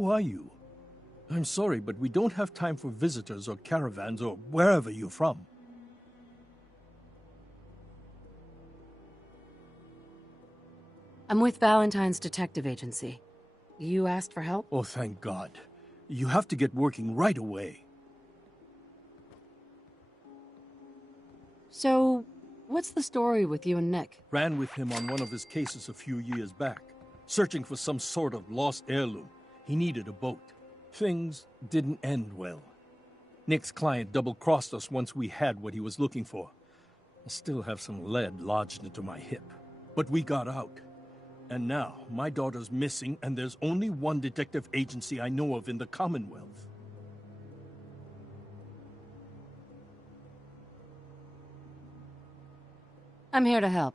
Who are you? I'm sorry, but we don't have time for visitors or caravans or wherever you're from. I'm with Valentine's detective agency. You asked for help? Oh, thank God. You have to get working right away. So, what's the story with you and Nick? Ran with him on one of his cases a few years back, searching for some sort of lost heirloom. He needed a boat. Things didn't end well. Nick's client double-crossed us once we had what he was looking for. I still have some lead lodged into my hip. But we got out. And now, my daughter's missing, and there's only one detective agency I know of in the Commonwealth. I'm here to help.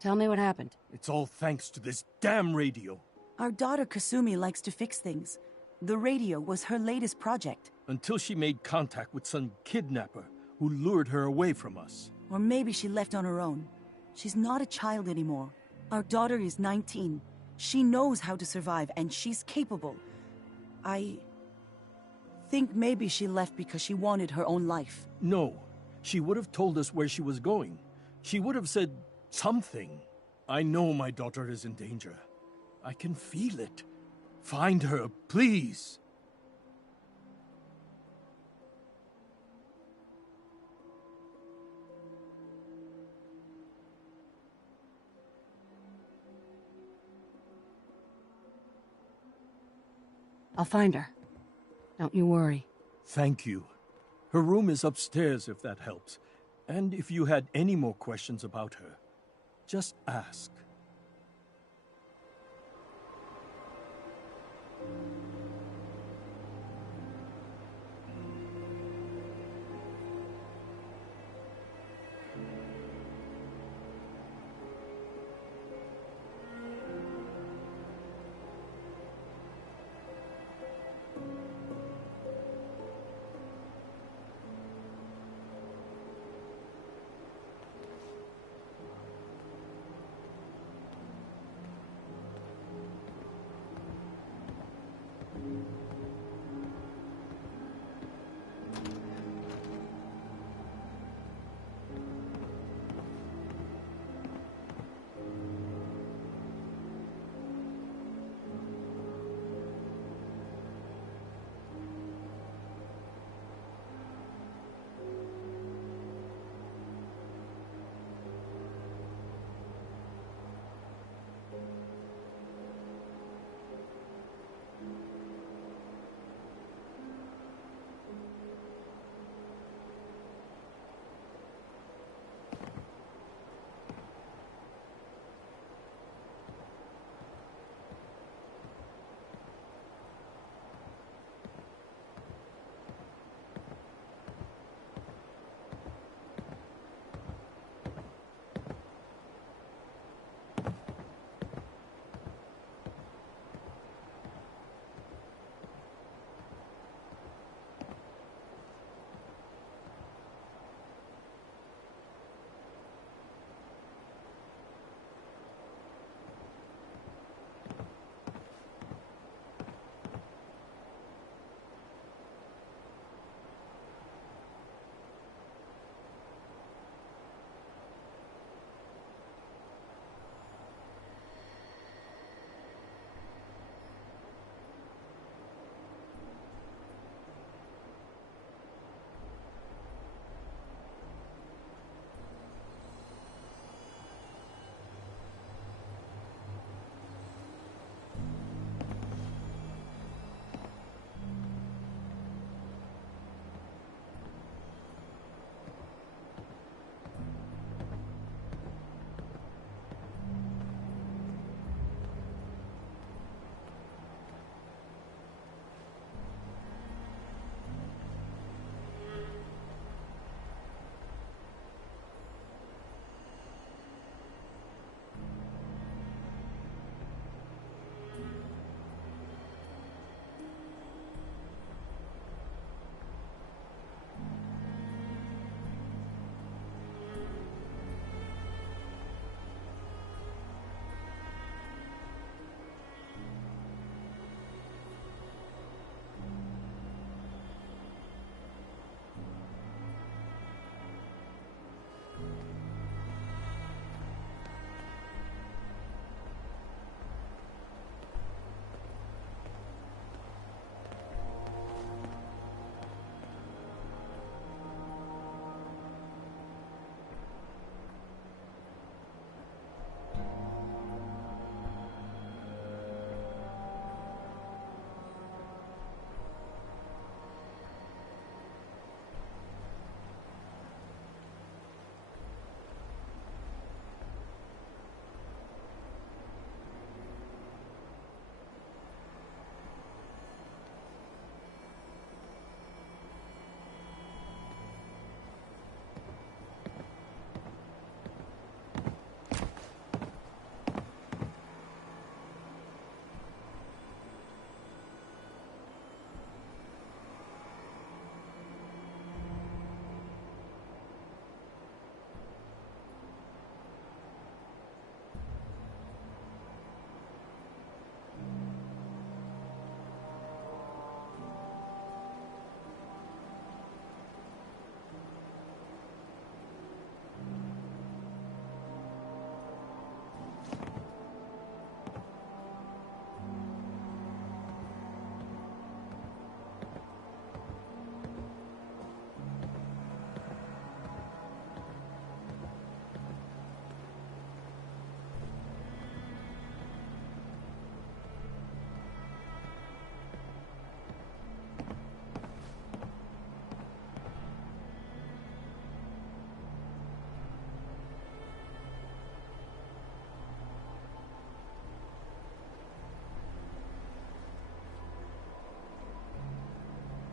Tell me what happened. It's all thanks to this damn radio. Our daughter Kasumi likes to fix things. The radio was her latest project. Until she made contact with some kidnapper who lured her away from us. Or maybe she left on her own. She's not a child anymore. Our daughter is 19. She knows how to survive, and she's capable. I think maybe she left because she wanted her own life. No. She would have told us where she was going. She would have said something. I know my daughter is in danger. I can feel it. Find her, please. I'll find her. Don't you worry. Thank you. Her room is upstairs if that helps. And if you had any more questions about her, just ask.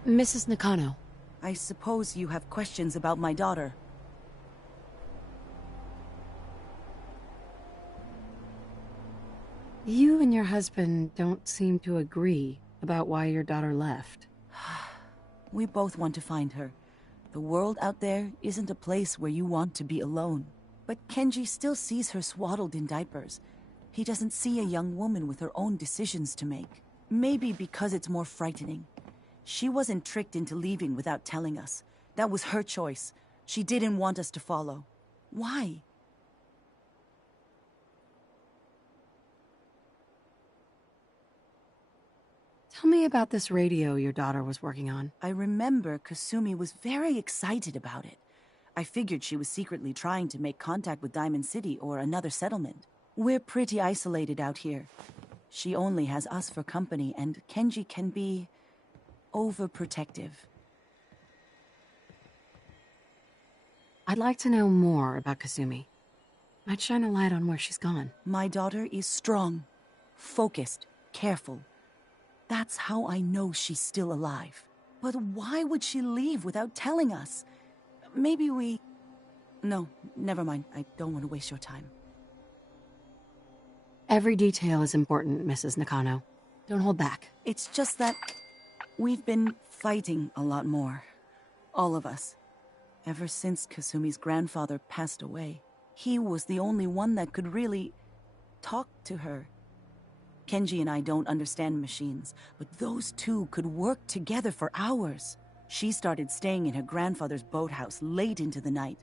Mrs. Nakano. I suppose you have questions about my daughter. You and your husband don't seem to agree about why your daughter left. We both want to find her. The world out there isn't a place where you want to be alone. But Kenji still sees her swaddled in diapers. He doesn't see a young woman with her own decisions to make. Maybe because it's more frightening. She wasn't tricked into leaving without telling us. That was her choice. She didn't want us to follow. Why? Tell me about this radio your daughter was working on. I remember Kasumi was very excited about it. I figured she was secretly trying to make contact with Diamond City or another settlement. We're pretty isolated out here. She only has us for company, and Kenji can be overprotective. I'd like to know more about Kasumi. Might shine a light on where she's gone. My daughter is strong, focused, careful. That's how I know she's still alive. But why would she leave without telling us? Maybe we... No, never mind. I don't want to waste your time. Every detail is important, Mrs. Nakano. Don't hold back. It's just that we've been fighting a lot more. All of us. Ever since Kasumi's grandfather passed away. He was the only one that could really talk to her. Kenji and I don't understand machines, but those two could work together for hours. She started staying in her grandfather's boathouse late into the night.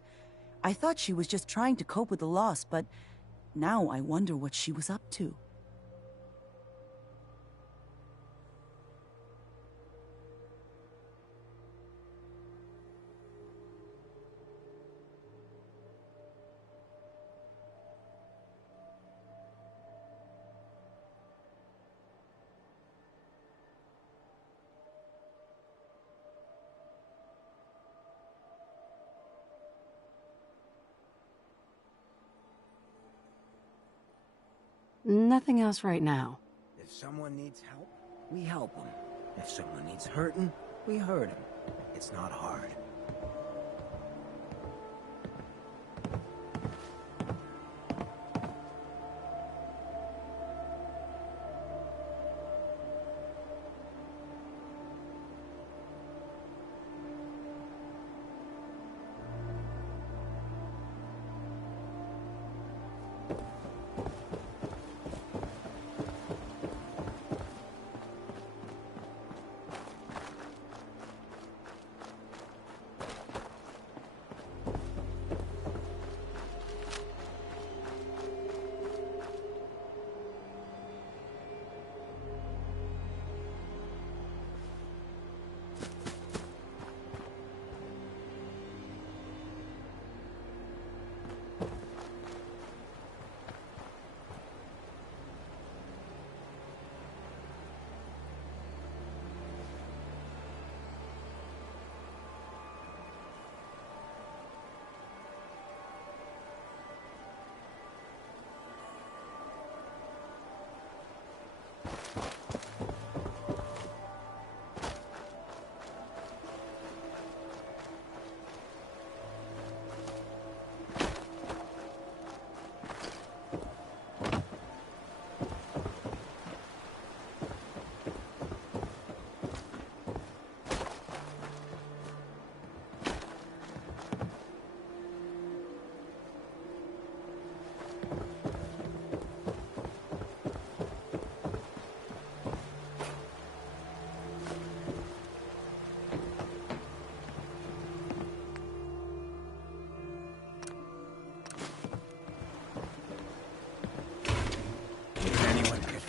I thought she was just trying to cope with the loss, but now I wonder what she was up to. Nothing else right now. If someone needs help, we help them. If someone needs hurting, we hurt him. It's not hard.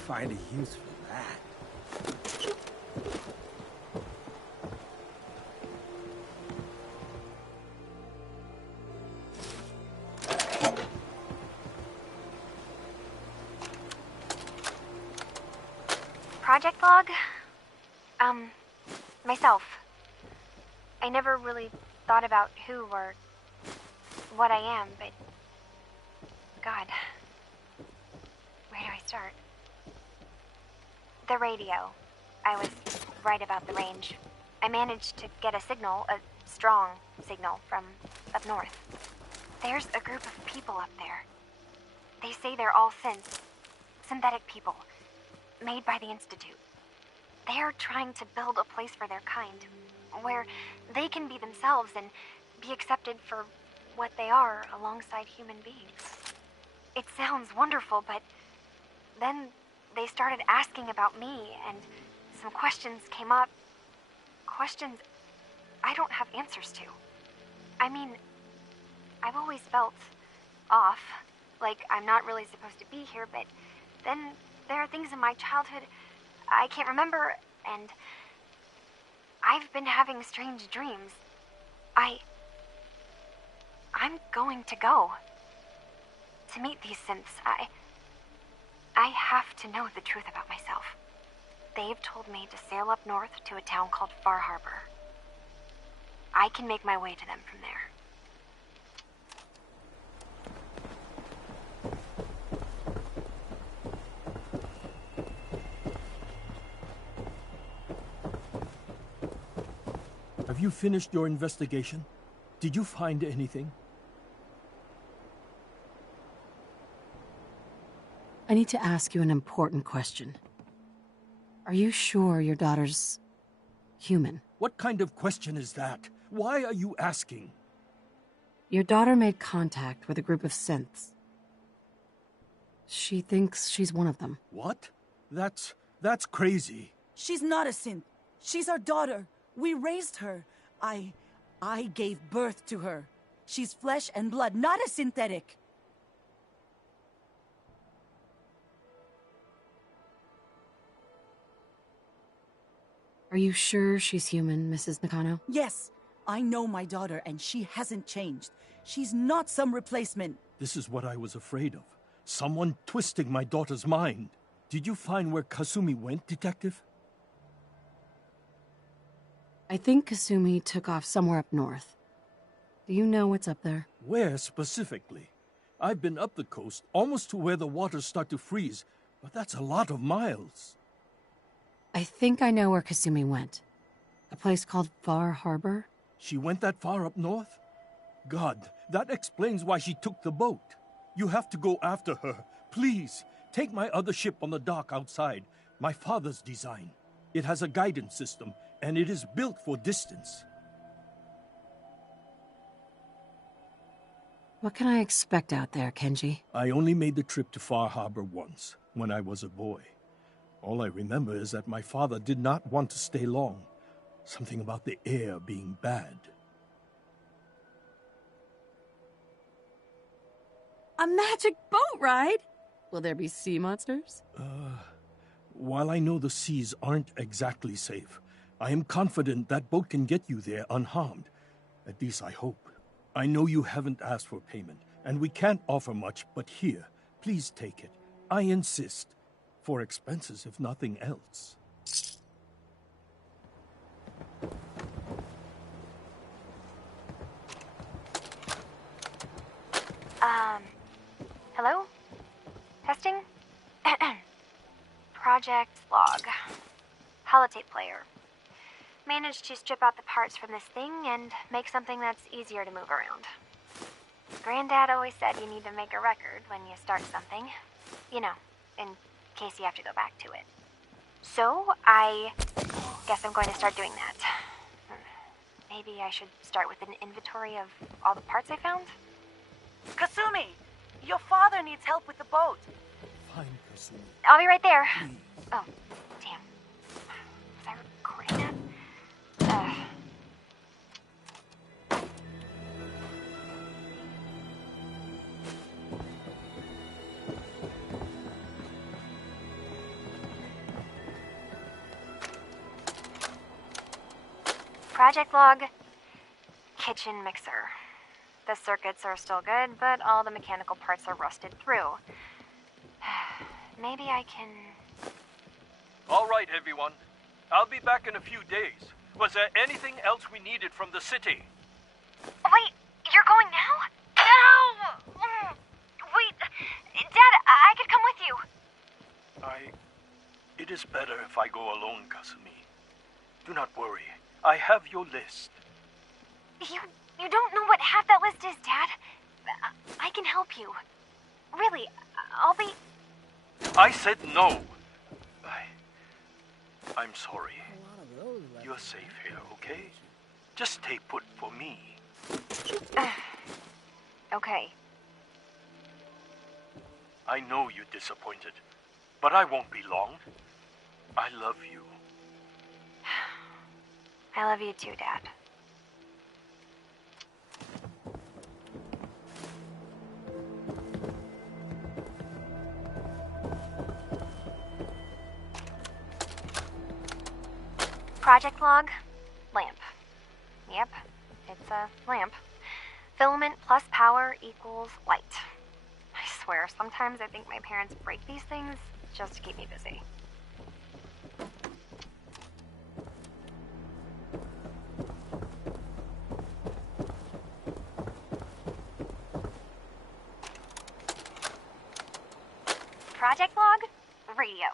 Find a use for that. Project log? Myself. I never really thought about who or what I am, but... God. Where do I start? The radio. I was right about the range. I managed to get a signal, a strong signal, from up north. There's a group of people up there. They say they're all synthetic people, made by the Institute. They're trying to build a place for their kind, where they can be themselves and be accepted for what they are alongside human beings. It sounds wonderful, but then they started asking about me, and some questions came up. Questions I don't have answers to. I mean, I've always felt off, like I'm not really supposed to be here, but then there are things in my childhood I can't remember, and I've been having strange dreams. I'm going to go to meet these synths. I have to know the truth about myself. They've told me to sail up north to a town called Far Harbor. I can make my way to them from there. Have you finished your investigation? Did you find anything? I need to ask you an important question. Are you sure your daughter's human? What kind of question is that? Why are you asking? Your daughter made contact with a group of synths. She thinks she's one of them. What? That's crazy. She's not a synth. She's our daughter. We raised her. I gave birth to her. She's flesh and blood, not a synthetic. Are you sure she's human, Mrs. Nakano? Yes, I know my daughter, and she hasn't changed. She's not some replacement. This is what I was afraid of. Someone twisting my daughter's mind. Did you find where Kasumi went, Detective? I think Kasumi took off somewhere up north. Do you know what's up there? Where specifically? I've been up the coast, almost to where the waters start to freeze, but that's a lot of miles. I think I know where Kasumi went. A place called Far Harbor? She went that far up north? God, that explains why she took the boat. You have to go after her. Please, take my other ship on the dock outside. My father's design. It has a guidance system, and it is built for distance. What can I expect out there, Kenji? I only made the trip to Far Harbor once, when I was a boy. All I remember is that my father did not want to stay long. Something about the air being bad. A magic boat ride? Will there be sea monsters? While I know the seas aren't exactly safe, I am confident that boat can get you there unharmed. At least I hope. I know you haven't asked for payment, and we can't offer much, but here, please take it. I insist. For expenses, if nothing else. Hello? Testing? Project log. Holotape player. Managed to strip out the parts from this thing and make something that's easier to move around. Granddad always said you need to make a record when you start something. You know, in case you have to go back to it. So, I guess I'm going to start doing that. Maybe I should start with an inventory of all the parts I found? Kasumi, your father needs help with the boat. Fine, Kasumi. I'll be right there. Please. Oh, damn. Was I recording that? Project log, kitchen mixer. The circuits are still good, but all the mechanical parts are rusted through. Maybe I can... All right, everyone. I'll be back in a few days. Was there anything else we needed from the city? Wait, you're going now? No! Wait, Dad, I could come with you. It is better if I go alone, Kasumi. Do not worry. I have your list. You don't know what half that list is, Dad. I can help you. Really, I'll be... I said no. I'm sorry. You're safe here, okay? Just stay put for me. Okay. I know you're disappointed, but I won't be long. I love you. I love you too, Dad. Project log, lamp. Yep, it's a lamp. Filament plus power equals light. I swear, sometimes I think my parents break these things just to keep me busy. Project log, radio.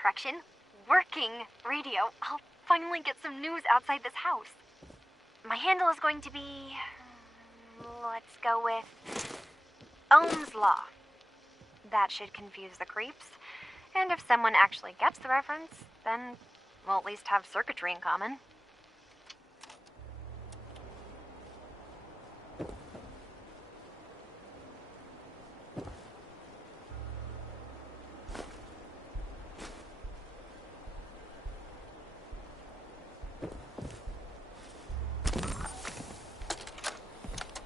Correction, working radio. I'll finally get some news outside this house. My handle is going to be... let's go with... Ohm's Law. That should confuse the creeps. And if someone actually gets the reference, then we'll at least have circuitry in common.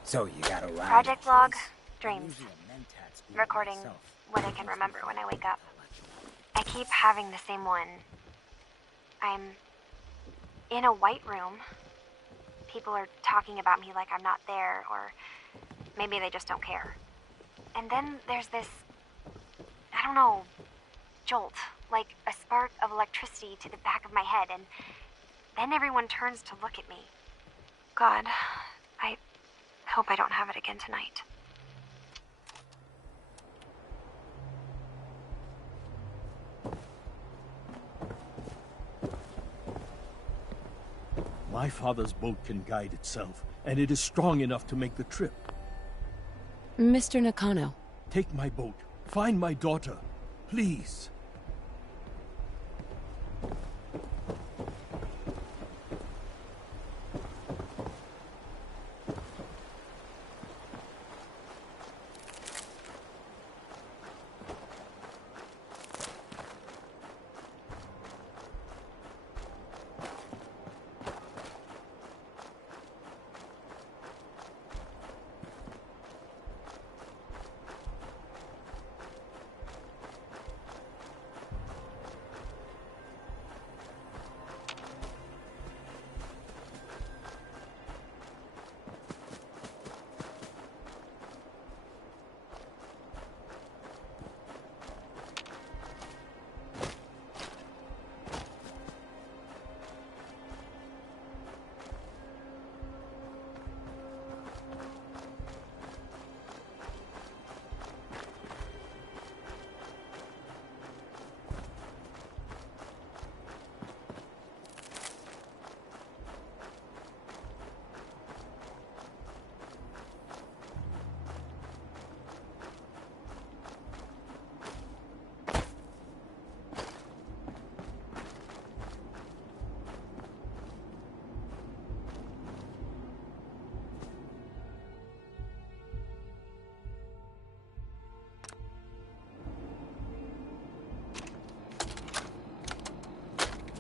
So you got a ride? Project log, dreams. Recording what I can remember when I wake up. I keep having the same one. I'm in a white room. People are talking about me like I'm not there, or maybe they just don't care. And then there's this, I don't know, jolt, like a spark of electricity to the back of my head, and then everyone turns to look at me. God, I hope I don't have it again tonight. My father's boat can guide itself, and it is strong enough to make the trip. Mr. Nakano. Take my boat. Find my daughter. Please.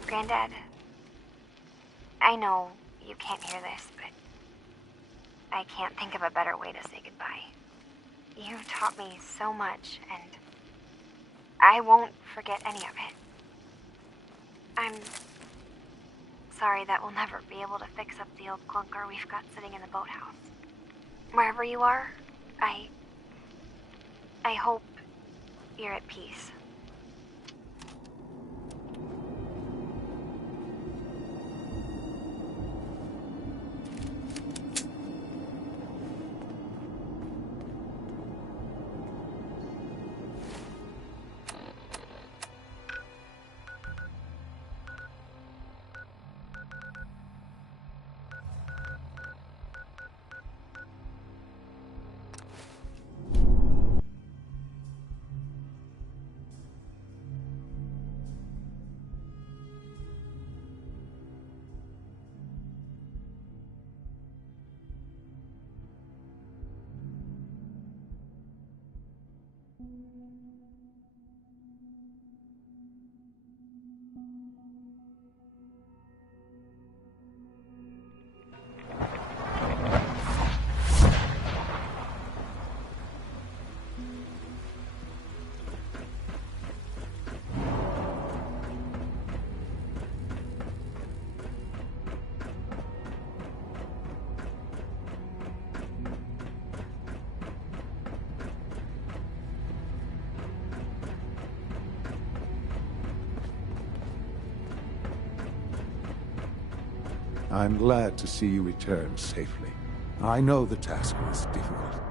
Granddad, I know you can't hear this, but I can't think of a better way to say goodbye. You've taught me so much, and I won't forget any of it. I'm sorry that we'll never be able to fix up the old clunker we've got sitting in the boathouse. Wherever you are, I hope you're at peace. I'm glad to see you return safely. I know the task was difficult,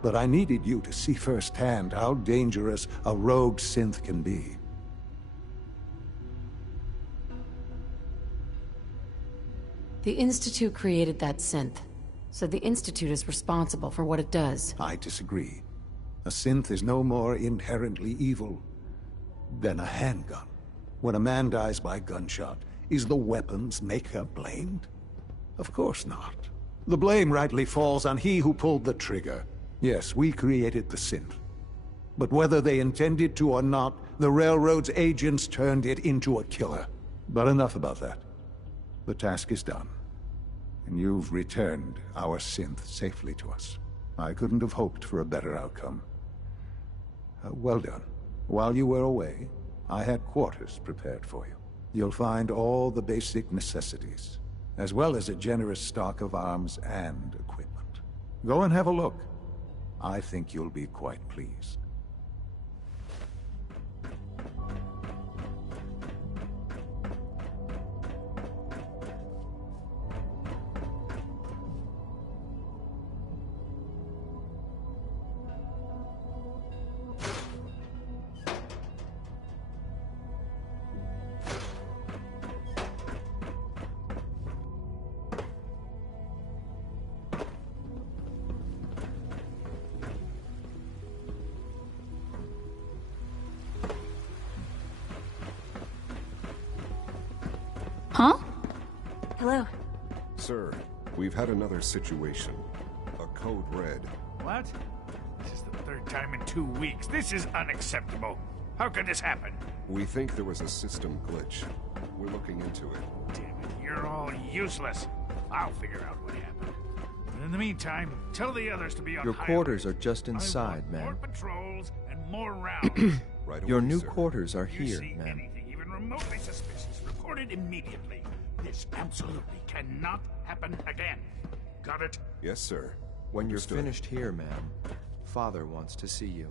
but I needed you to see firsthand how dangerous a rogue synth can be. The Institute created that synth, so the Institute is responsible for what it does. I disagree. A synth is no more inherently evil than a handgun. When a man dies by gunshot, is the weapon's maker blamed? Of course not. The blame rightly falls on he who pulled the trigger. Yes, we created the synth. But whether they intended to or not, the Railroad's agents turned it into a killer. But enough about that. The task is done. And you've returned our synth safely to us. I couldn't have hoped for a better outcome. Well done. While you were away, I had quarters prepared for you. You'll find all the basic necessities, as well as a generous stock of arms and equipment. Go and have a look. I think you'll be quite pleased. Huh? Hello. Sir, we've had another situation. A code red. What? This is the third time in 2 weeks. This is unacceptable. How could this happen? We think there was a system glitch. We're looking into it. Damn it, you're all useless. I'll figure out what happened. But in the meantime, tell the others to be on Your high quarters alert. are just inside, I want more ma'am. patrols and more rounds. Right away, Your new sir. quarters are If you here, see ma'am. anything even remotely suspicious, report it immediately. This absolutely cannot happen again. Got it? Yes, sir. When you're Understood. finished here, ma'am, Father wants to see you.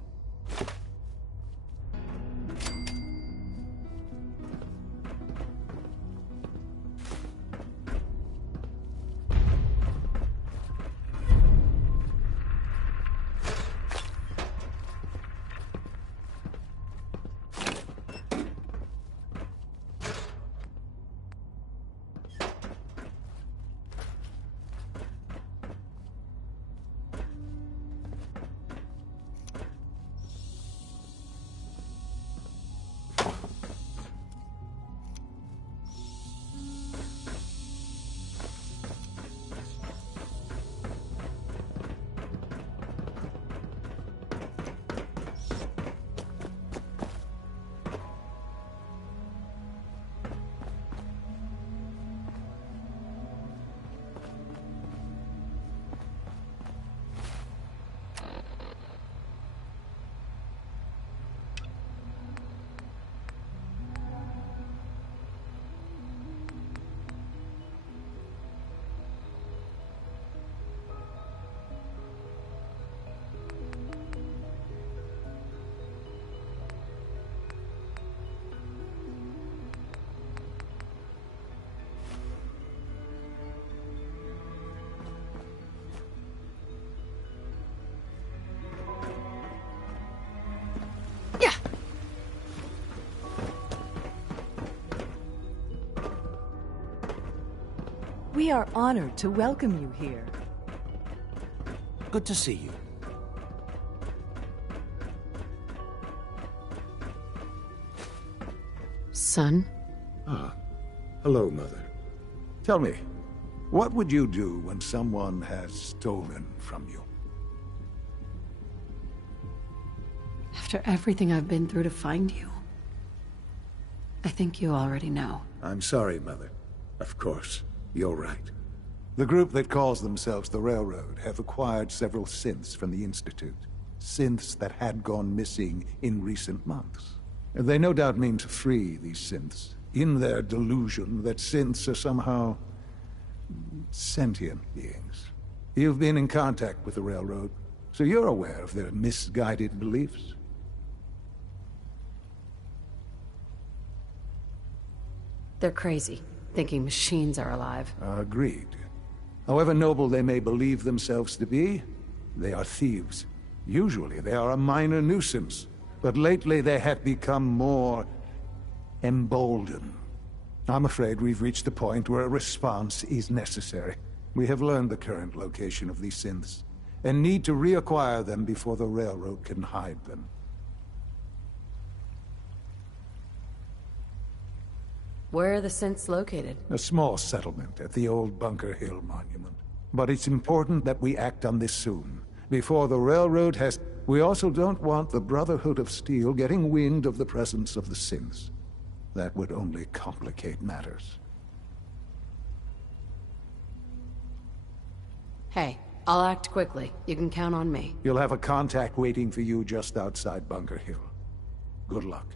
We are honored to welcome you here. Good to see you. Son? Ah, hello, Mother. Tell me, what would you do when someone has stolen from you? After everything I've been through to find you, I think you already know. I'm sorry, Mother. Of course, you're right. The group that calls themselves the Railroad have acquired several synths from the Institute. Synths that had gone missing in recent months. They no doubt mean to free these synths, in their delusion that synths are somehow sentient beings. You've been in contact with the Railroad, so you're aware of their misguided beliefs. They're crazy, thinking machines are alive. Agreed. However noble they may believe themselves to be, they are thieves. Usually they are a minor nuisance, but lately they have become more emboldened. I'm afraid we've reached the point where a response is necessary. We have learned the current location of these synths, and need to reacquire them before the Railroad can hide them. Where are the synths located? A small settlement at the old Bunker Hill Monument. But it's important that we act on this soon, before the Railroad has... We also don't want the Brotherhood of Steel getting wind of the presence of the synths. That would only complicate matters. Hey, I'll act quickly. You can count on me. You'll have a contact waiting for you just outside Bunker Hill. Good luck.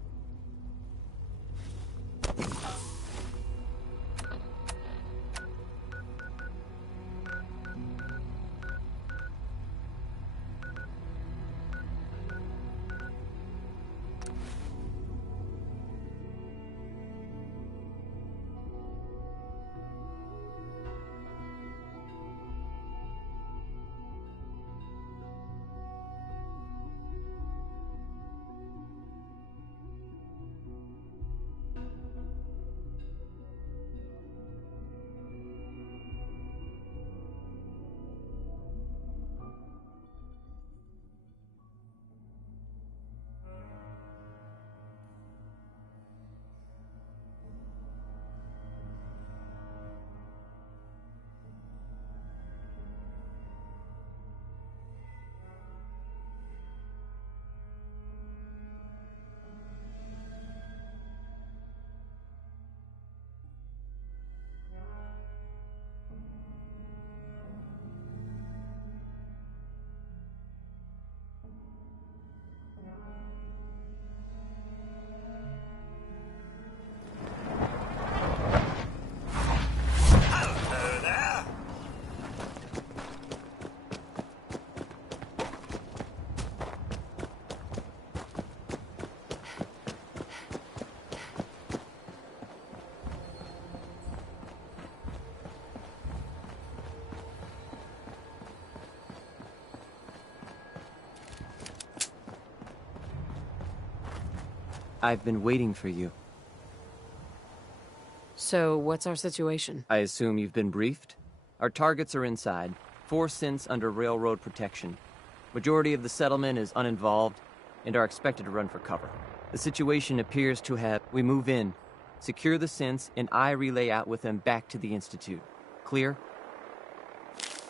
I've been waiting for you. So, what's our situation? I assume you've been briefed? Our targets are inside. 4 synths under railroad protection. Majority of the settlement is uninvolved and are expected to run for cover. The situation appears to have... We move in, secure the synths, and I relay out with them back to the Institute. Clear?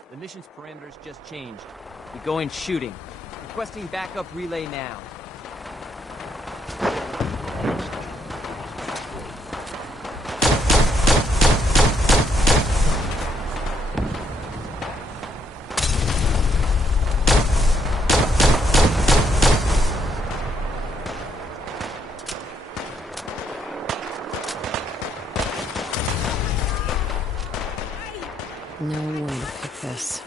The mission's parameters just changed. We go in shooting. Requesting backup relay now. No one will pick this.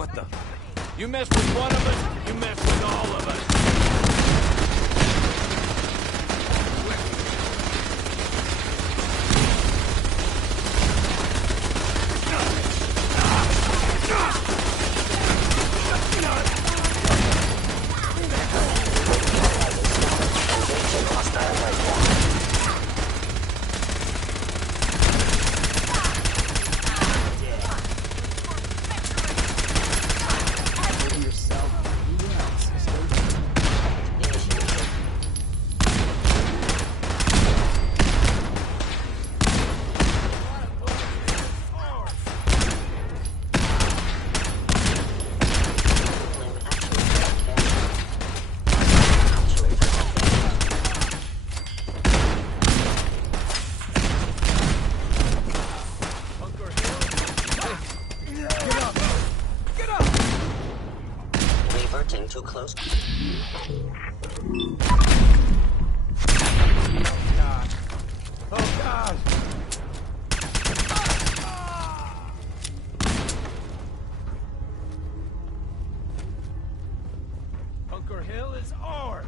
What the? You mess with one of us, you mess with all of us. Too close. God. Oh, God! Bunker Hill is ours!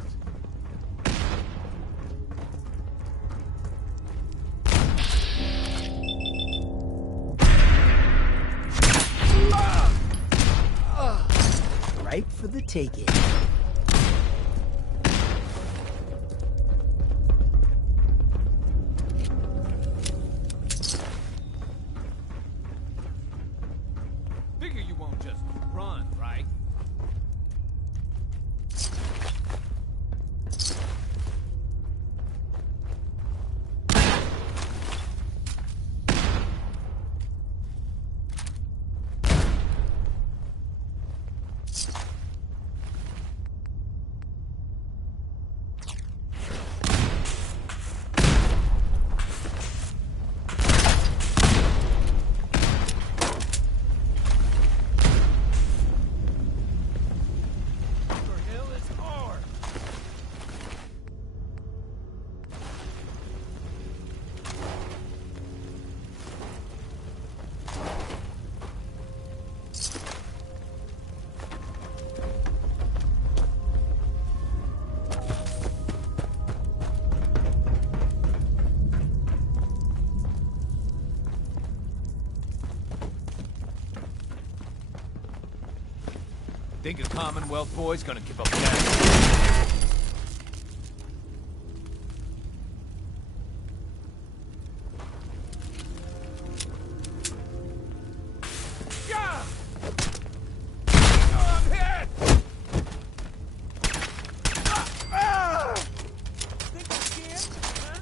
Right for the taking. Figure you won't just run, right? Think a Commonwealth boy's gonna give up that? Yeah! Oh, I'm hit! Think you can? Huh?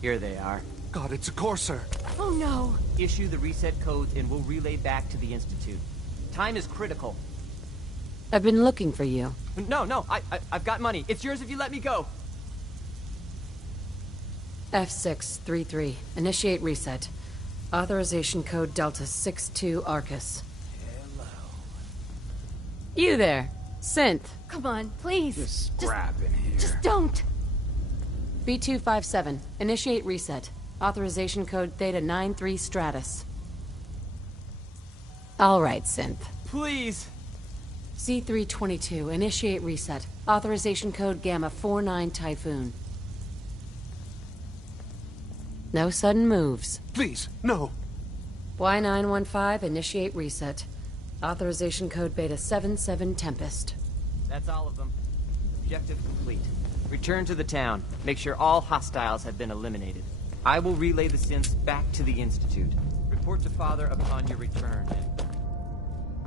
Here they are. God, it's a Corsair. Oh no! Issue the reset codes and we'll relay back to the Institute. Time is critical. I've been looking for you. No, I've got money. It's yours if you let me go. F633. Initiate reset. Authorization code Delta 62 Arcus. Hello. You there. Synth. Come on, please. Just scrap in here. Just don't. B257. Initiate reset. Authorization code Theta 93 Stratus. All right, Synth. Please. C322. Initiate reset. Authorization code Gamma 49 Typhoon. No sudden moves. Please, no. Y915. Initiate reset. Authorization code Beta 77 Tempest. That's all of them. Objective complete. Return to the town. Make sure all hostiles have been eliminated. I will relay the synths back to the Institute. Report to Father upon your return, and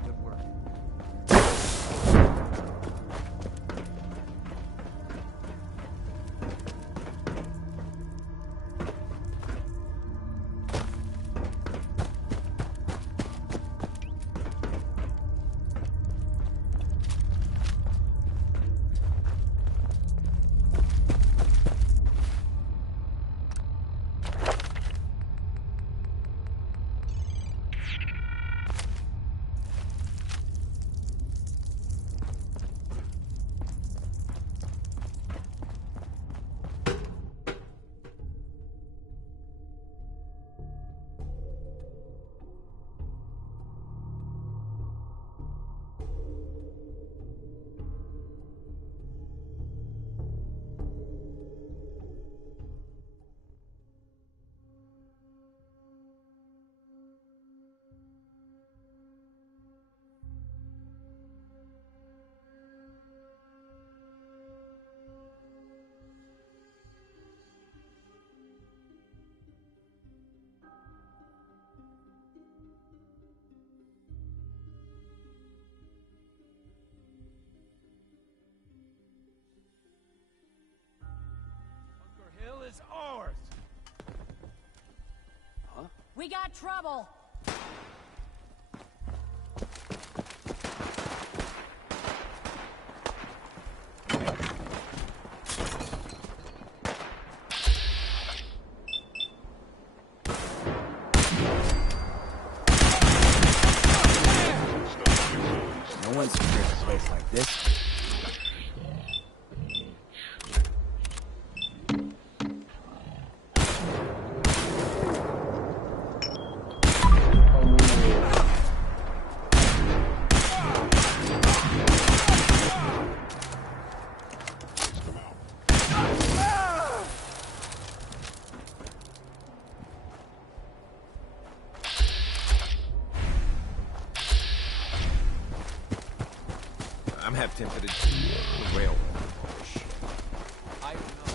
good work. Hill is ours. Huh? We got trouble. No one's secured a place like this. I'm half tempted to the railroad. Oh, shit. I don't know.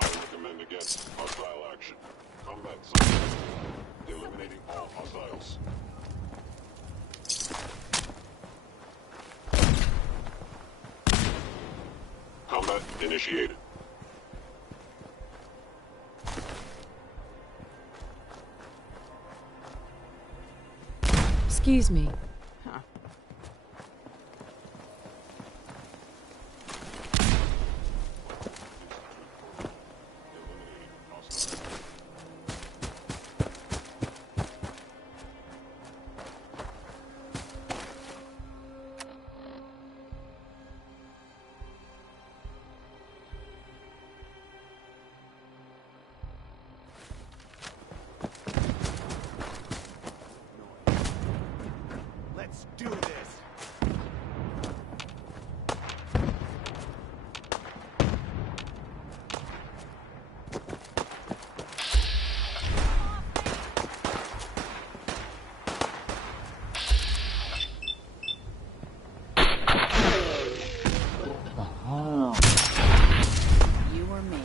I recommend against hostile action. Combat science. Eliminating all hostiles. Combat initiated. Excuse me. Let's do this. You or me?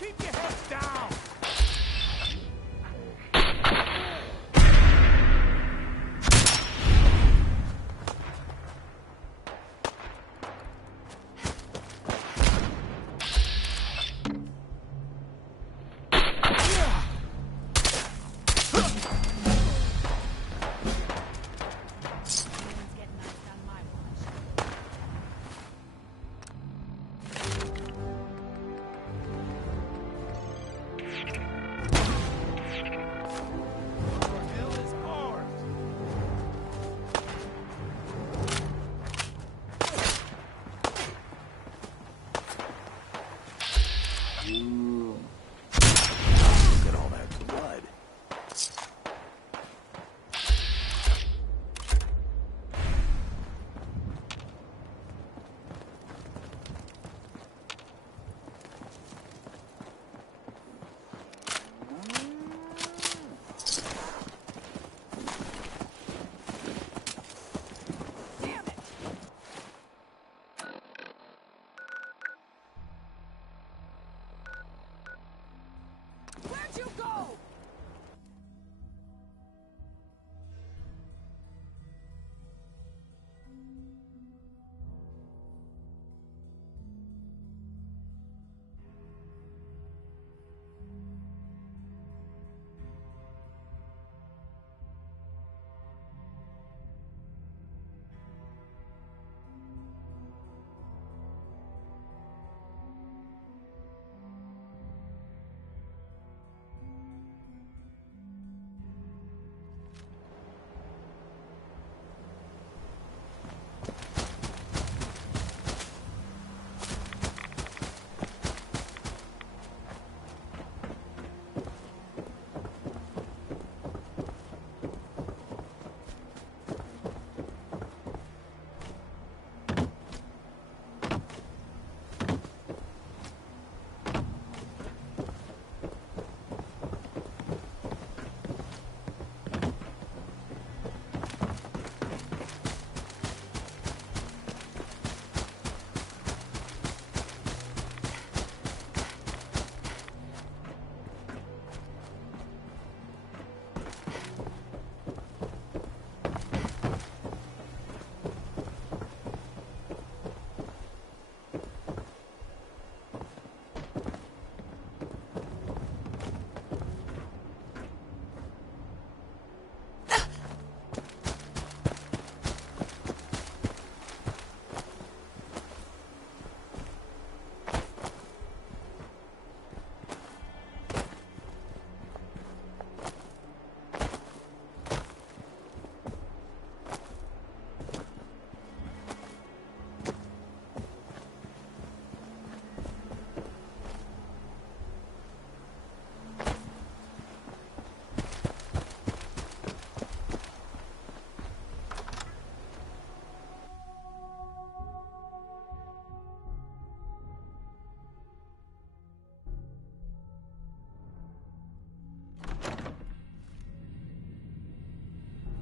Keep your heads down.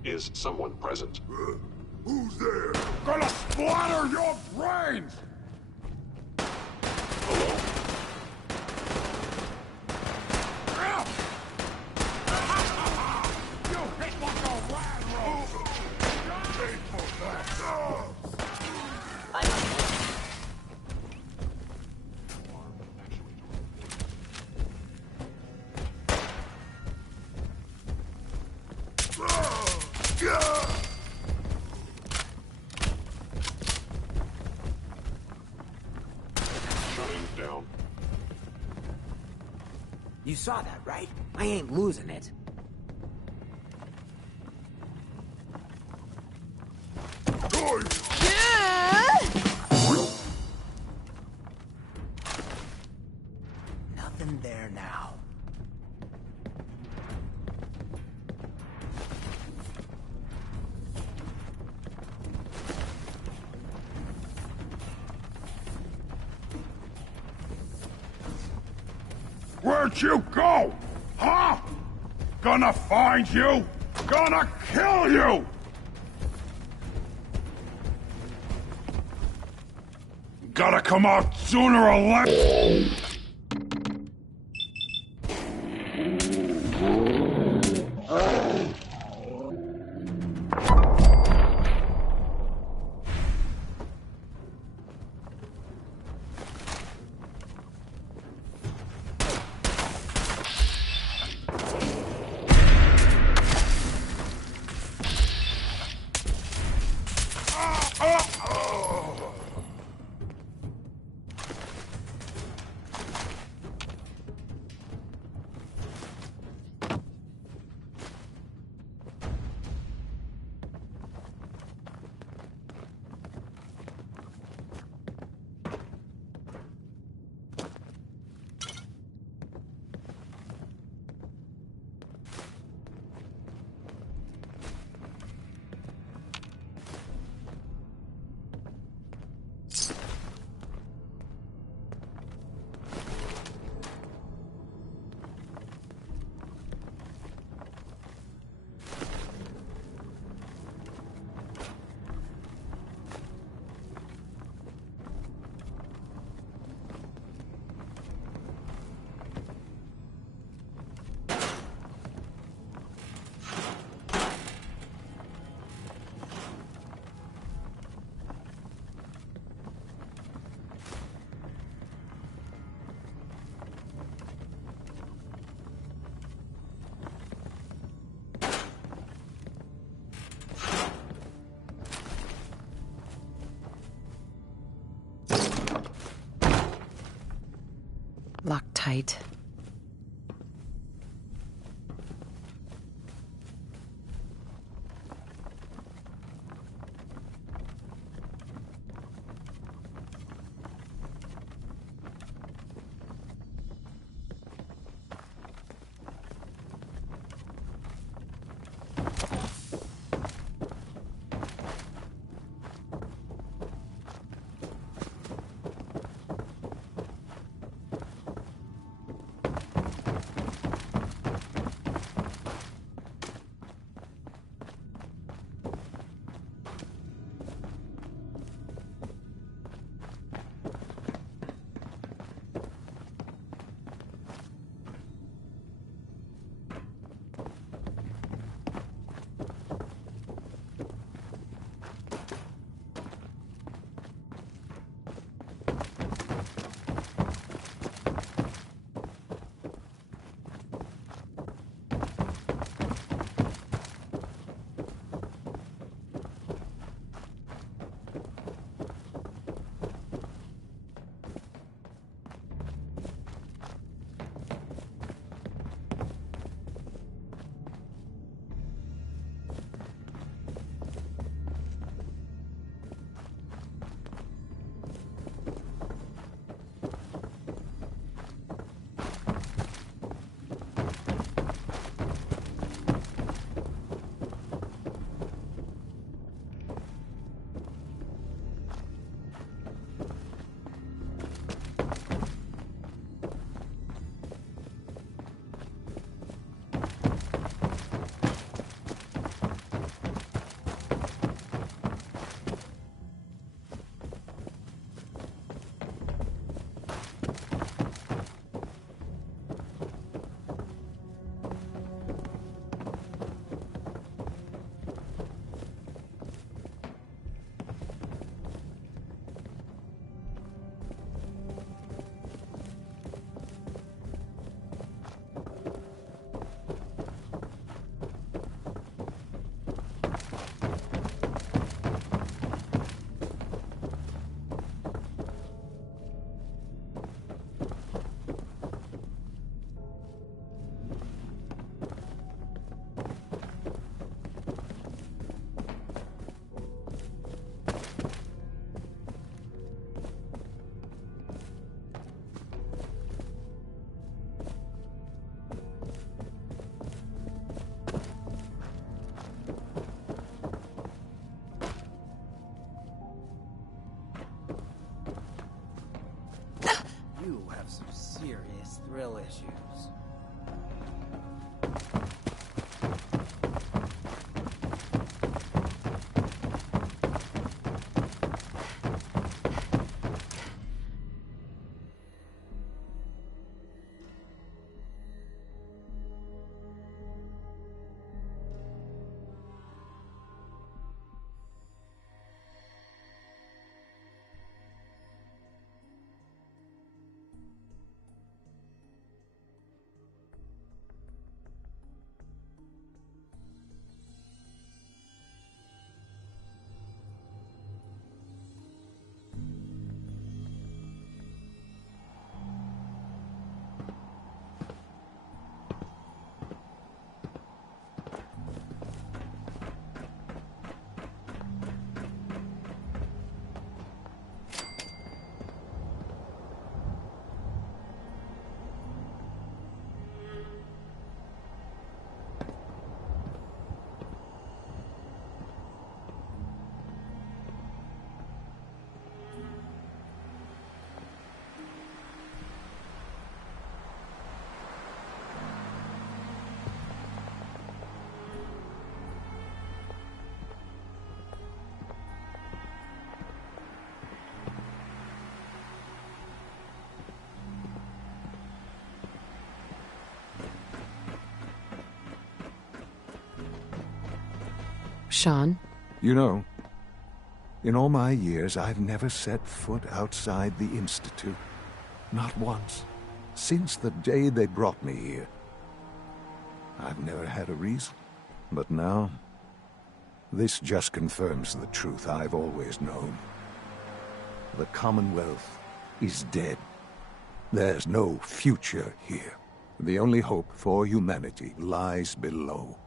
Is someone present? Who's there? Gonna splatter your brains! Hello? You hit like a rat roll! Paid for that! Shutting down. You saw that, right? I ain't losing it. Nothing there now. Where'd you go? Huh? Gonna find you? Gonna kill you! Gotta come out sooner or later! Locked tight. Real issues. Sean? You know, in all my years, I've never set foot outside the Institute. Not once. Since the day they brought me here. I've never had a reason. But now, this just confirms the truth I've always known. The Commonwealth is dead. There's no future here. The only hope for humanity lies below.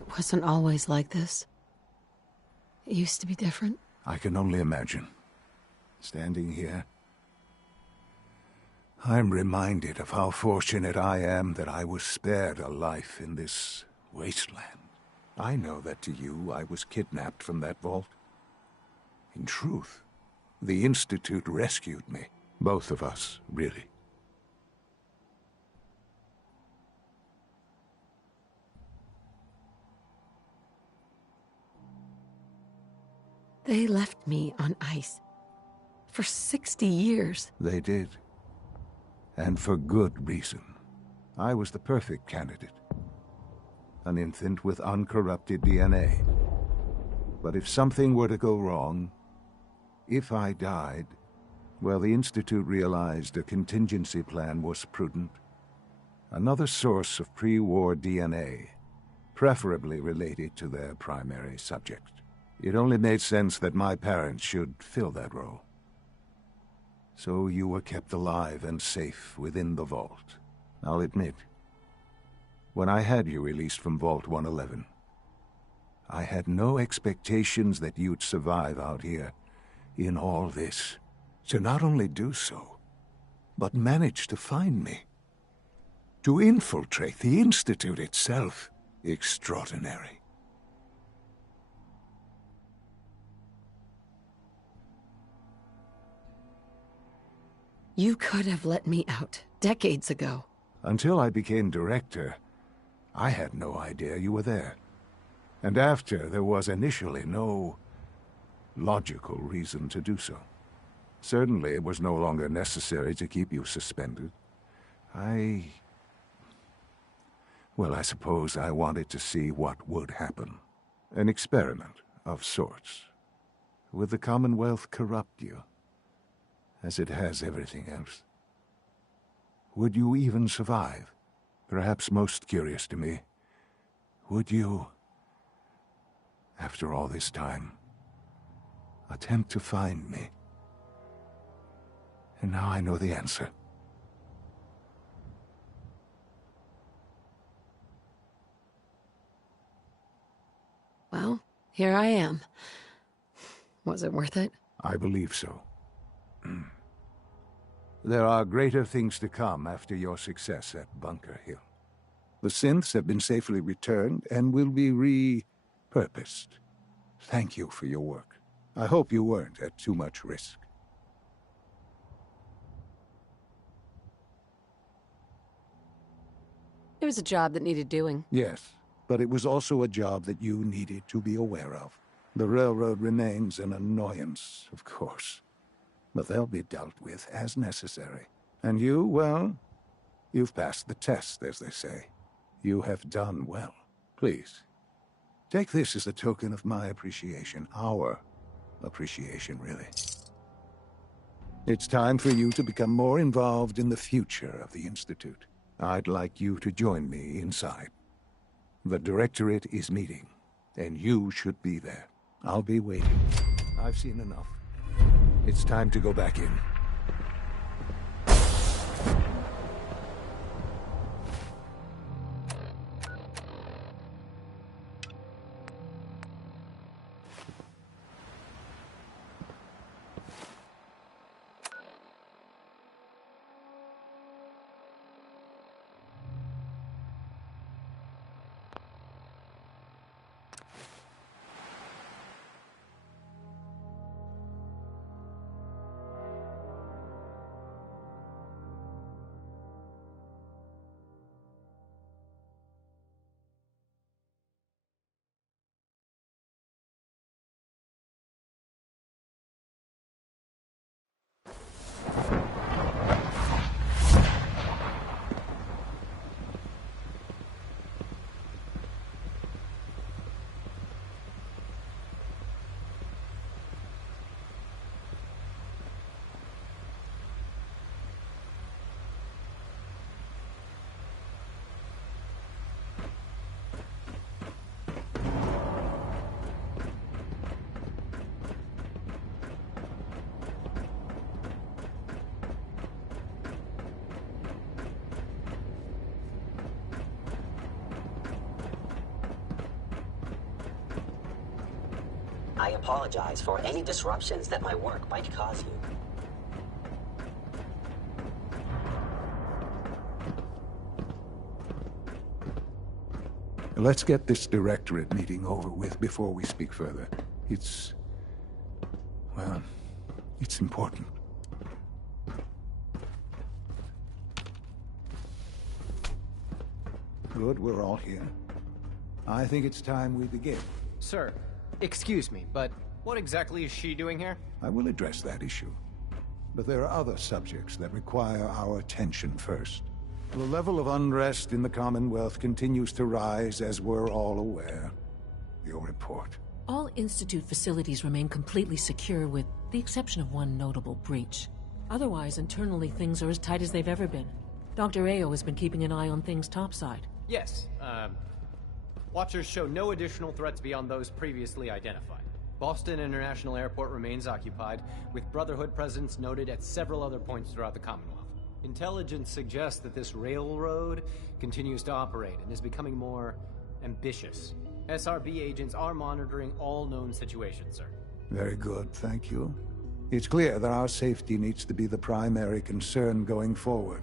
It wasn't always like this. It used to be different. I can only imagine. Standing here, I'm reminded of how fortunate I am that I was spared a life in this wasteland. I know that to you, I was kidnapped from that vault. In truth, the Institute rescued me. Both of us, really. They left me on ice. For 60 years. They did. And for good reason. I was the perfect candidate. An infant with uncorrupted DNA. But if something were to go wrong, if I died, well, the Institute realized a contingency plan was prudent. Another source of pre-war DNA, preferably related to their primary subject. It only made sense that my parents should fill that role. So you were kept alive and safe within the vault. I'll admit, when I had you released from Vault 111, I had no expectations that you'd survive out here in all this. To not only do so, but manage to find me. To infiltrate the Institute itself. Extraordinary. You could have let me out decades ago. Until I became director, I had no idea you were there. And after, there was initially no logical reason to do so. Certainly, it was no longer necessary to keep you suspended. Well, I suppose I wanted to see what would happen. An experiment of sorts. Would the Commonwealth corrupt you? As it has everything else. Would you even survive? Perhaps most curious to me, would you, after all this time, attempt to find me? And now I know the answer. Well, here I am. Was it worth it? I believe so. There are greater things to come after your success at Bunker Hill. The synths have been safely returned and will be repurposed. Thank you for your work. I hope you weren't at too much risk. It was a job that needed doing. Yes, but it was also a job that you needed to be aware of. The railroad remains an annoyance, of course, but they'll be dealt with as necessary. And you, well, you've passed the test, as they say. You have done well. Please, take this as a token of my appreciation. Our appreciation, really. It's time for you to become more involved in the future of the Institute. I'd like you to join me inside. The Directorate is meeting, and you should be there. I'll be waiting. I've seen enough. It's time to go back in. I apologize for any disruptions that my work might cause you. Let's get this Directorate meeting over with before we speak further. Well, it's important. Good, we're all here. I think it's time we begin. Sir, excuse me, but what exactly is she doing here? I will address that issue. But there are other subjects that require our attention first. The level of unrest in the Commonwealth continues to rise, as we're all aware. Your report. All Institute facilities remain completely secure, with the exception of one notable breach. Otherwise, internally, things are as tight as they've ever been. Dr. Ao has been keeping an eye on things topside. Yes, Watchers show no additional threats beyond those previously identified. Boston International Airport remains occupied, with Brotherhood presence noted at several other points throughout the Commonwealth. Intelligence suggests that this railroad continues to operate and is becoming more ambitious. SRB agents are monitoring all known situations, sir. Very good, thank you. It's clear that our safety needs to be the primary concern going forward.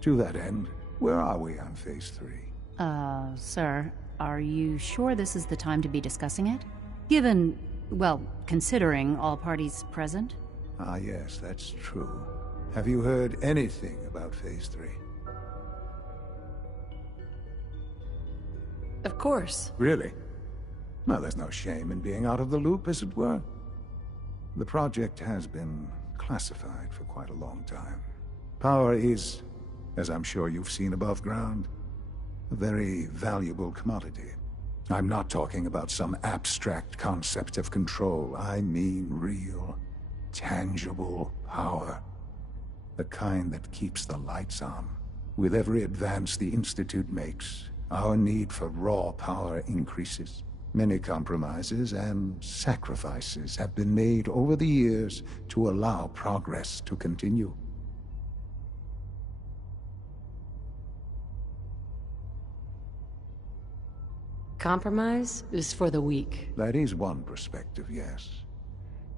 To that end, where are we on Phase 3? Sir, are you sure this is the time to be discussing it? Given, well, considering all parties present? Ah, yes, that's true. Have you heard anything about Phase 3? Of course. Really? Well, there's no shame in being out of the loop, as it were. The project has been classified for quite a long time. Power is, as I'm sure you've seen above ground, a very valuable commodity. I'm not talking about some abstract concept of control. I mean real, tangible power. The kind that keeps the lights on. With every advance the Institute makes, our need for raw power increases. Many compromises and sacrifices have been made over the years to allow progress to continue. Compromise is for the weak. That is one perspective, yes.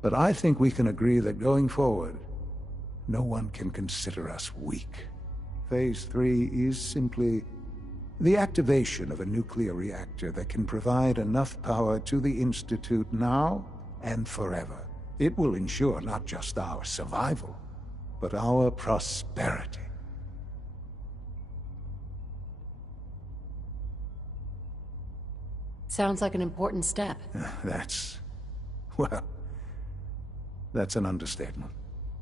But I think we can agree that going forward, no one can consider us weak. Phase 3 is simply the activation of a nuclear reactor that can provide enough power to the Institute now and forever. It will ensure not just our survival, but our prosperity. Sounds like an important step. Well, that's an understatement.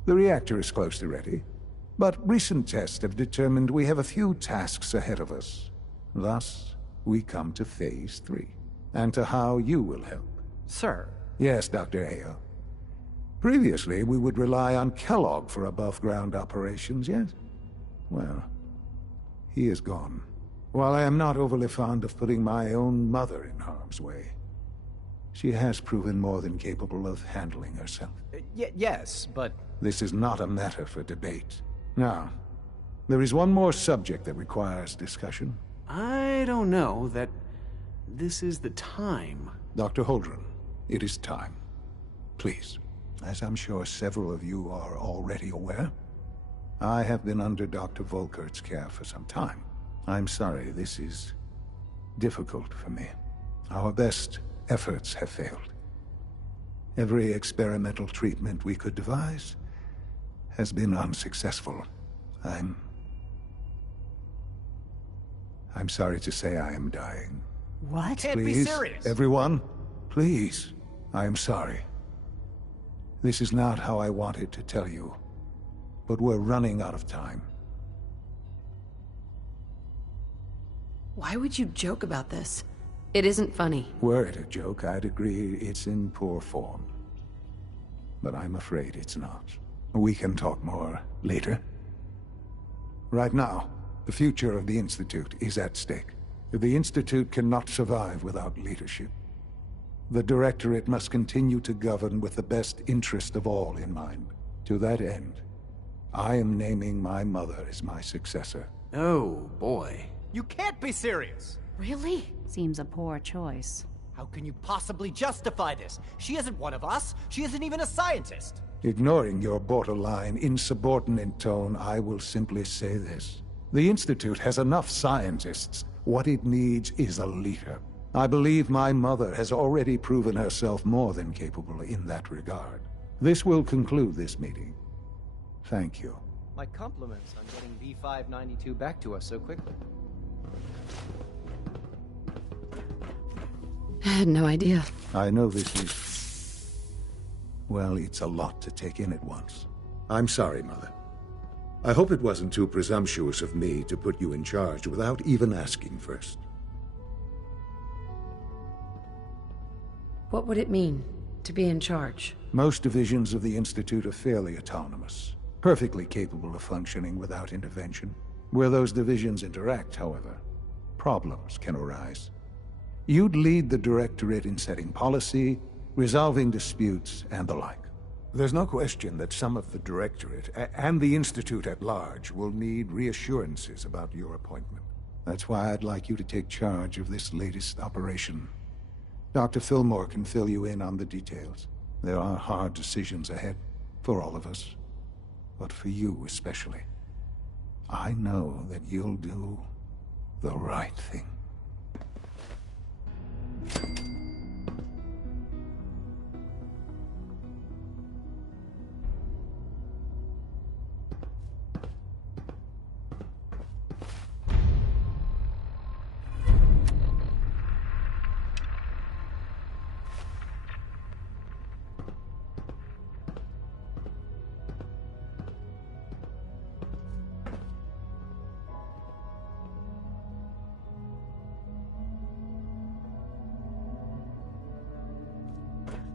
The reactor is close to ready, but recent tests have determined we have a few tasks ahead of us. Thus, we come to Phase 3, and to how you will help. Sir? Yes, Dr. Ayo. Previously, we would rely on Kellogg for above-ground operations, yes? Well, he is gone. While I am not overly fond of putting my own mother in harm's way, she has proven more than capable of handling herself. Yes, but... This is not a matter for debate. Now, there is one more subject that requires discussion. I don't know that this is the time. Dr. Holdren, it is time. Please, as I'm sure several of you are already aware, I have been under Dr. Volkert's care for some time. I'm sorry, this is difficult for me. Our best efforts have failed. Every experimental treatment we could devise has been unsuccessful. I'm sorry to say I am dying. What? Please, Can't be serious. Everyone, please. I am sorry. This is not how I wanted to tell you, but we're running out of time. Why would you joke about this? It isn't funny. Were it a joke, I'd agree it's in poor form. But I'm afraid it's not. We can talk more later. Right now, the future of the Institute is at stake. The Institute cannot survive without leadership. The Directorate must continue to govern with the best interest of all in mind. To that end, I am naming my mother as my successor. Oh, boy. You can't be serious! Really? Seems a poor choice. How can you possibly justify this? She isn't one of us. She isn't even a scientist. Ignoring your borderline, insubordinate tone, I will simply say this. The Institute has enough scientists. What it needs is a leader. I believe my mother has already proven herself more than capable in that regard. This will conclude this meeting. Thank you. My compliments on getting V592 back to us so quickly. I had no idea. I know this is... well, it's a lot to take in at once. I'm sorry, Mother. I hope it wasn't too presumptuous of me to put you in charge without even asking first. What would it mean, to be in charge? Most divisions of the Institute are fairly autonomous, perfectly capable of functioning without intervention. Where those divisions interact, however, problems can arise. You'd lead the Directorate in setting policy, resolving disputes, and the like. There's no question that some of the Directorate, and the Institute at large, will need reassurances about your appointment. That's why I'd like you to take charge of this latest operation. Dr. Fillmore can fill you in on the details. There are hard decisions ahead, for all of us. But for you especially. I know that you'll do the right thing.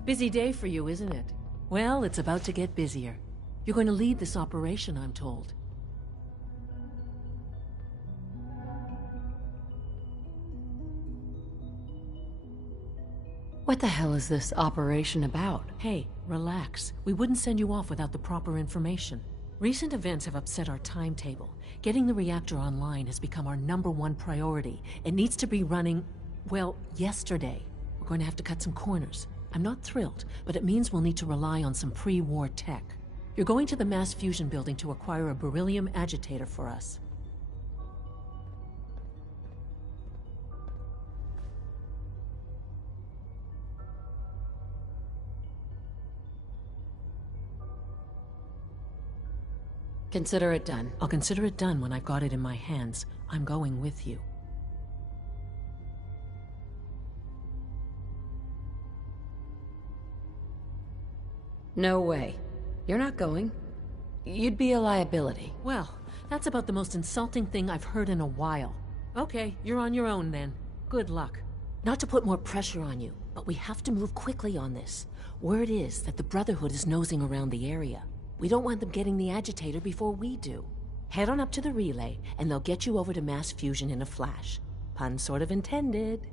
Busy day for you, isn't it? Well, it's about to get busier. You're going to lead this operation, I'm told. What the hell is this operation about? Hey, relax. We wouldn't send you off without the proper information. Recent events have upset our timetable. Getting the reactor online has become our #1 priority. It needs to be running, well, yesterday. We're going to have to cut some corners. I'm not thrilled, but it means we'll need to rely on some pre-war tech. You're going to the mass fusion building to acquire a beryllium agitator for us. Consider it done. I'll consider it done when I've got it in my hands. I'm going with you. No way. You're not going. You'd be a liability. Well, that's about the most insulting thing I've heard in a while. Okay, you're on your own then. Good luck. Not to put more pressure on you, but we have to move quickly on this. Word is that the Brotherhood is nosing around the area. We don't want them getting the agitator before we do. Head on up to the relay, and they'll get you over to mass fusion in a flash. Pun sort of intended.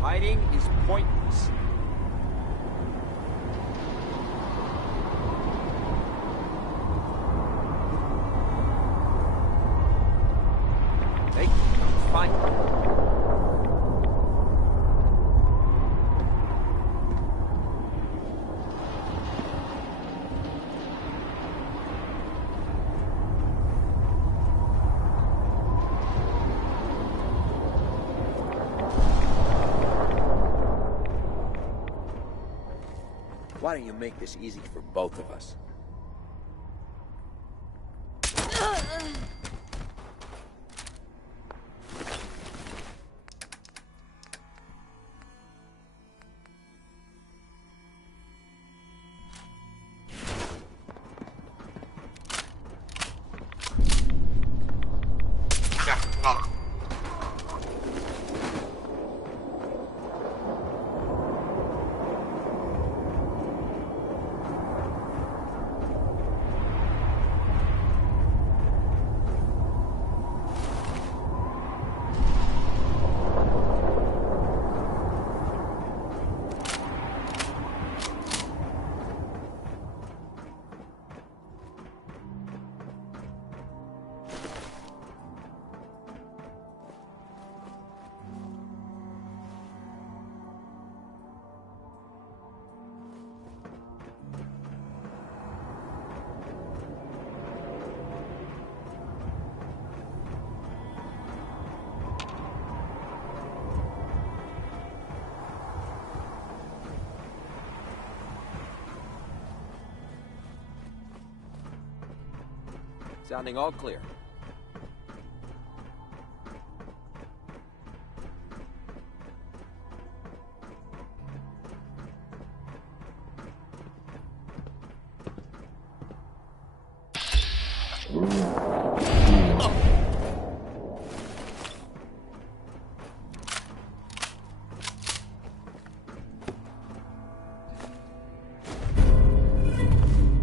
Fighting is pointless. Hey, it's fine. Why don't you make this easy for both of us? Sounding all clear.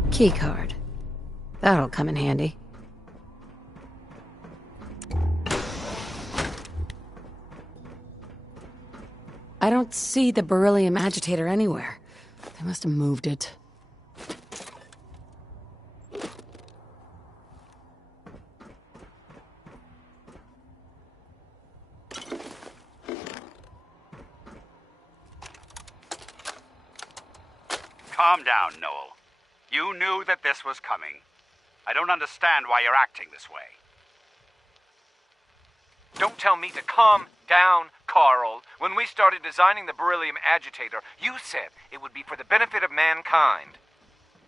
Keycard. That'll come in handy. I don't see the beryllium agitator anywhere. They must have moved it. Calm down, Noel. You knew that this was coming. I don't understand why you're acting this way. Don't tell me to calm down, Carl. When we started designing the beryllium agitator, you said it would be for the benefit of mankind.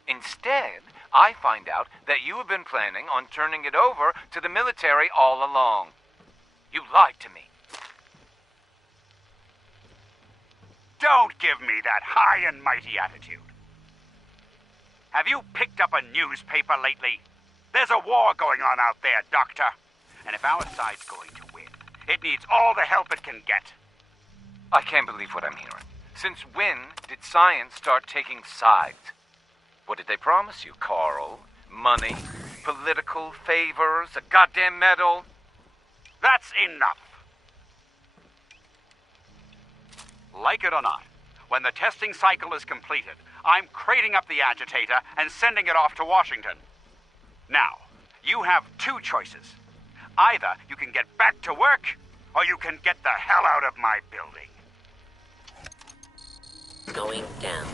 Instead, I find out that you have been planning on turning it over to the military all along. You lied to me. Don't give me that high and mighty attitude. Have you picked up a newspaper lately? There's a war going on out there, Doctor. And if our side's going to win, it needs all the help it can get. I can't believe what I'm hearing. Since when did science start taking sides? What did they promise you, Carl? Money? Political favors? A goddamn medal? That's enough. Like it or not, when the testing cycle is completed, I'm crating up the agitator and sending it off to Washington. Now, you have two choices. Either you can get back to work, or you can get the hell out of my building. Going down.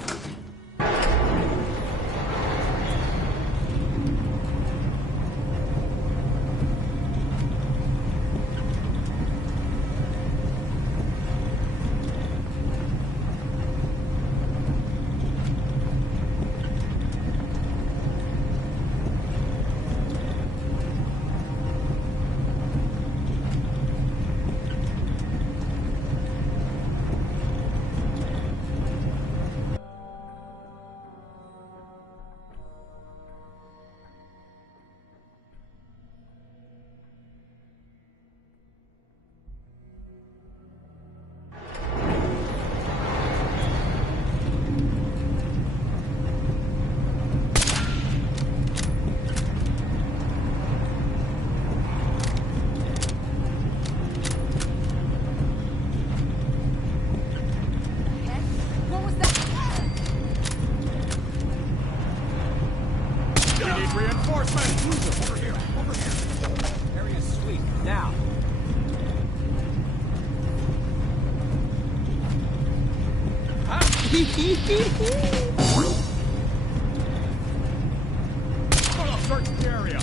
Search the area.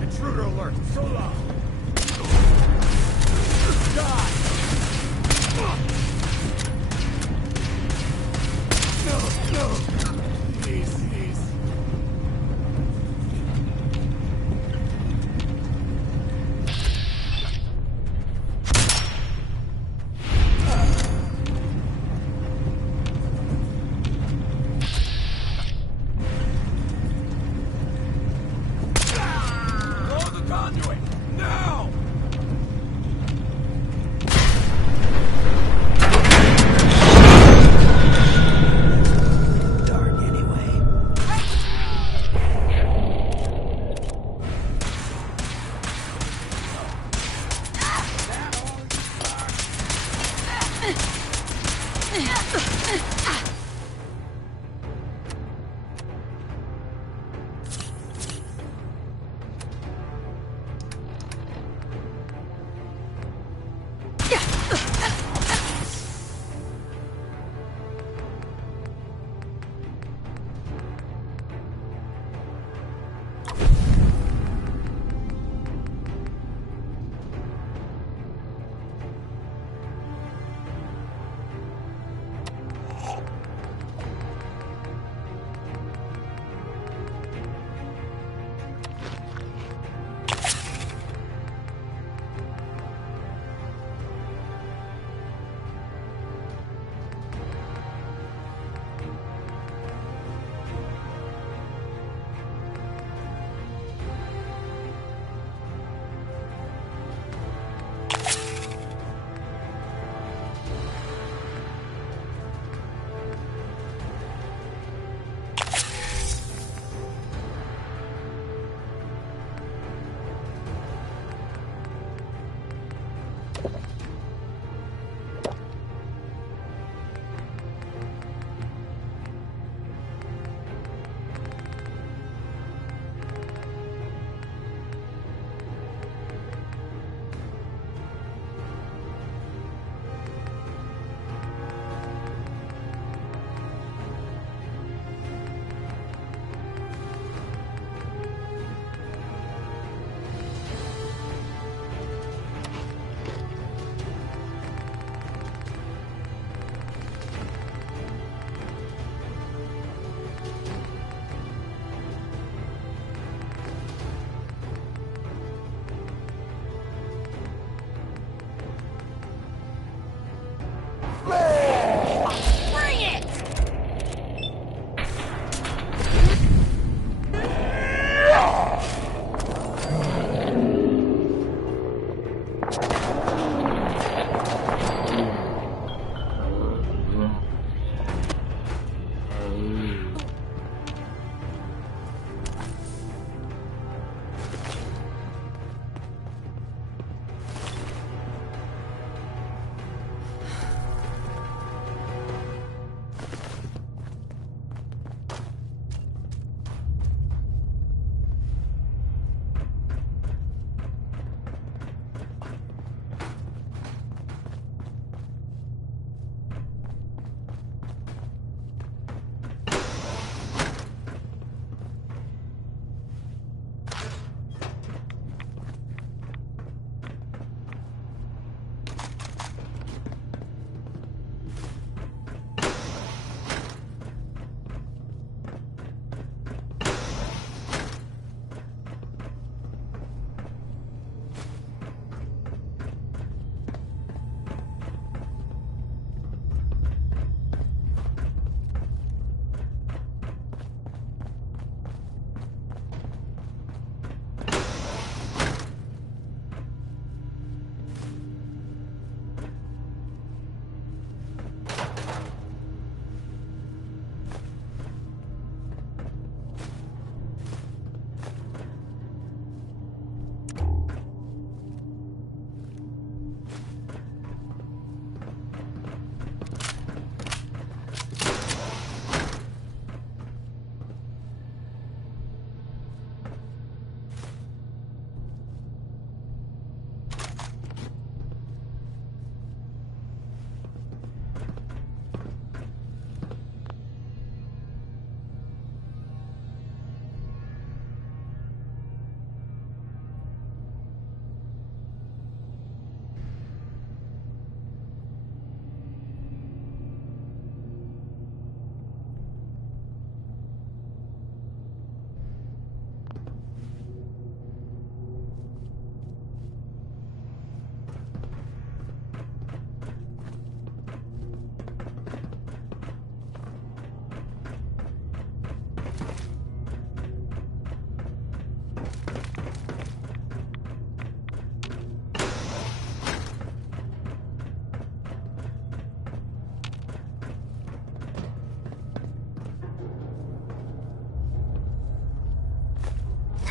Intruder alert. So loud. Die. Dark anyway.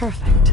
Perfect.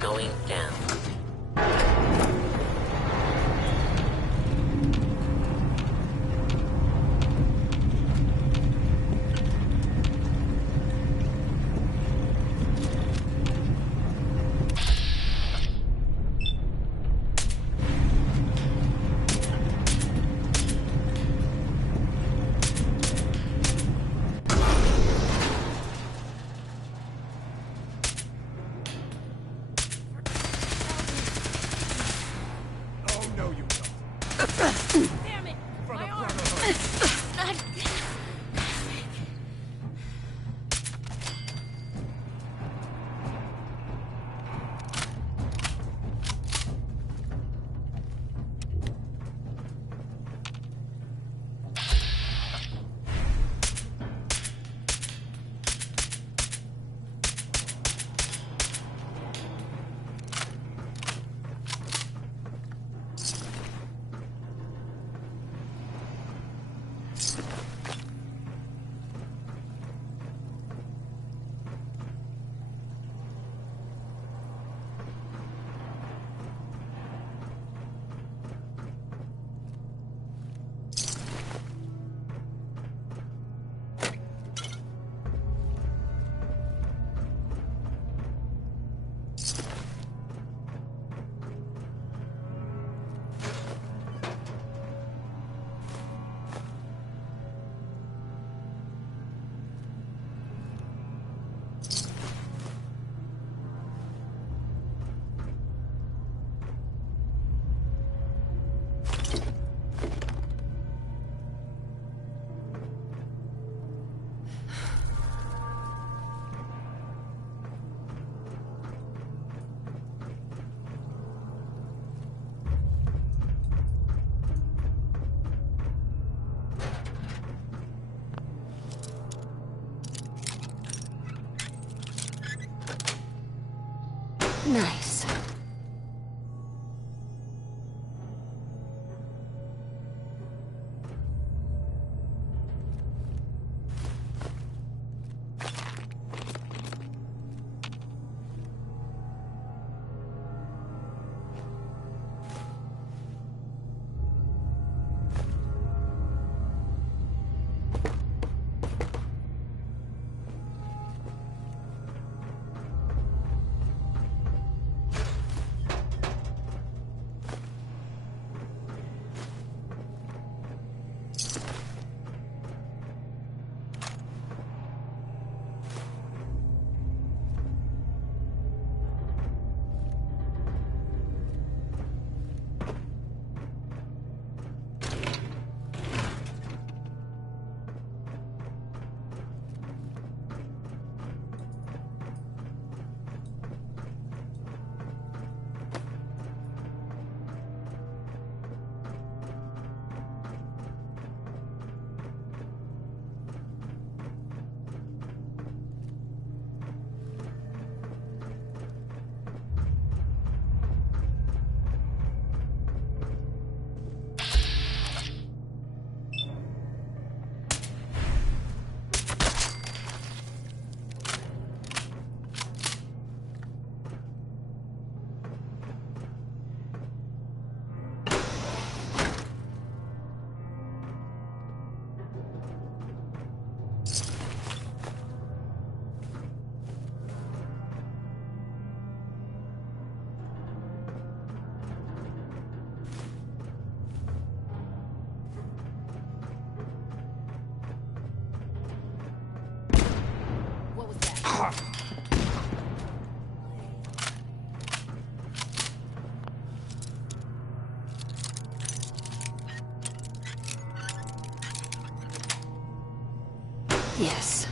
Going down. Nice. Yes.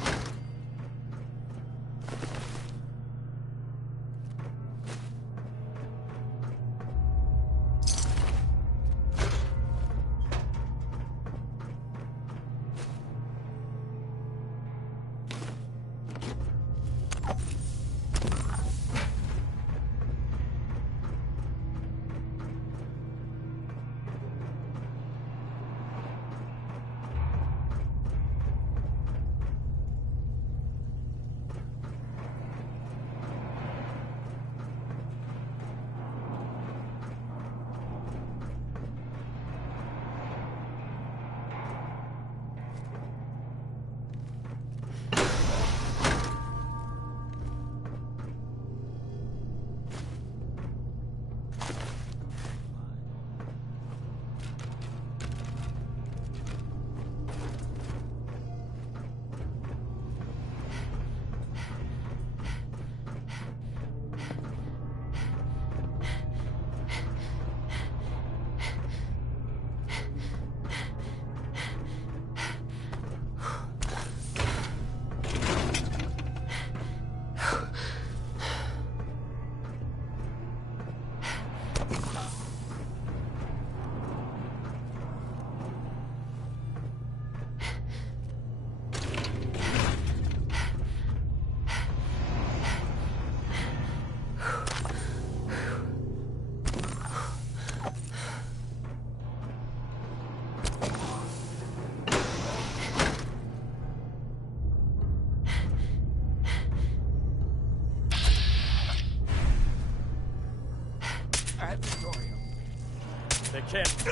They can't.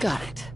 Got it.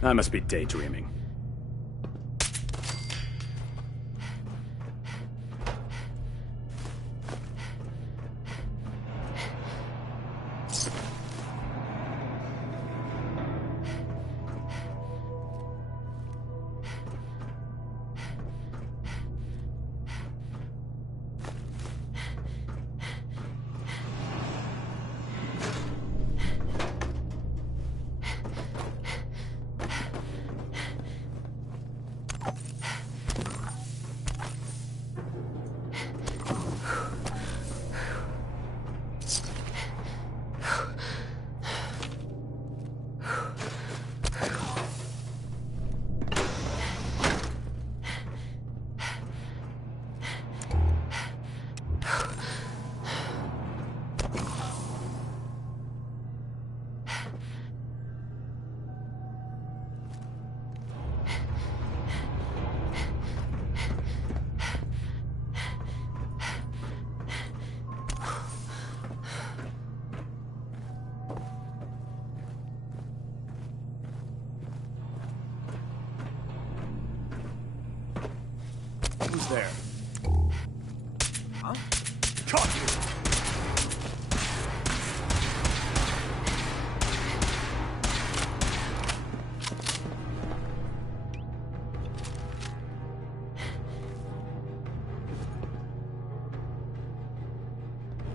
I must be daydreaming. there. Huh? Caught you!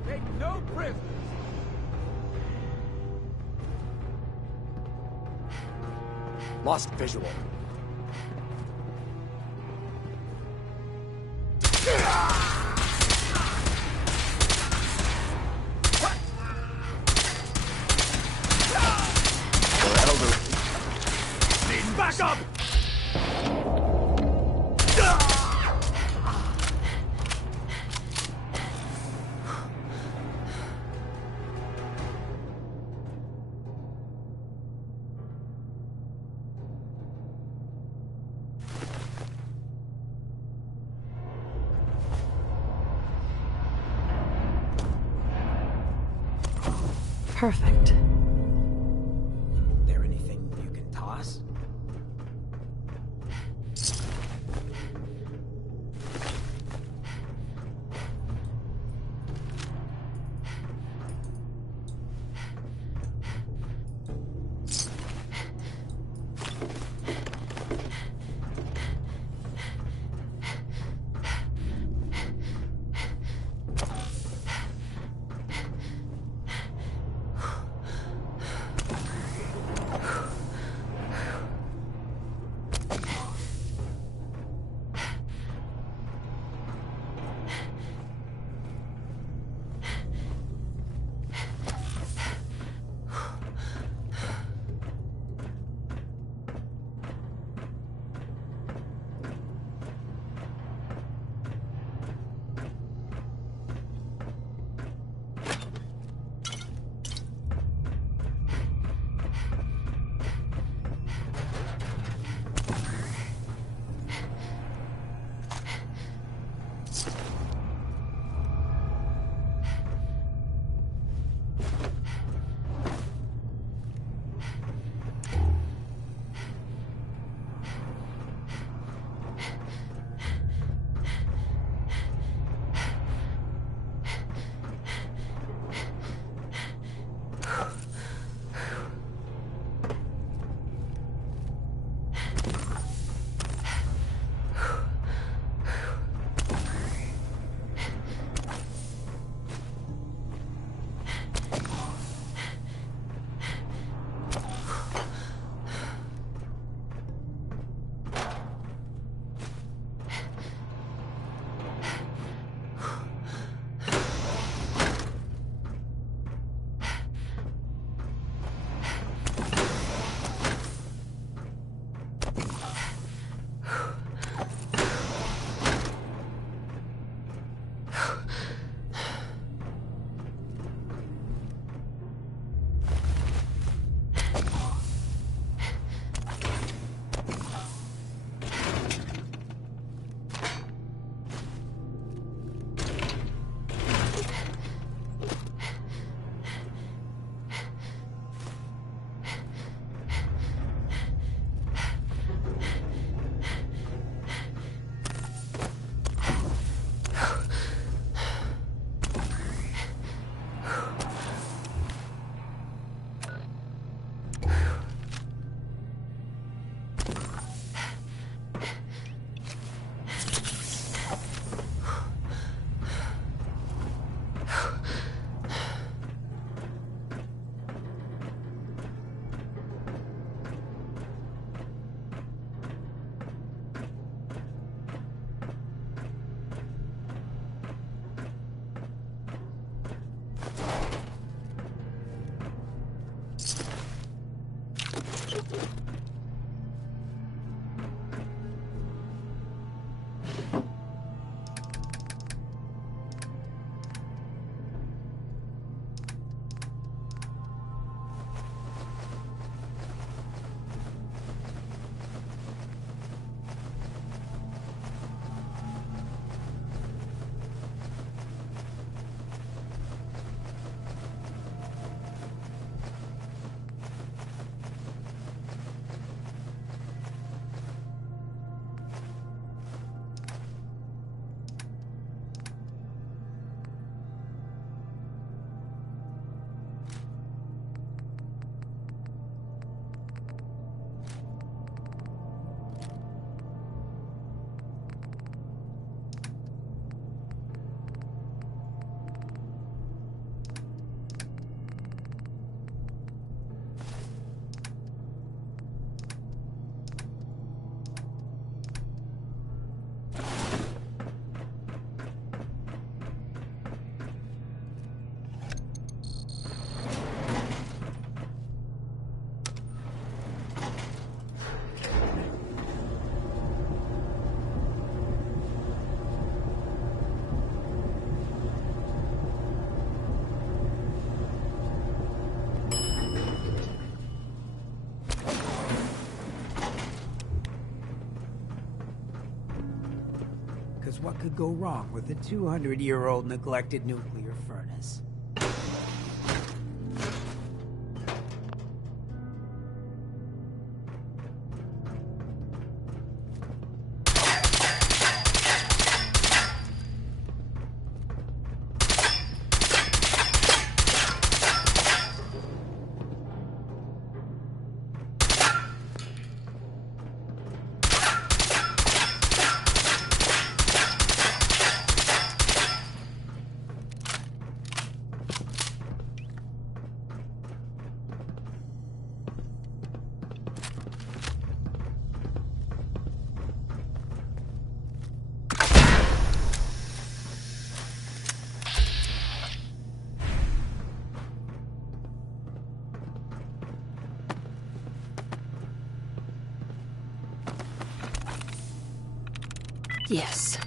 Take no prisoners. Lost visual. That'll do. Back up! Perfect. There anything you can toss? knows what could go wrong with a 200-year-old neglected nuclear furnace. Yes.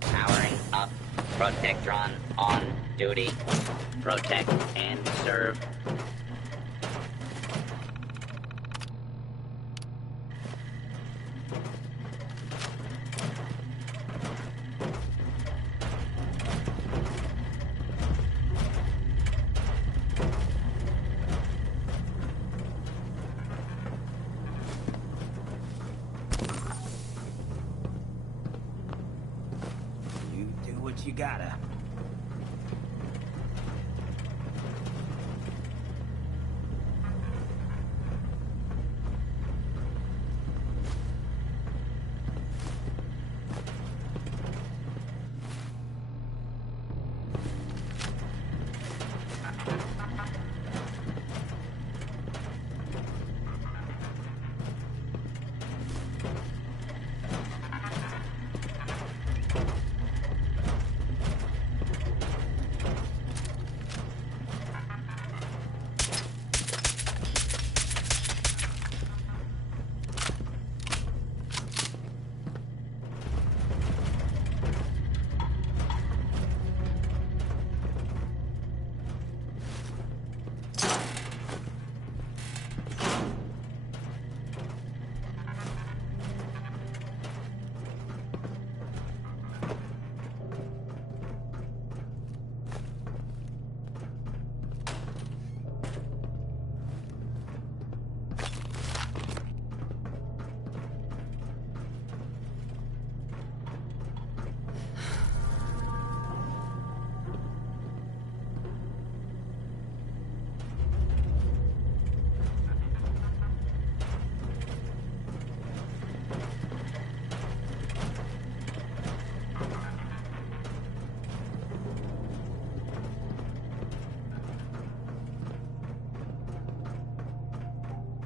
Powering up. Protectron on duty. Protect and serve. You gotta.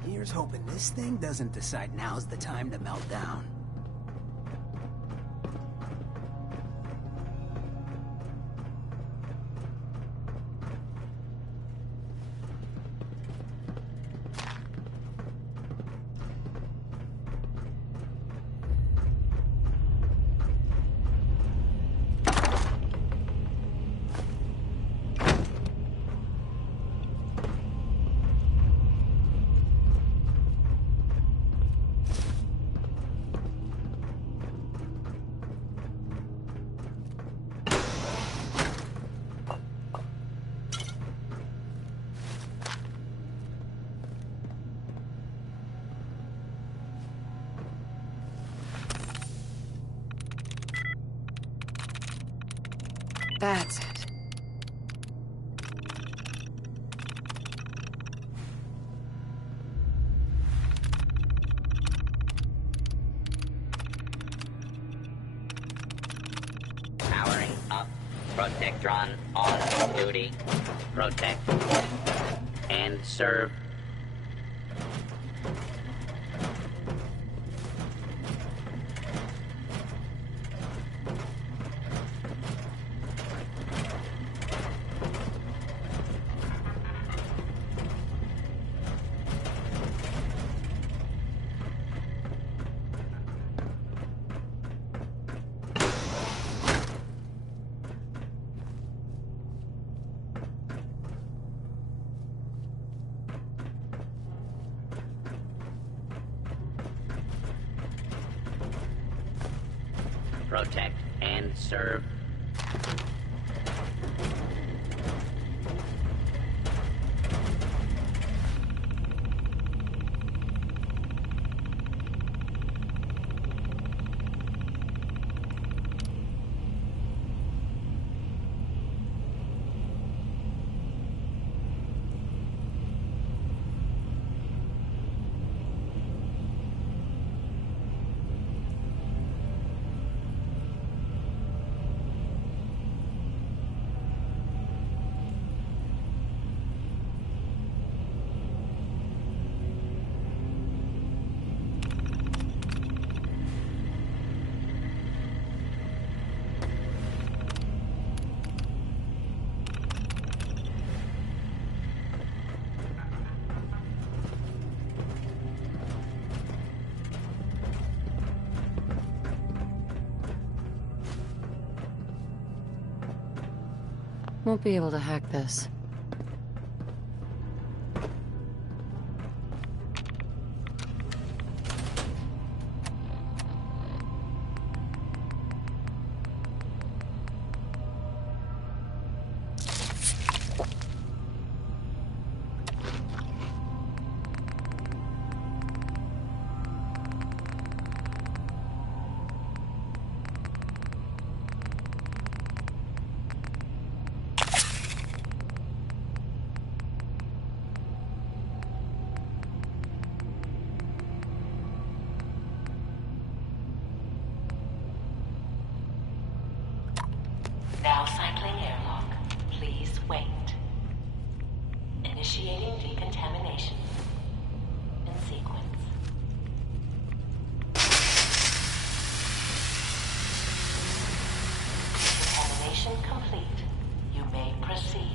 Here's hoping this thing doesn't decide now's the time to melt down. That's it. Powering up. Protectron on duty. Protect and serve. protect, and serve. Won't be able to hack this. Now cycling airlock. Please wait. Initiating decontamination. In sequence. Decontamination complete. You may proceed.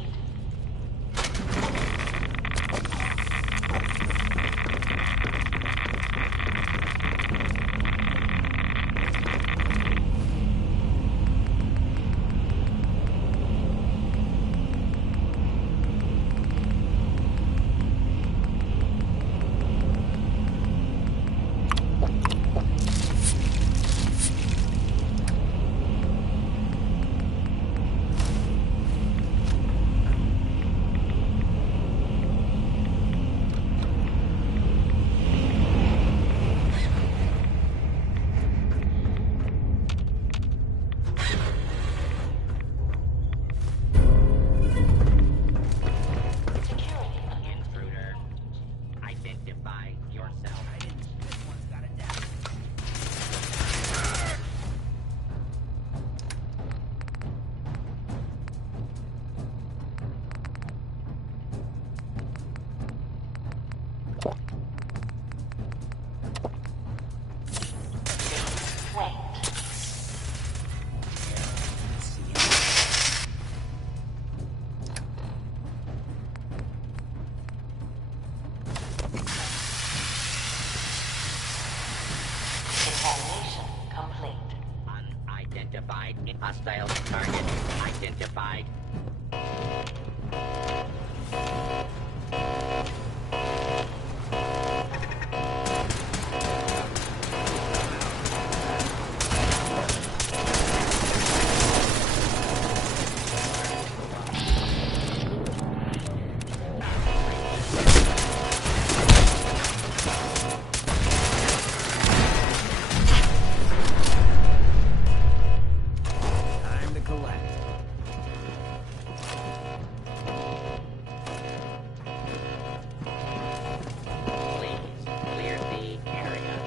Hostile target identified.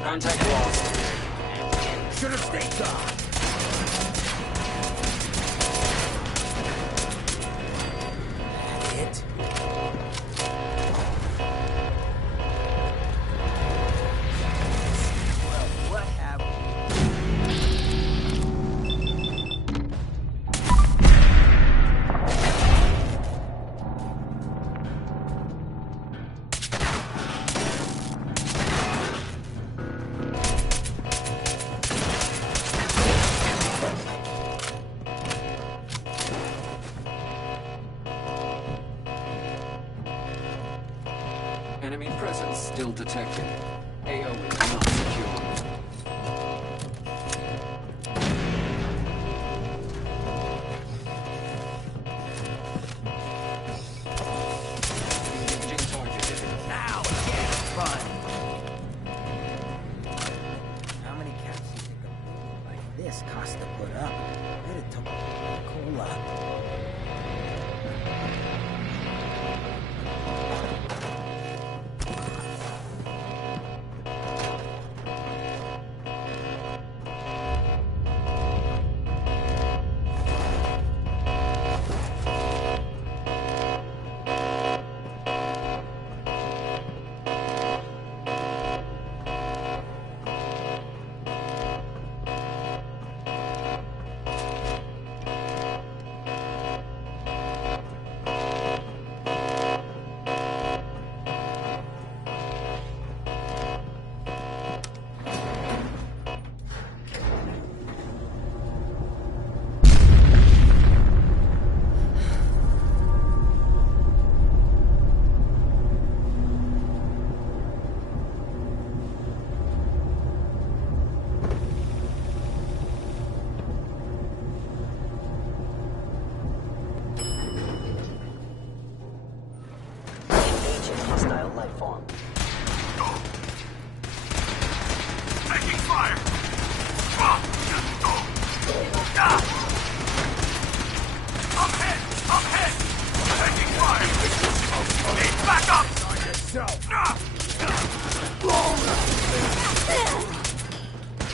Contact lost. Should have stayed gone. It. Well, what have Enemy presence still detected. AO is not secure. biggest cost to put up. It took a cola.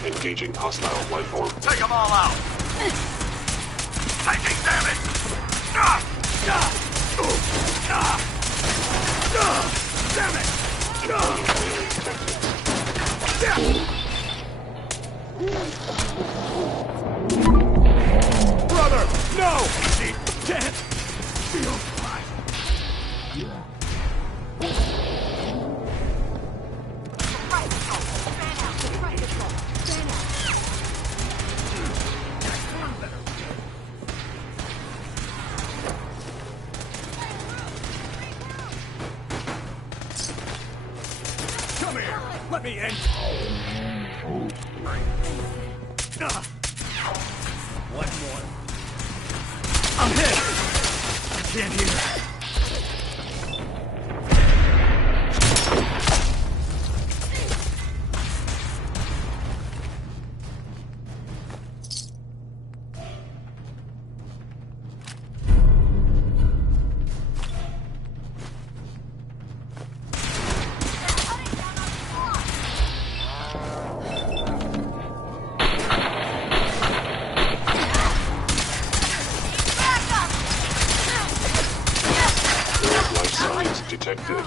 Engaging hostile life form. Take them all out! Taking damage! Damn it! Brother, no! Can't feel fine. Come here! Let me in! One more. I'm hit! I can't hear. Detected.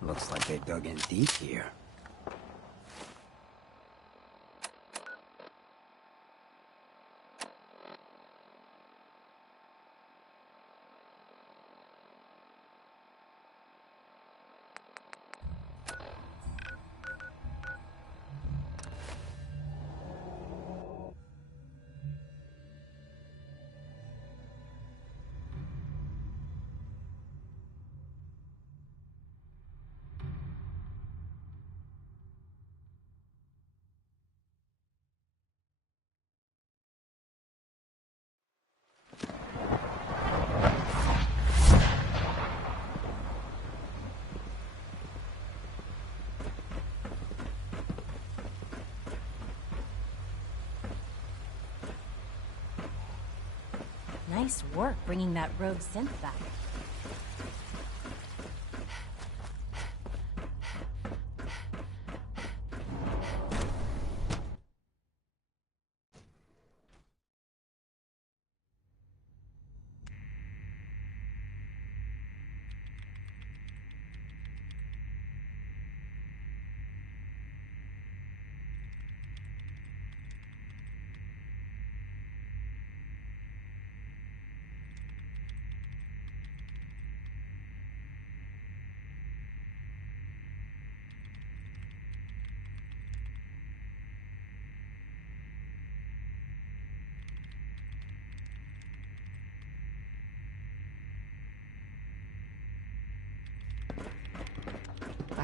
Looks like they dug in deep here. Nice work bringing that rogue synth back.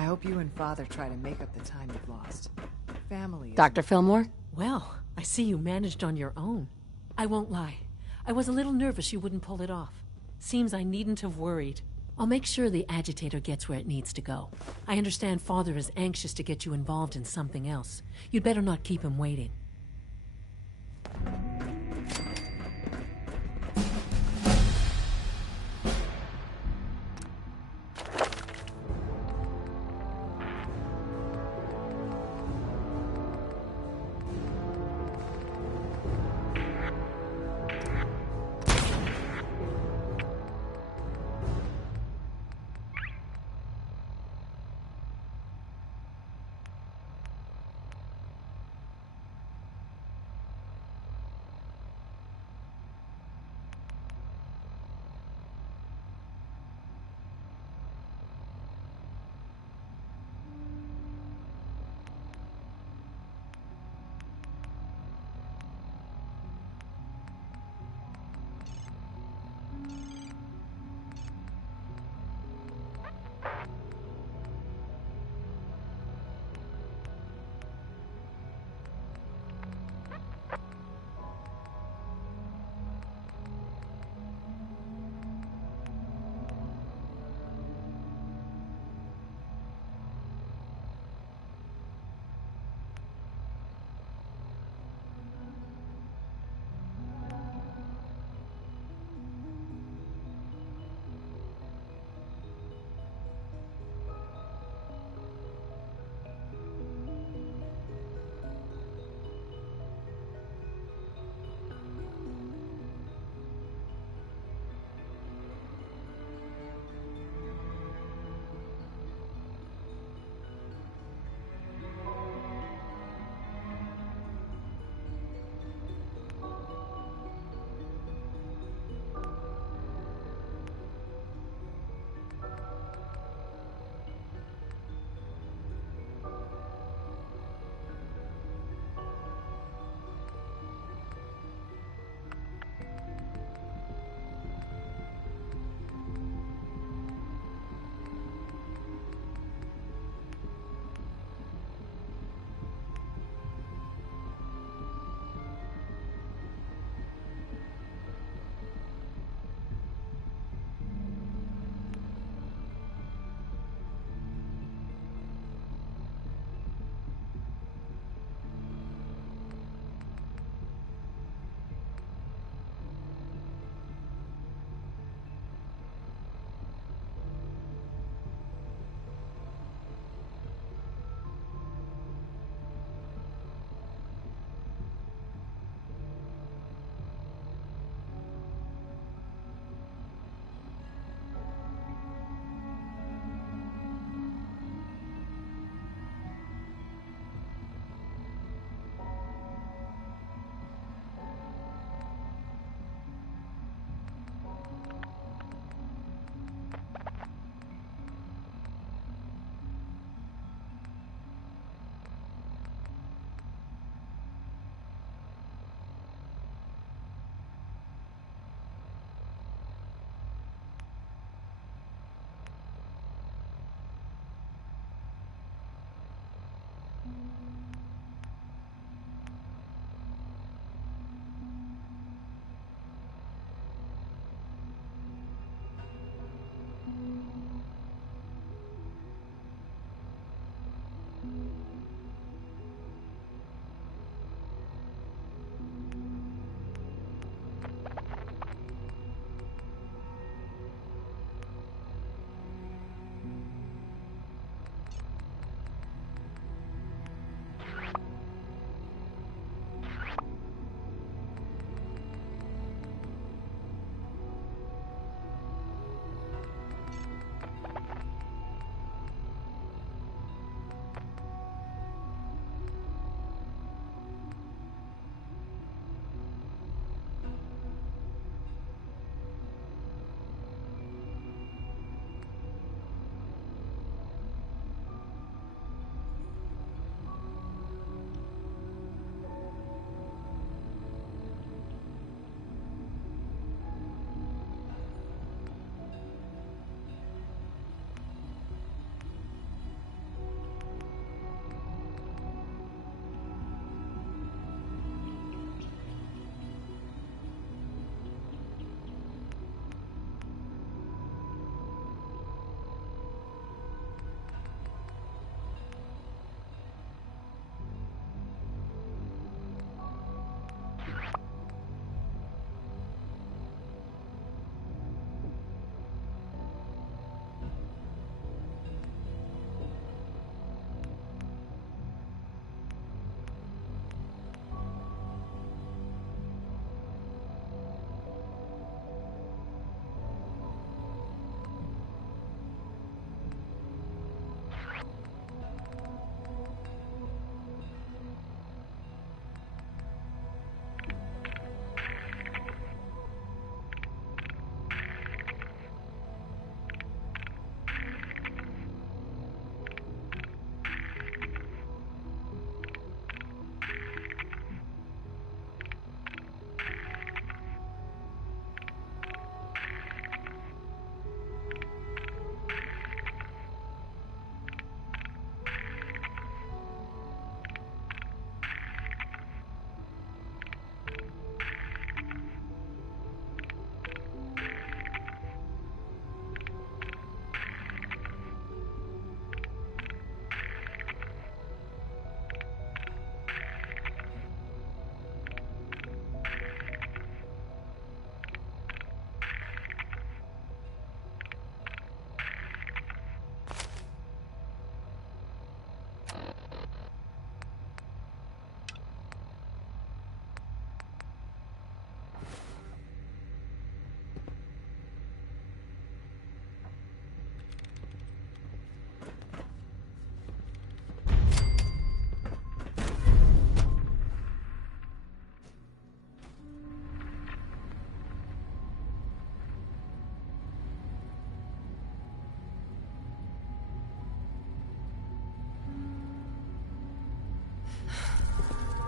I hope you and Father try to make up the time you've lost. Family is... Dr. Fillmore? Well, I see you managed on your own. I won't lie. I was a little nervous you wouldn't pull it off. Seems I needn't have worried. I'll make sure the agitator gets where it needs to go. I understand Father is anxious to get you involved in something else. You'd better not keep him waiting.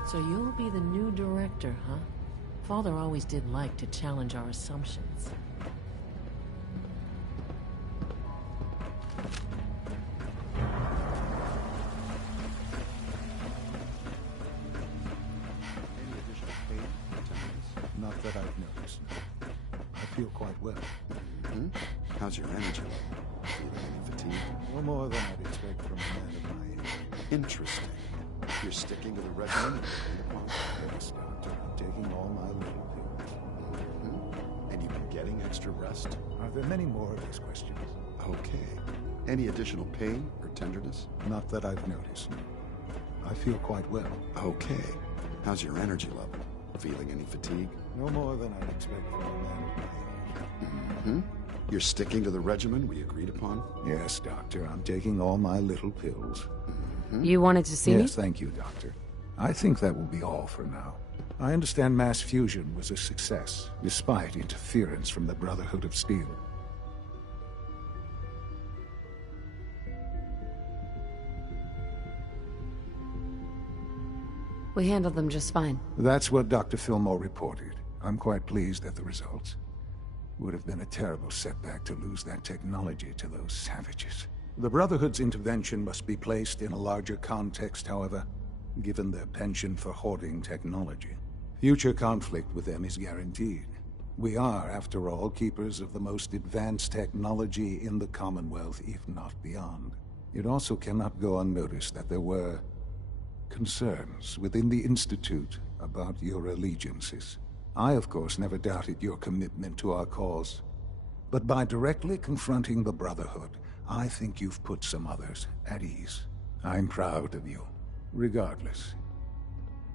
So you'll be the new director, huh? Father always did like to challenge our assumptions. Not that I've noticed. I feel quite well. Hmm? How's your energy level? Feeling any fatigue? No more than I'd expect from a man of my age. Interesting. You're sticking to the regimen? Yes, Doctor. I'm taking all my little pills. Hmm? And you've been getting extra rest? Are there many more of these questions? Okay. Any additional pain or tenderness? Not that I've noticed. I feel quite well. Okay. How's your energy level? Feeling any fatigue? No more than I'd expect from a man of my age. Mm-hmm. You're sticking to the regimen we agreed upon? Yes, Doctor. I'm taking all my little pills. Mm-hmm. You wanted to see me? Yes, thank you, Doctor. I think that will be all for now. I understand mass fusion was a success, despite interference from the Brotherhood of Steel. We handled them just fine. That's what Dr. Fillmore reported. I'm quite pleased at the results. Would have been a terrible setback to lose that technology to those savages. The Brotherhood's intervention must be placed in a larger context, however, given their penchant for hoarding technology. Future conflict with them is guaranteed. We are, after all, keepers of the most advanced technology in the Commonwealth, if not beyond. It also cannot go unnoticed that there were concerns within the Institute about your allegiances. I, of course, never doubted your commitment to our cause. But by directly confronting the Brotherhood, I think you've put some others at ease. I'm proud of you, regardless.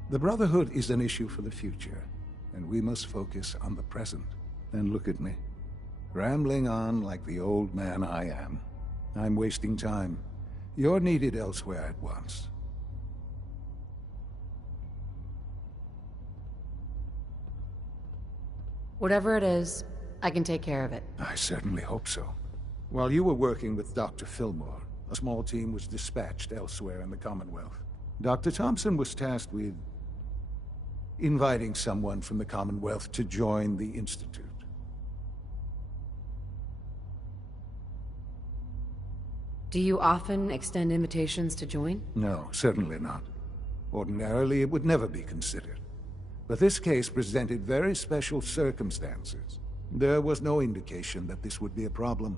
The Brotherhood is an issue for the future, and we must focus on the present. And look at me, rambling on like the old man I am. I'm wasting time. You're needed elsewhere at once. Whatever it is, I can take care of it. I certainly hope so. While you were working with Dr. Fillmore, a small team was dispatched elsewhere in the Commonwealth. Dr. Thompson was tasked with inviting someone from the Commonwealth to join the Institute. Do you often extend invitations to join? No, certainly not. Ordinarily, it would never be considered. But this case presented very special circumstances. There was no indication that this would be a problem.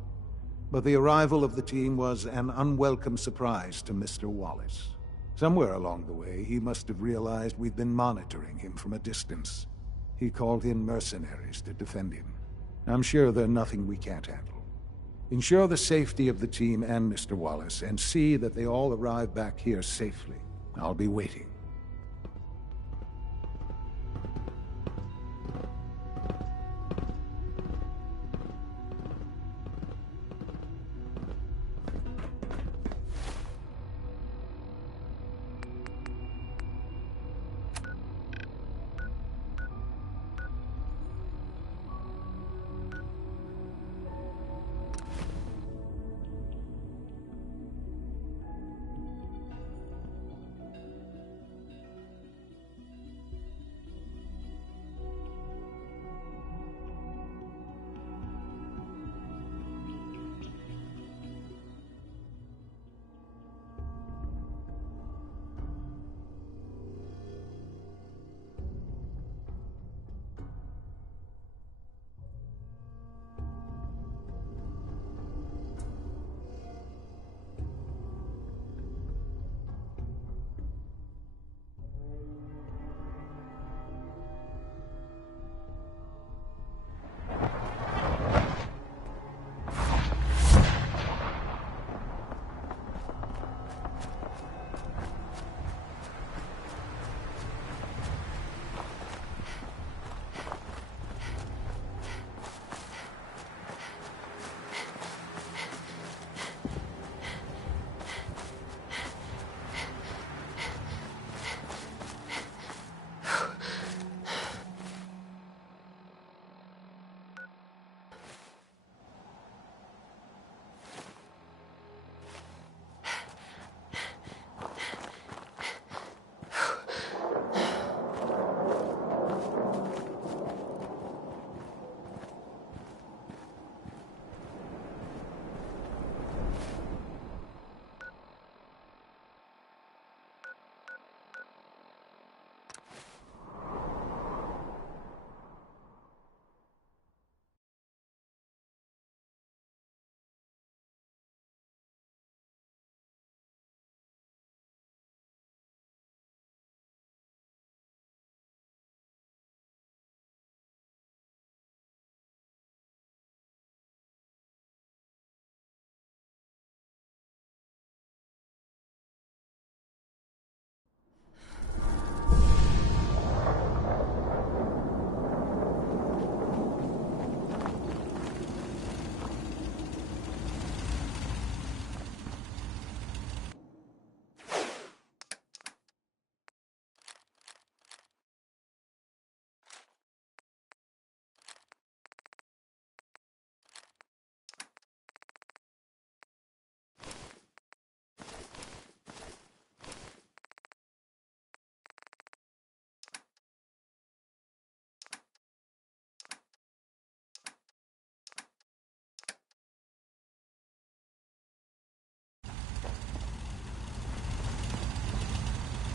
But the arrival of the team was an unwelcome surprise to Mr. Wallace. Somewhere along the way, he must have realized we'd been monitoring him from a distance. He called in mercenaries to defend him. I'm sure they're nothing we can't handle. Ensure the safety of the team and Mr. Wallace, and see that they all arrive back here safely. I'll be waiting.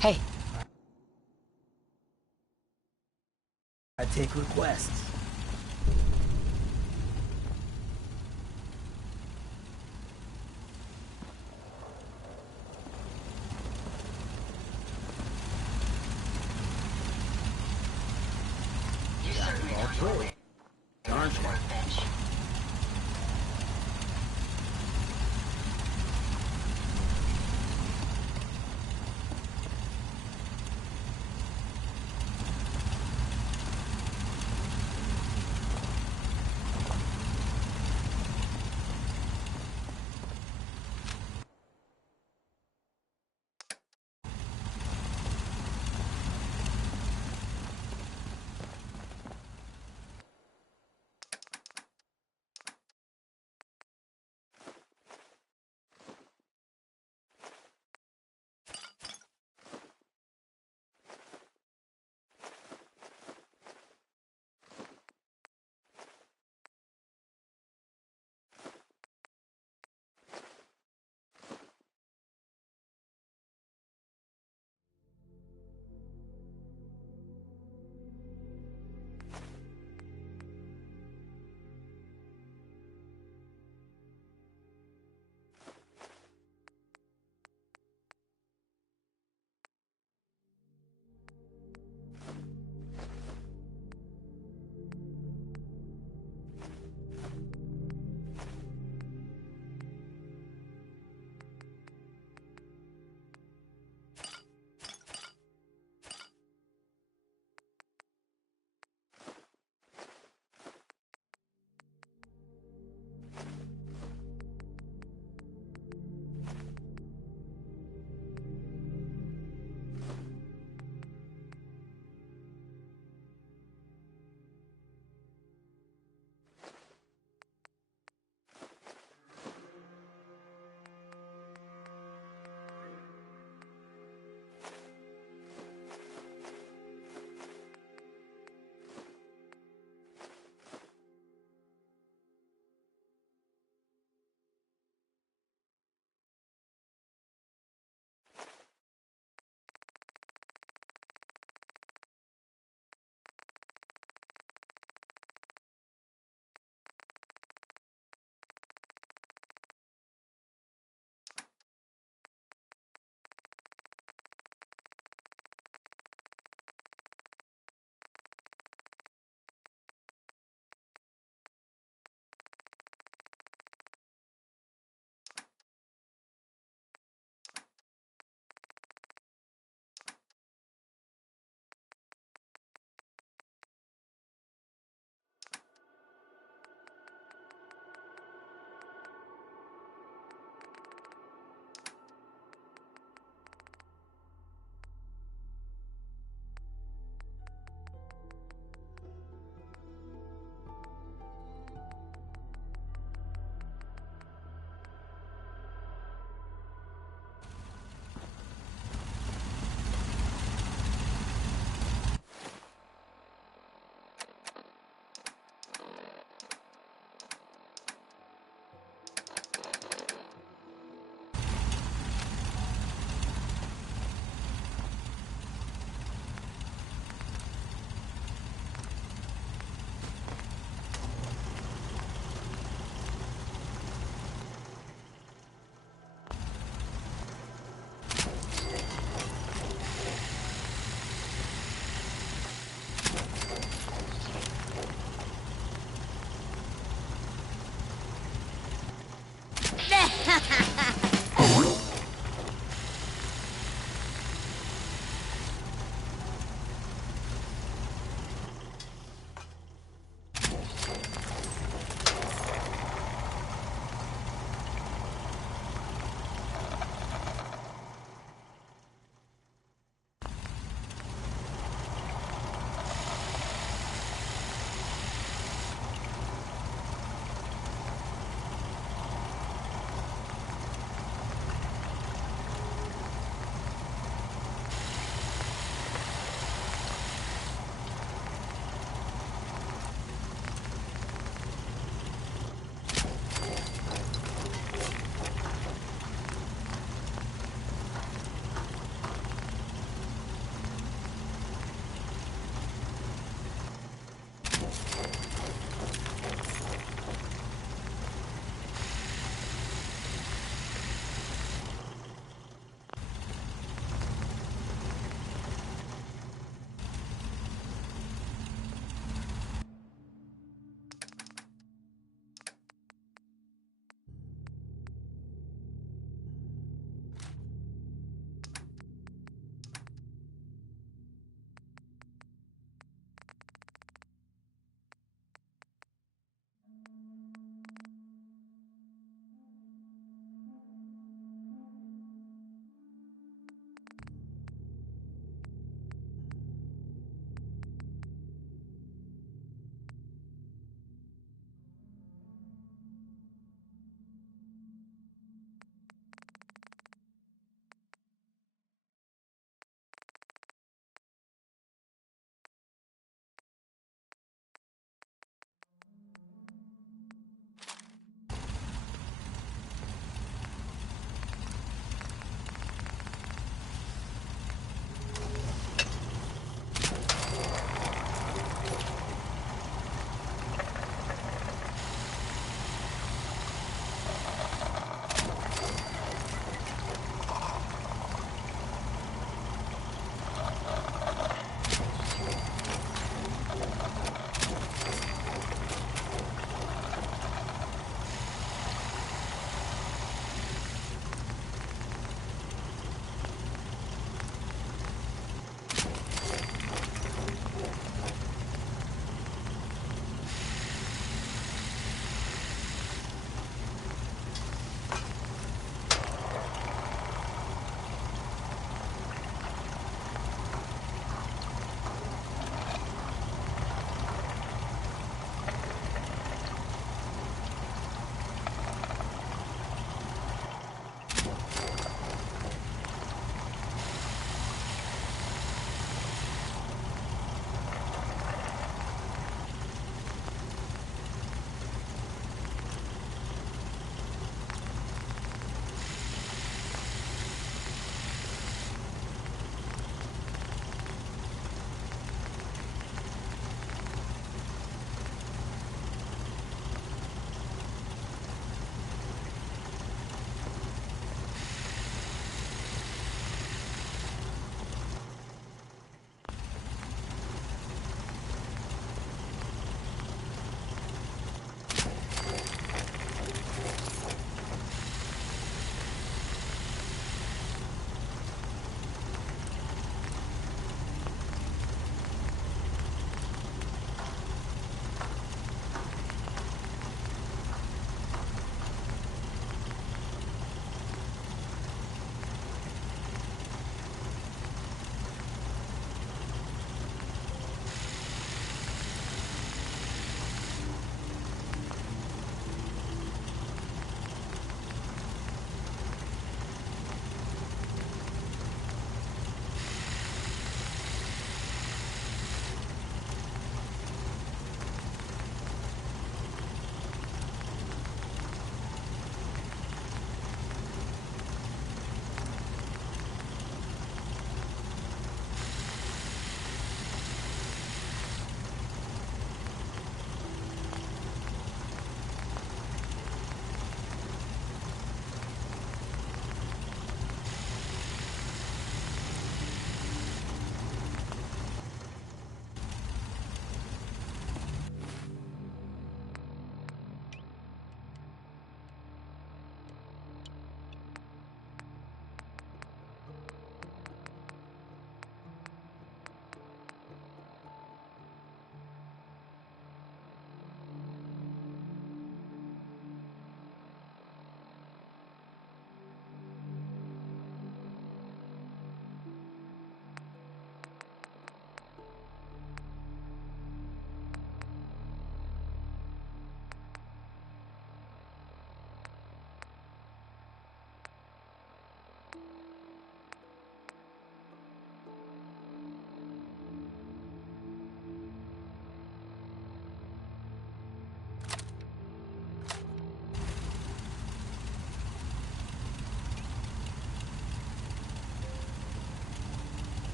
Hey. I take requests. Aren't you?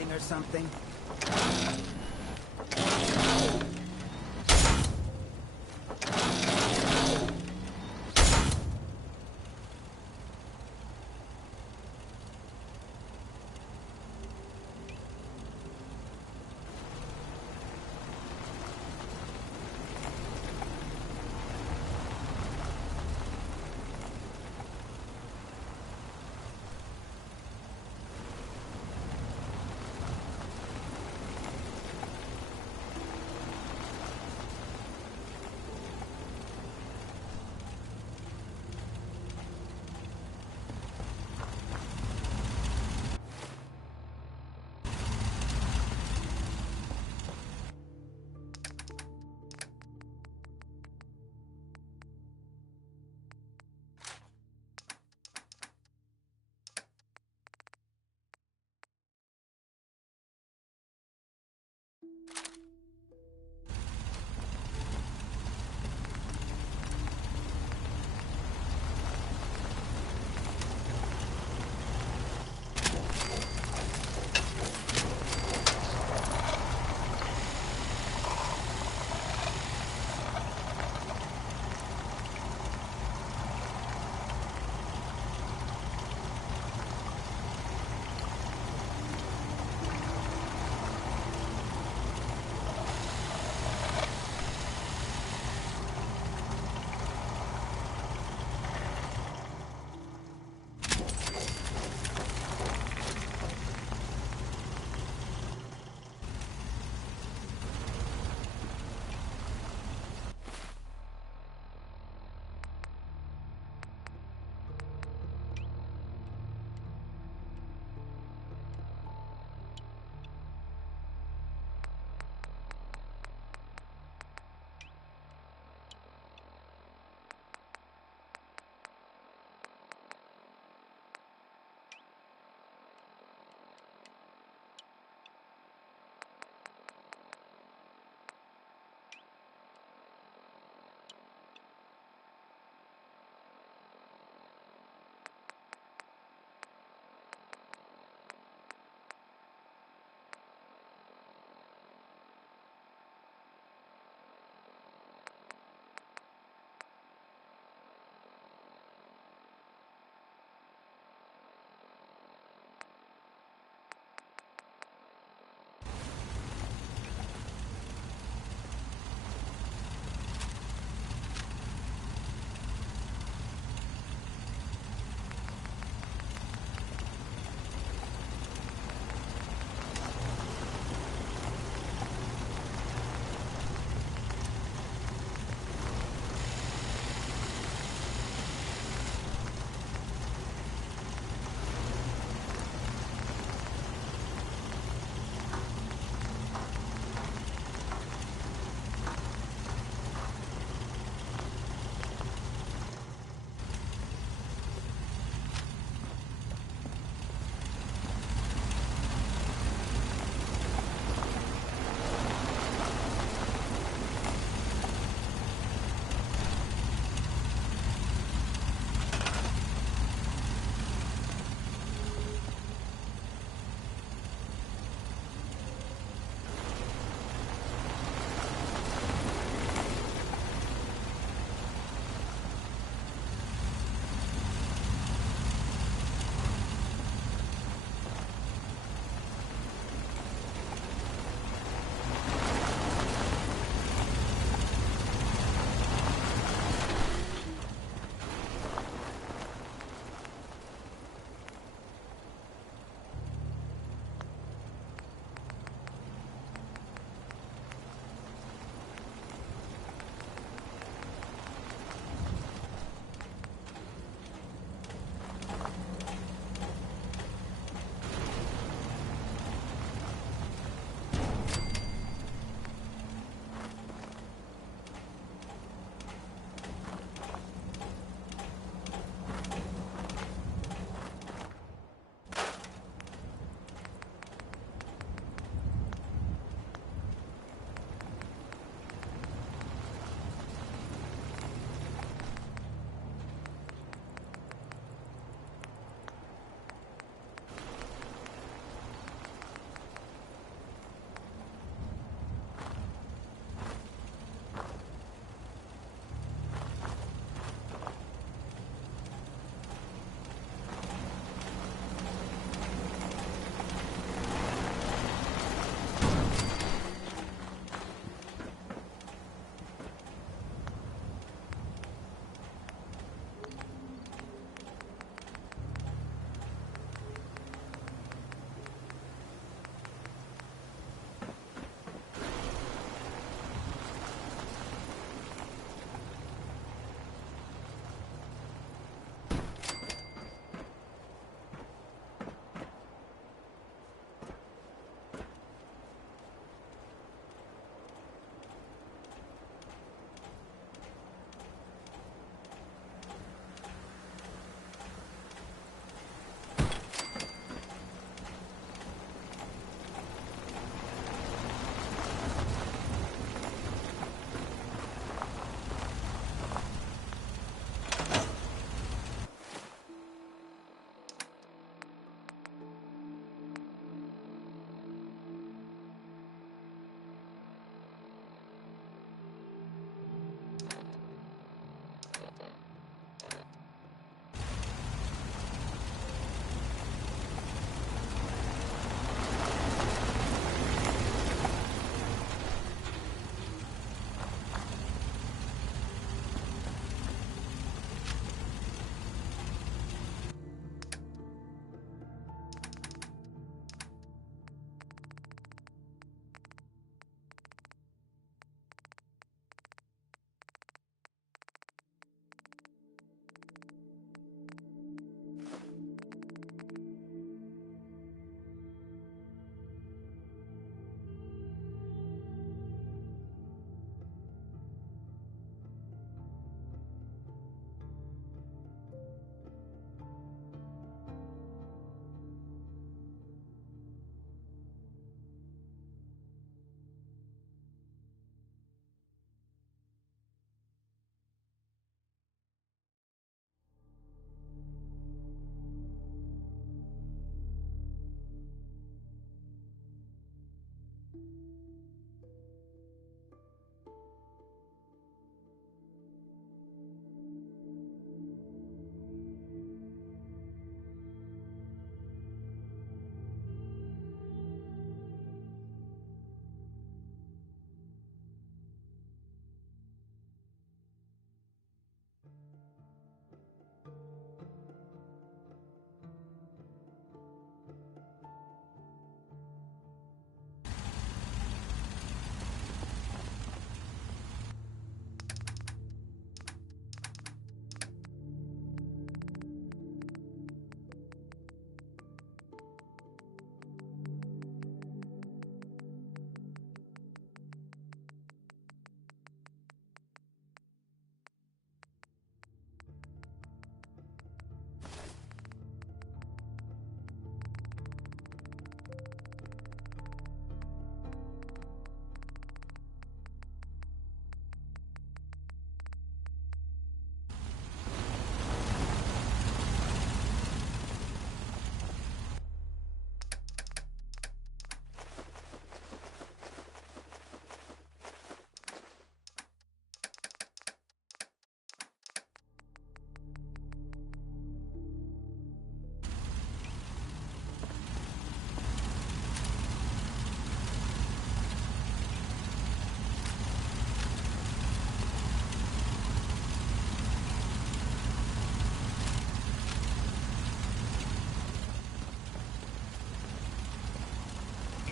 fighting or something?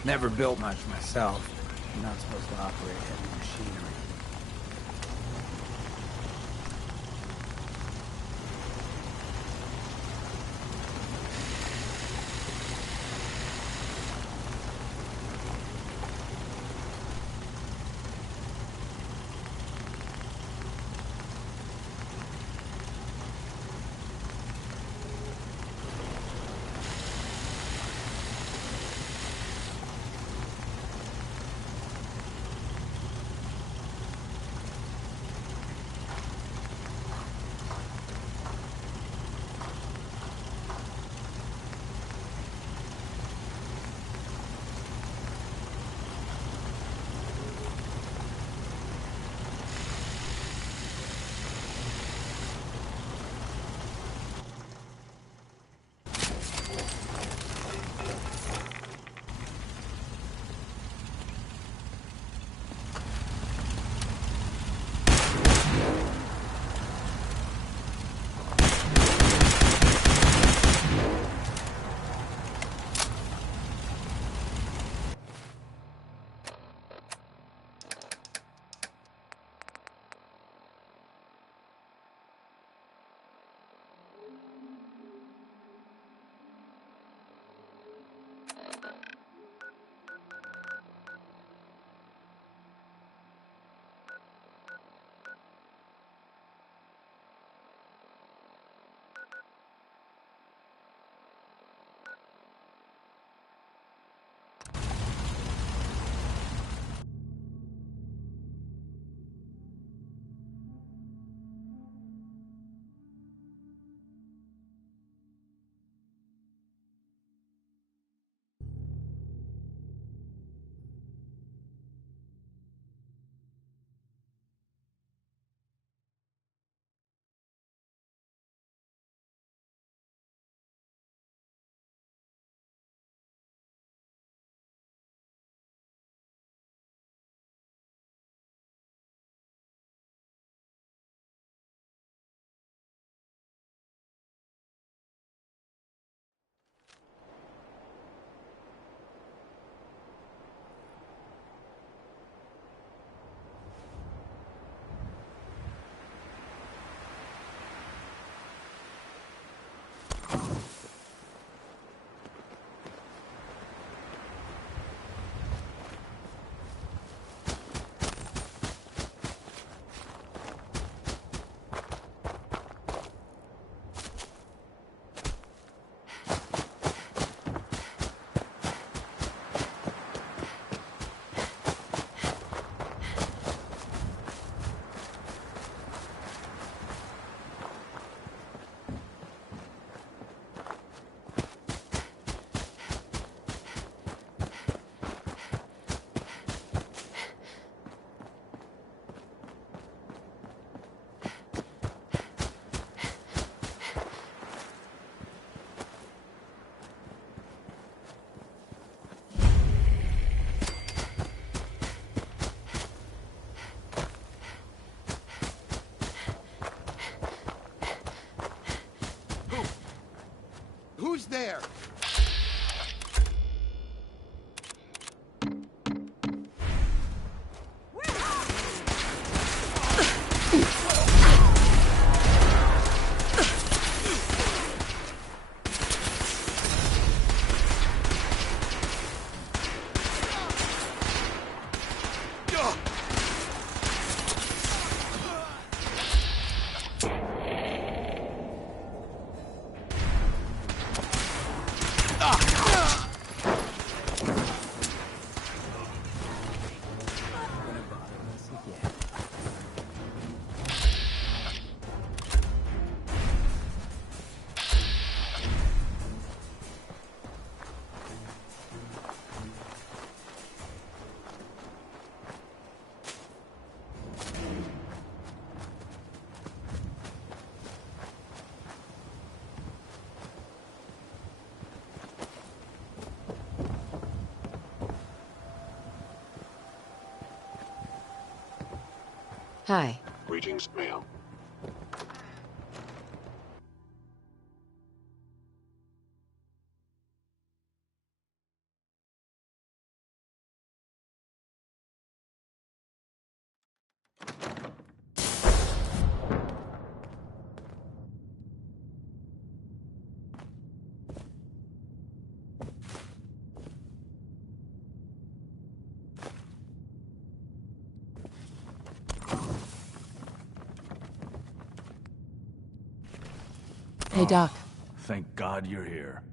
Never built much myself. You're not supposed to operate heavy machinery. Who's there? Hi. Greetings, ma'am. Hey, Doc. Thank God you're here.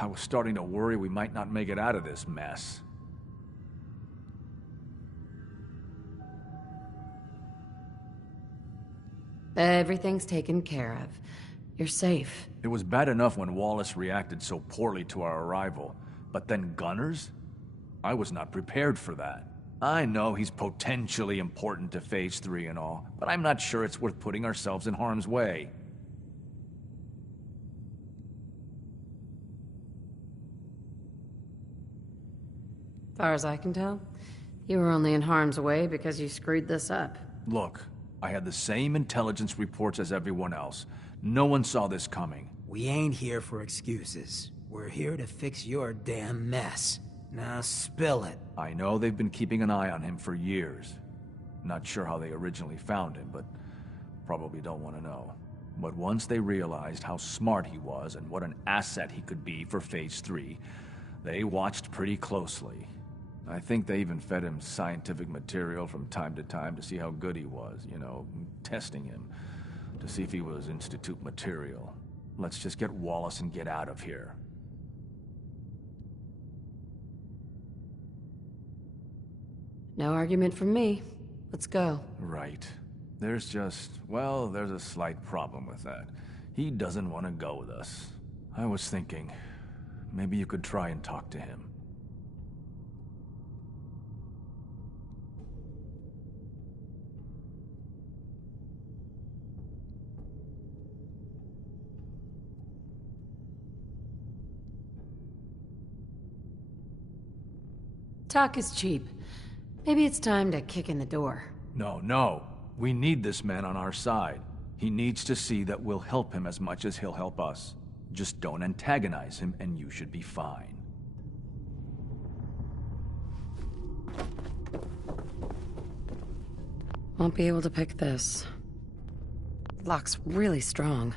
I was starting to worry we might not make it out of this mess. Everything's taken care of. You're safe. It was bad enough when Wallace reacted so poorly to our arrival, but then Gunners? I was not prepared for that. I know he's potentially important to Phase 3 and all, but I'm not sure it's worth putting ourselves in harm's way. As far as I can tell, you were only in harm's way because you screwed this up. Look, I had the same intelligence reports as everyone else. No one saw this coming. We ain't here for excuses. We're here to fix your damn mess. Now spill it. I know they've been keeping an eye on him for years. Not sure how they originally found him, but probably don't want to know. But once they realized how smart he was and what an asset he could be for Phase 3, they watched pretty closely. I think they even fed him scientific material from time to time to see how good he was, you know, testing him, to see if he was Institute material. Let's just get Wallace and get out of here. No argument from me. Let's go. Right. There's just, well, there's a slight problem with that. He doesn't want to go with us. I was thinking, maybe you could try and talk to him. Talk is cheap. Maybe it's time to kick in the door. No. We need this man on our side. He needs to see that we'll help him as much as he'll help us. Just don't antagonize him and you should be fine. Won't be able to pick this. Lock's really strong.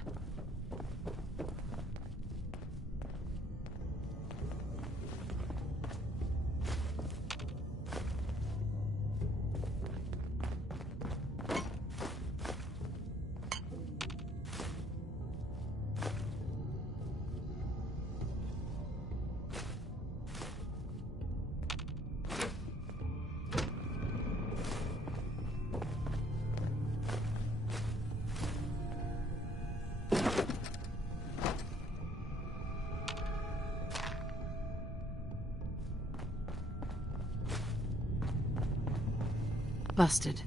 Busted.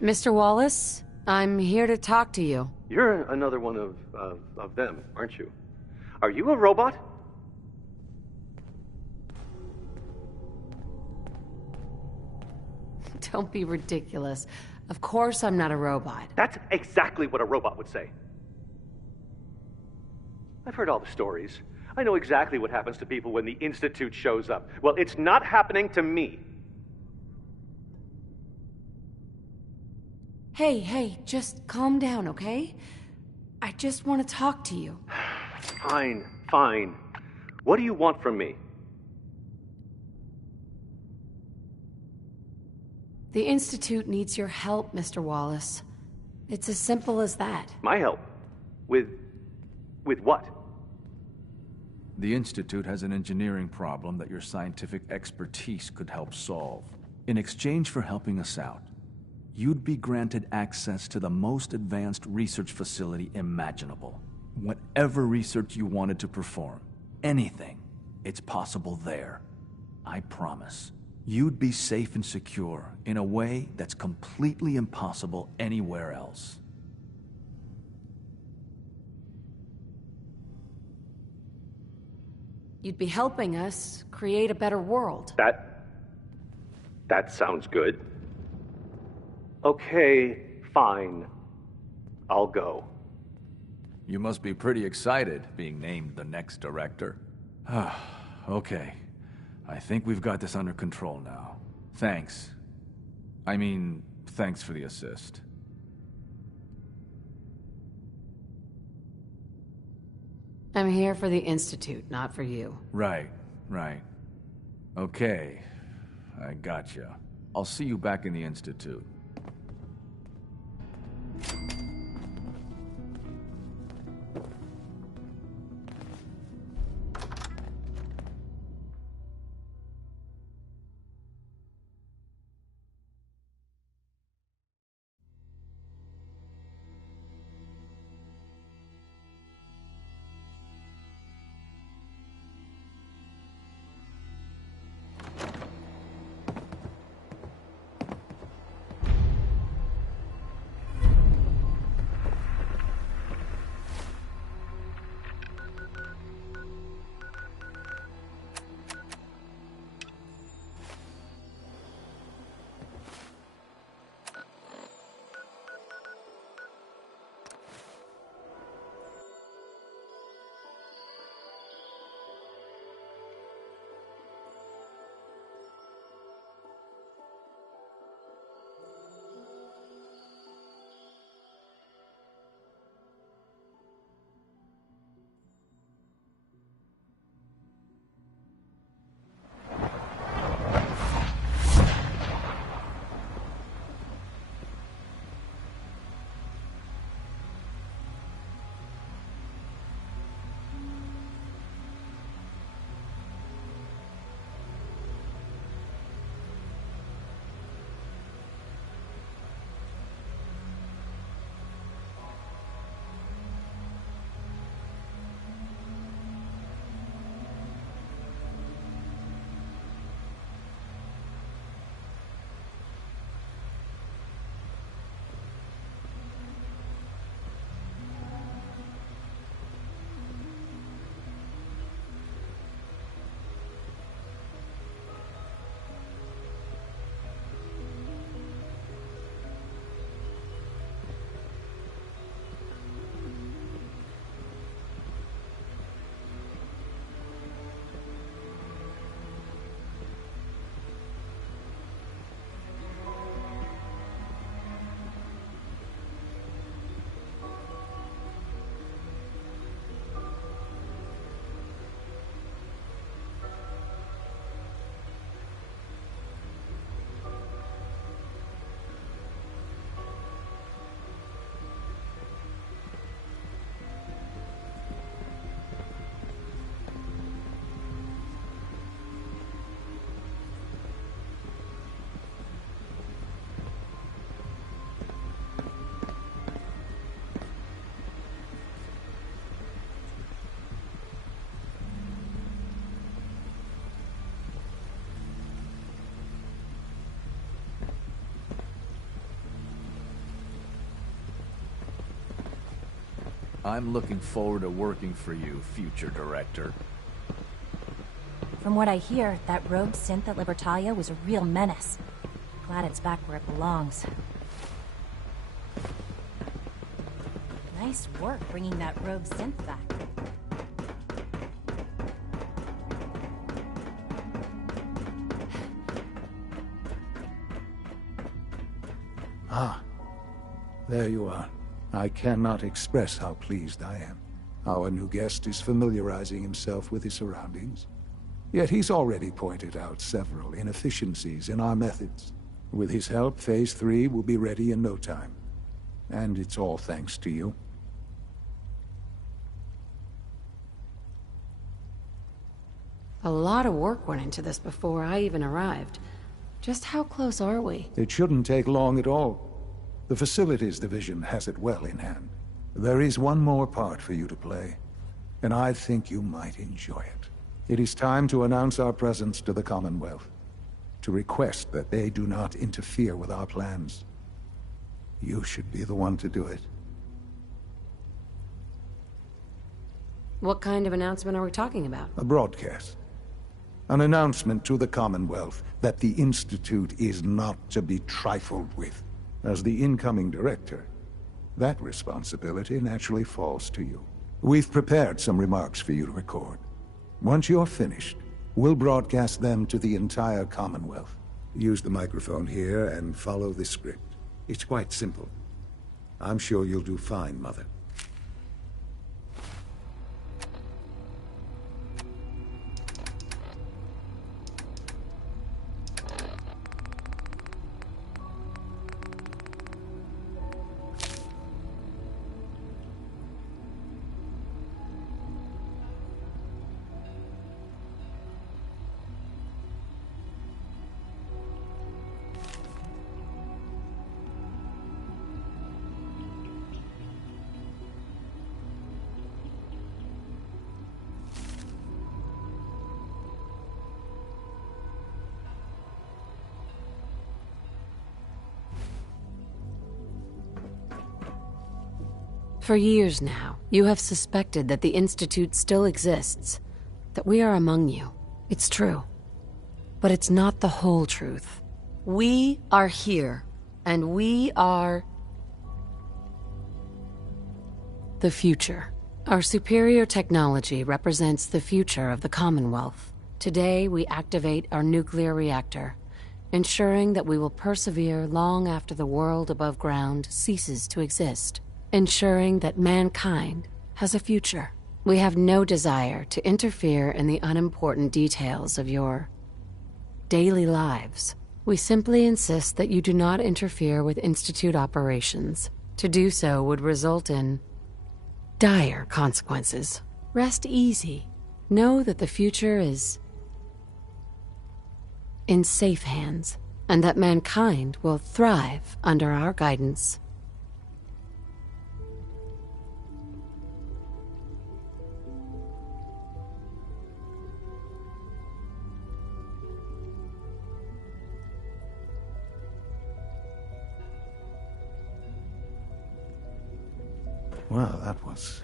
Mr. Wallace, I'm here to talk to you. You're another one of them, aren't you? Are you a robot? Don't be ridiculous. Of course I'm not a robot. That's exactly what a robot would say. I've heard all the stories. I know exactly what happens to people when the Institute shows up. Well, it's not happening to me. Hey, just calm down, okay? I just want to talk to you. Fine. What do you want from me? The Institute needs your help, Mr. Wallace. It's as simple as that. My help? With what? The Institute has an engineering problem that your scientific expertise could help solve. In exchange for helping us out, you'd be granted access to the most advanced research facility imaginable. Whatever research you wanted to perform, anything, it's possible there. I promise. You'd be safe and secure in a way that's completely impossible anywhere else. You'd be helping us create a better world. That sounds good. Okay, fine. I'll go. You must be pretty excited being named the next director. Okay. I think we've got this under control now. Thanks. Thanks for the assist. I'm here for the Institute, not for you. Right. Okay. I gotcha. I'll see you back in the Institute. I'm looking forward to working for you, future director. From what I hear, that rogue synth at Libertalia was a real menace. Glad it's back where it belongs. Nice work bringing that rogue synth back. Ah, there you are. I cannot express how pleased I am. Our new guest is familiarizing himself with his surroundings. Yet he's already pointed out several inefficiencies in our methods. With his help, Phase 3 will be ready in no time. And it's all thanks to you. A lot of work went into this before I even arrived. Just how close are we? It shouldn't take long at all. The Facilities Division has it well in hand. There is one more part for you to play, and I think you might enjoy it. It is time to announce our presence to the Commonwealth, to request that they do not interfere with our plans. You should be the one to do it. What kind of announcement are we talking about? A broadcast. An announcement to the Commonwealth that the Institute is not to be trifled with. As the incoming director, that responsibility naturally falls to you. We've prepared some remarks for you to record. Once you're finished, we'll broadcast them to the entire Commonwealth. Use the microphone here and follow the script. It's quite simple. I'm sure you'll do fine, Mother. For years now, you have suspected that the Institute still exists, that we are among you. It's true. But it's not the whole truth. We are here, and we are the future. Our superior technology represents the future of the Commonwealth. Today, we activate our nuclear reactor, ensuring that we will persevere long after the world above ground ceases to exist. Ensuring that mankind has a future. We have no desire to interfere in the unimportant details of your daily lives. We simply insist that you do not interfere with Institute operations. To do so would result in dire consequences. Rest easy. Know that the future is in safe hands, and that mankind will thrive under our guidance. Well, that was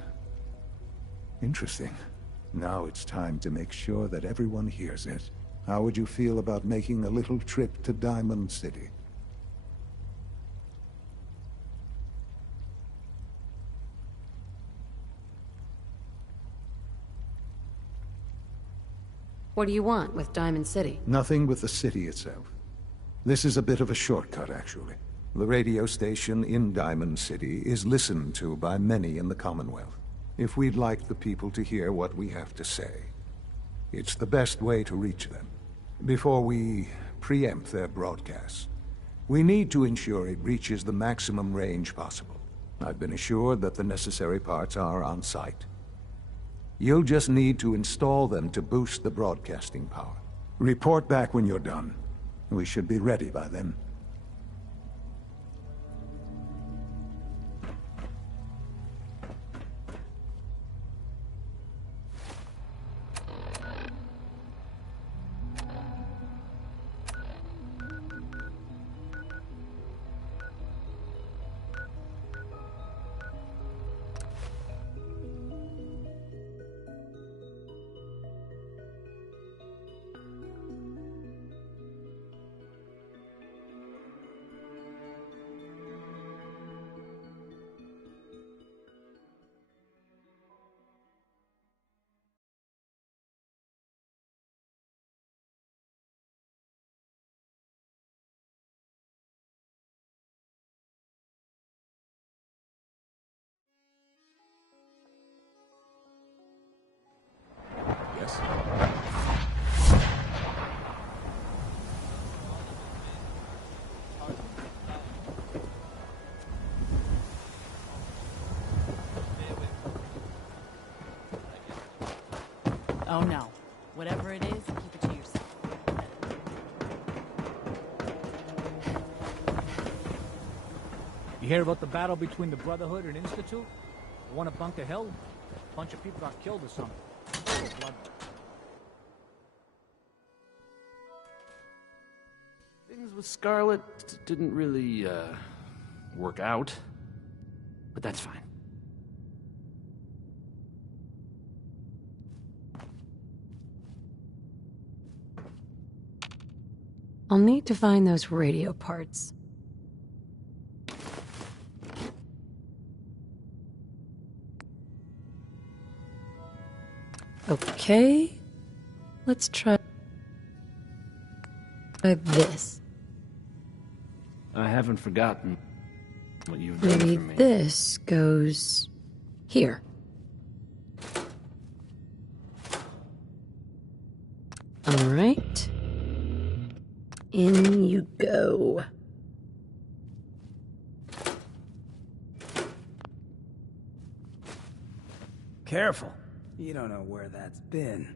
interesting. Now it's time to make sure that everyone hears it. How would you feel about making a little trip to Diamond City? What do you want with Diamond City? Nothing with the city itself. This is a bit of a shortcut, actually. The radio station in Diamond City is listened to by many in the Commonwealth. If we'd like the people to hear what we have to say, it's the best way to reach them. Before we preempt their broadcast, we need to ensure it reaches the maximum range possible. I've been assured that the necessary parts are on site. You'll just need to install them to boost the broadcasting power. Report back when you're done. We should be ready by then. Oh no. Whatever it is, keep it to yourself. You hear about the battle between the Brotherhood and Institute? The one at Bunker Hill? A bunch of people got killed or something. Total bloodbath. Things with Scarlet didn't really, work out. But that's fine. I'll need to find those radio parts. Okay, let's try this. I haven't forgotten what you've done Maybe for me. this goes here. All right. In you go. Careful. You don't know where that's been.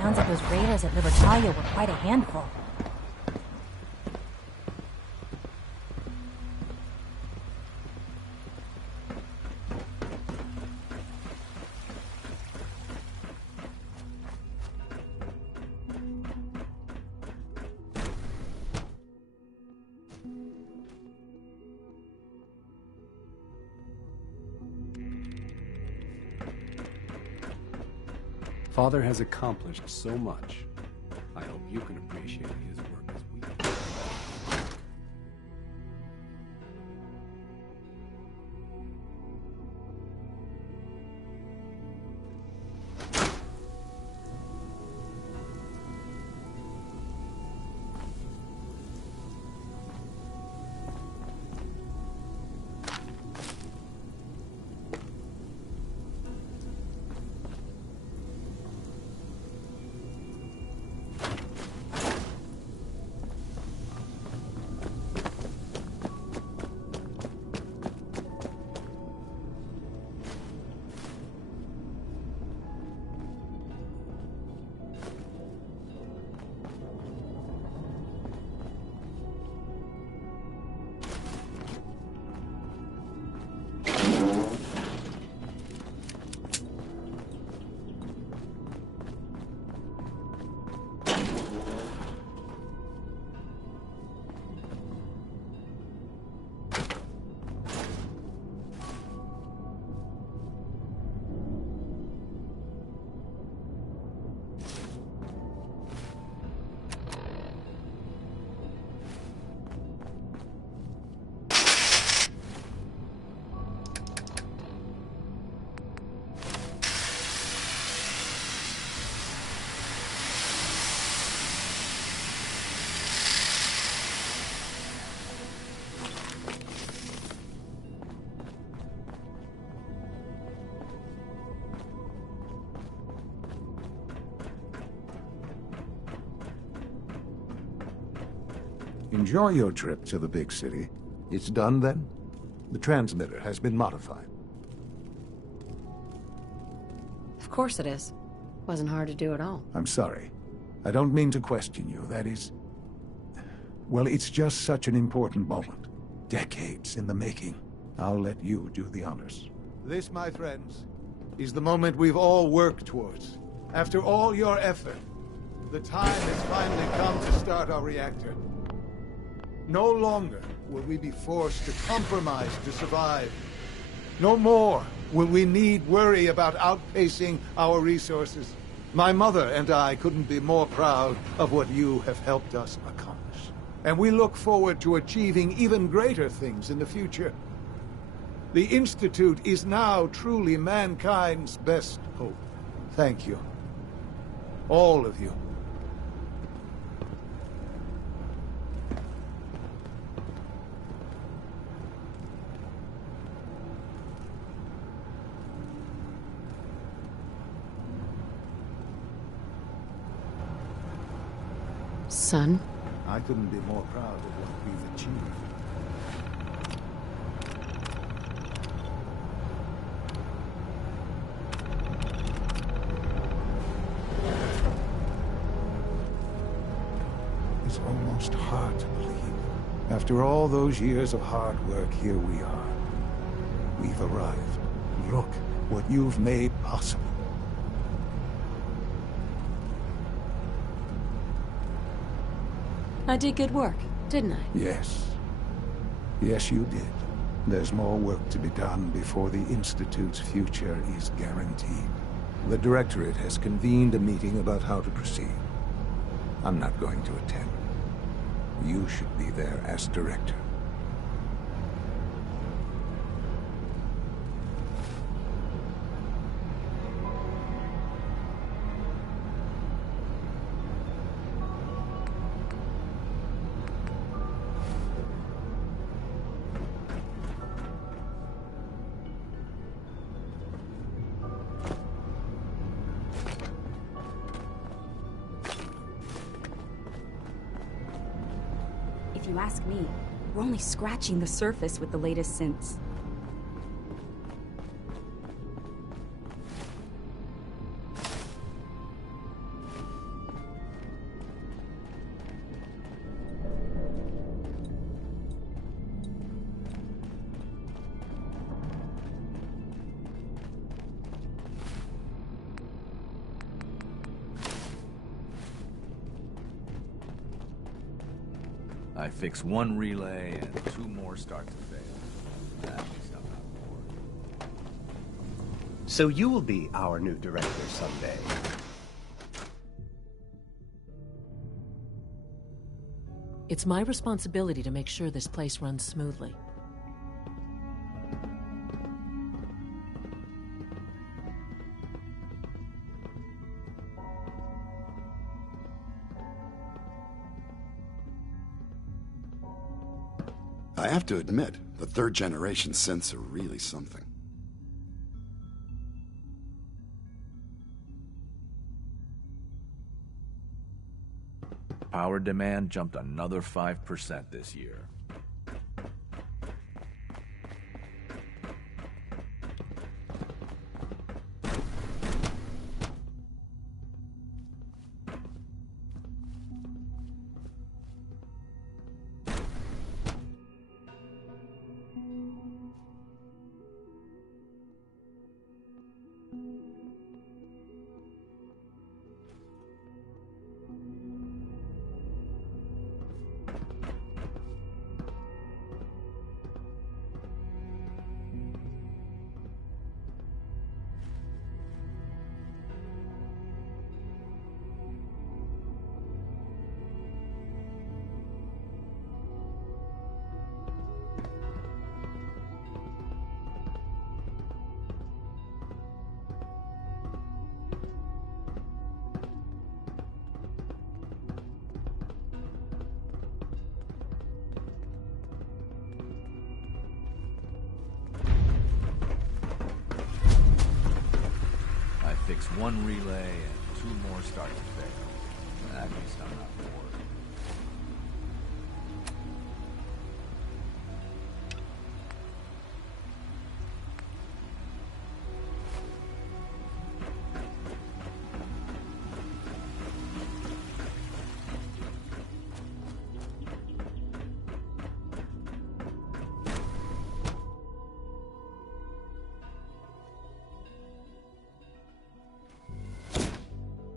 Sounds like those raiders at Libertalia were quite a handful. Father has accomplished so much. I hope you can appreciate his work as we do. Enjoy your trip to the big city. It's done then? The transmitter has been modified. Of course it is. Wasn't hard to do at all. I'm sorry. I don't mean to question you. That is... Well, it's just such an important moment. Decades in the making. I'll let you do the honors. This, my friends, is the moment we've all worked towards. After all your effort, the time has finally come to start our reactor. No longer will we be forced to compromise to survive. No more will we need worry about outpacing our resources. My mother and I couldn't be more proud of what you have helped us accomplish. And we look forward to achieving even greater things in the future. The Institute is now truly mankind's best hope. Thank you. All of you. Son? I couldn't be more proud of what we've achieved. It's almost hard to believe. After all those years of hard work, here we are. We've arrived. Look what you've made possible. I did good work, didn't I? Yes. Yes, you did. There's more work to be done before the Institute's future is guaranteed. The Directorate has convened a meeting about how to proceed. I'm not going to attend. You should be there as Director. If you ask me, we're only scratching the surface with the latest synths. I fix one relay and 2 more start to fail. At least I'm not bored. So you will be our new director someday. It's my responsibility to make sure this place runs smoothly. I have to admit, the 3rd generation synths are really something. Power demand jumped another 5% this year. Fix one relay and 2 more start to fail. At least I'm not bored.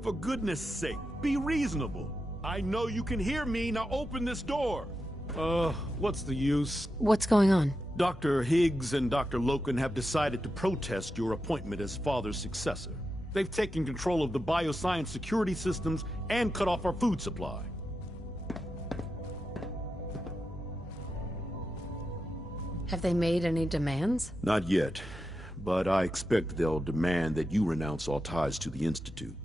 For goodness sake, be reasonable. I know you can hear me, now open this door. What's the use? What's going on? Dr. Higgs and Dr. Loken have decided to protest your appointment as Father's successor. They've taken control of the bioscience security systems and cut off our food supply. Have they made any demands? Not yet, but I expect they'll demand that you renounce all ties to the Institute.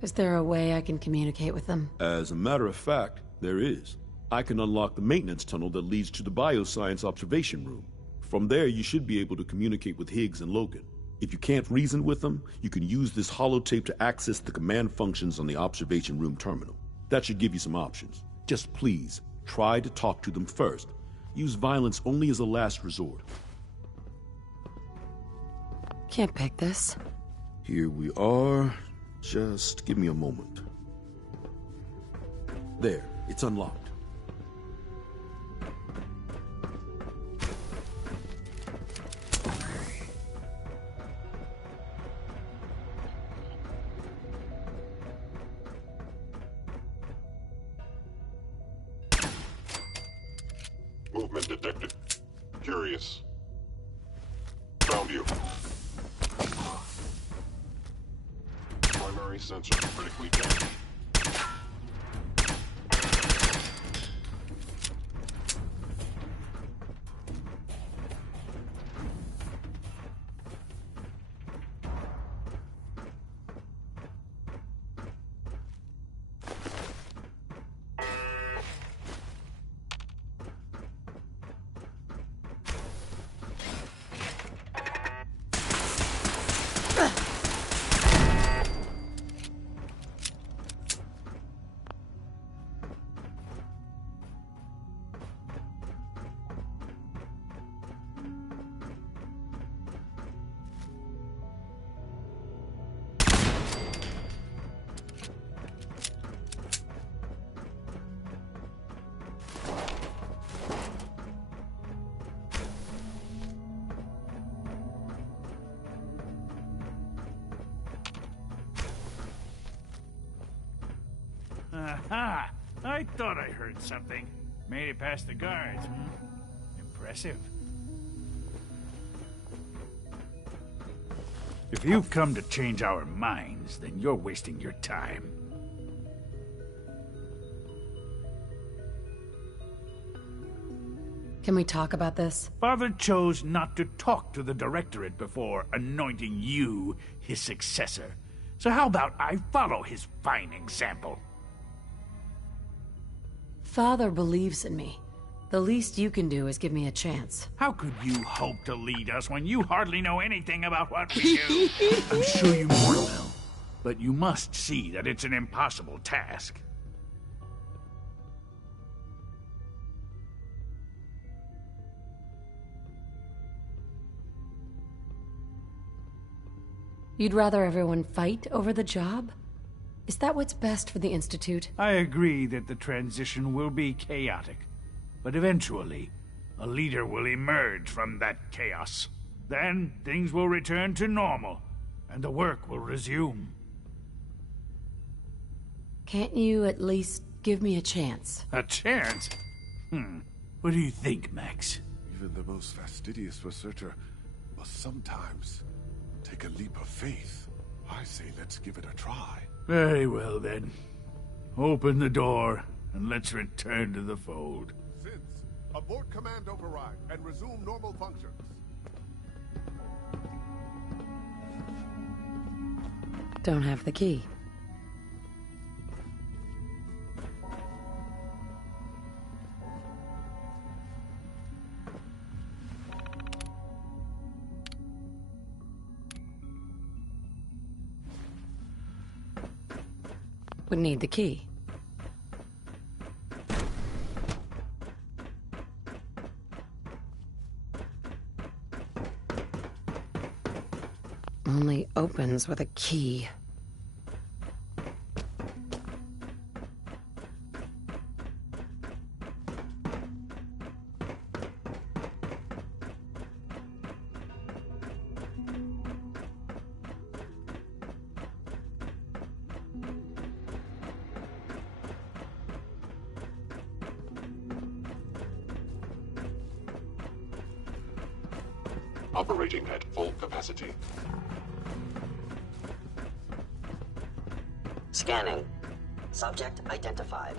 Is there a way I can communicate with them? As a matter of fact, there is. I can unlock the maintenance tunnel that leads to the bioscience observation room. From there, you should be able to communicate with Higgs and Logan. If you can't reason with them, you can use this holotape to access the command functions on the observation room terminal. That should give you some options. Just please, try to talk to them first. Use violence only as a last resort. Can't pick this. Here we are. Just give me a moment. There, it's unlocked. Movement detected. Curious. Found you. Primary sensor critically damaged. Aha! I thought I heard something. Made it past the guards, Impressive. If you've come to change our minds, then you're wasting your time. Can we talk about this? Father chose not to talk to the Directorate before anointing you his successor. So how about I follow his fine example? Father believes in me. The least you can do is give me a chance. How could you hope to lead us when you hardly know anything about what we do? I'm sure you more will. But you must see that it's an impossible task. You'd rather everyone fight over the job? Is that what's best for the Institute? I agree that the transition will be chaotic. But eventually, a leader will emerge from that chaos. Then, things will return to normal, and the work will resume. Can't you at least give me a chance? A chance? What do you think, Max? Even the most fastidious researcher must sometimes take a leap of faith. I say let's give it a try. Very well, then. Open the door, and let's return to the fold. Since, abort command override and resume normal functions. Don't have the key. Would need the key. Only opens with a key. Operating at full capacity. Scanning. Subject identified.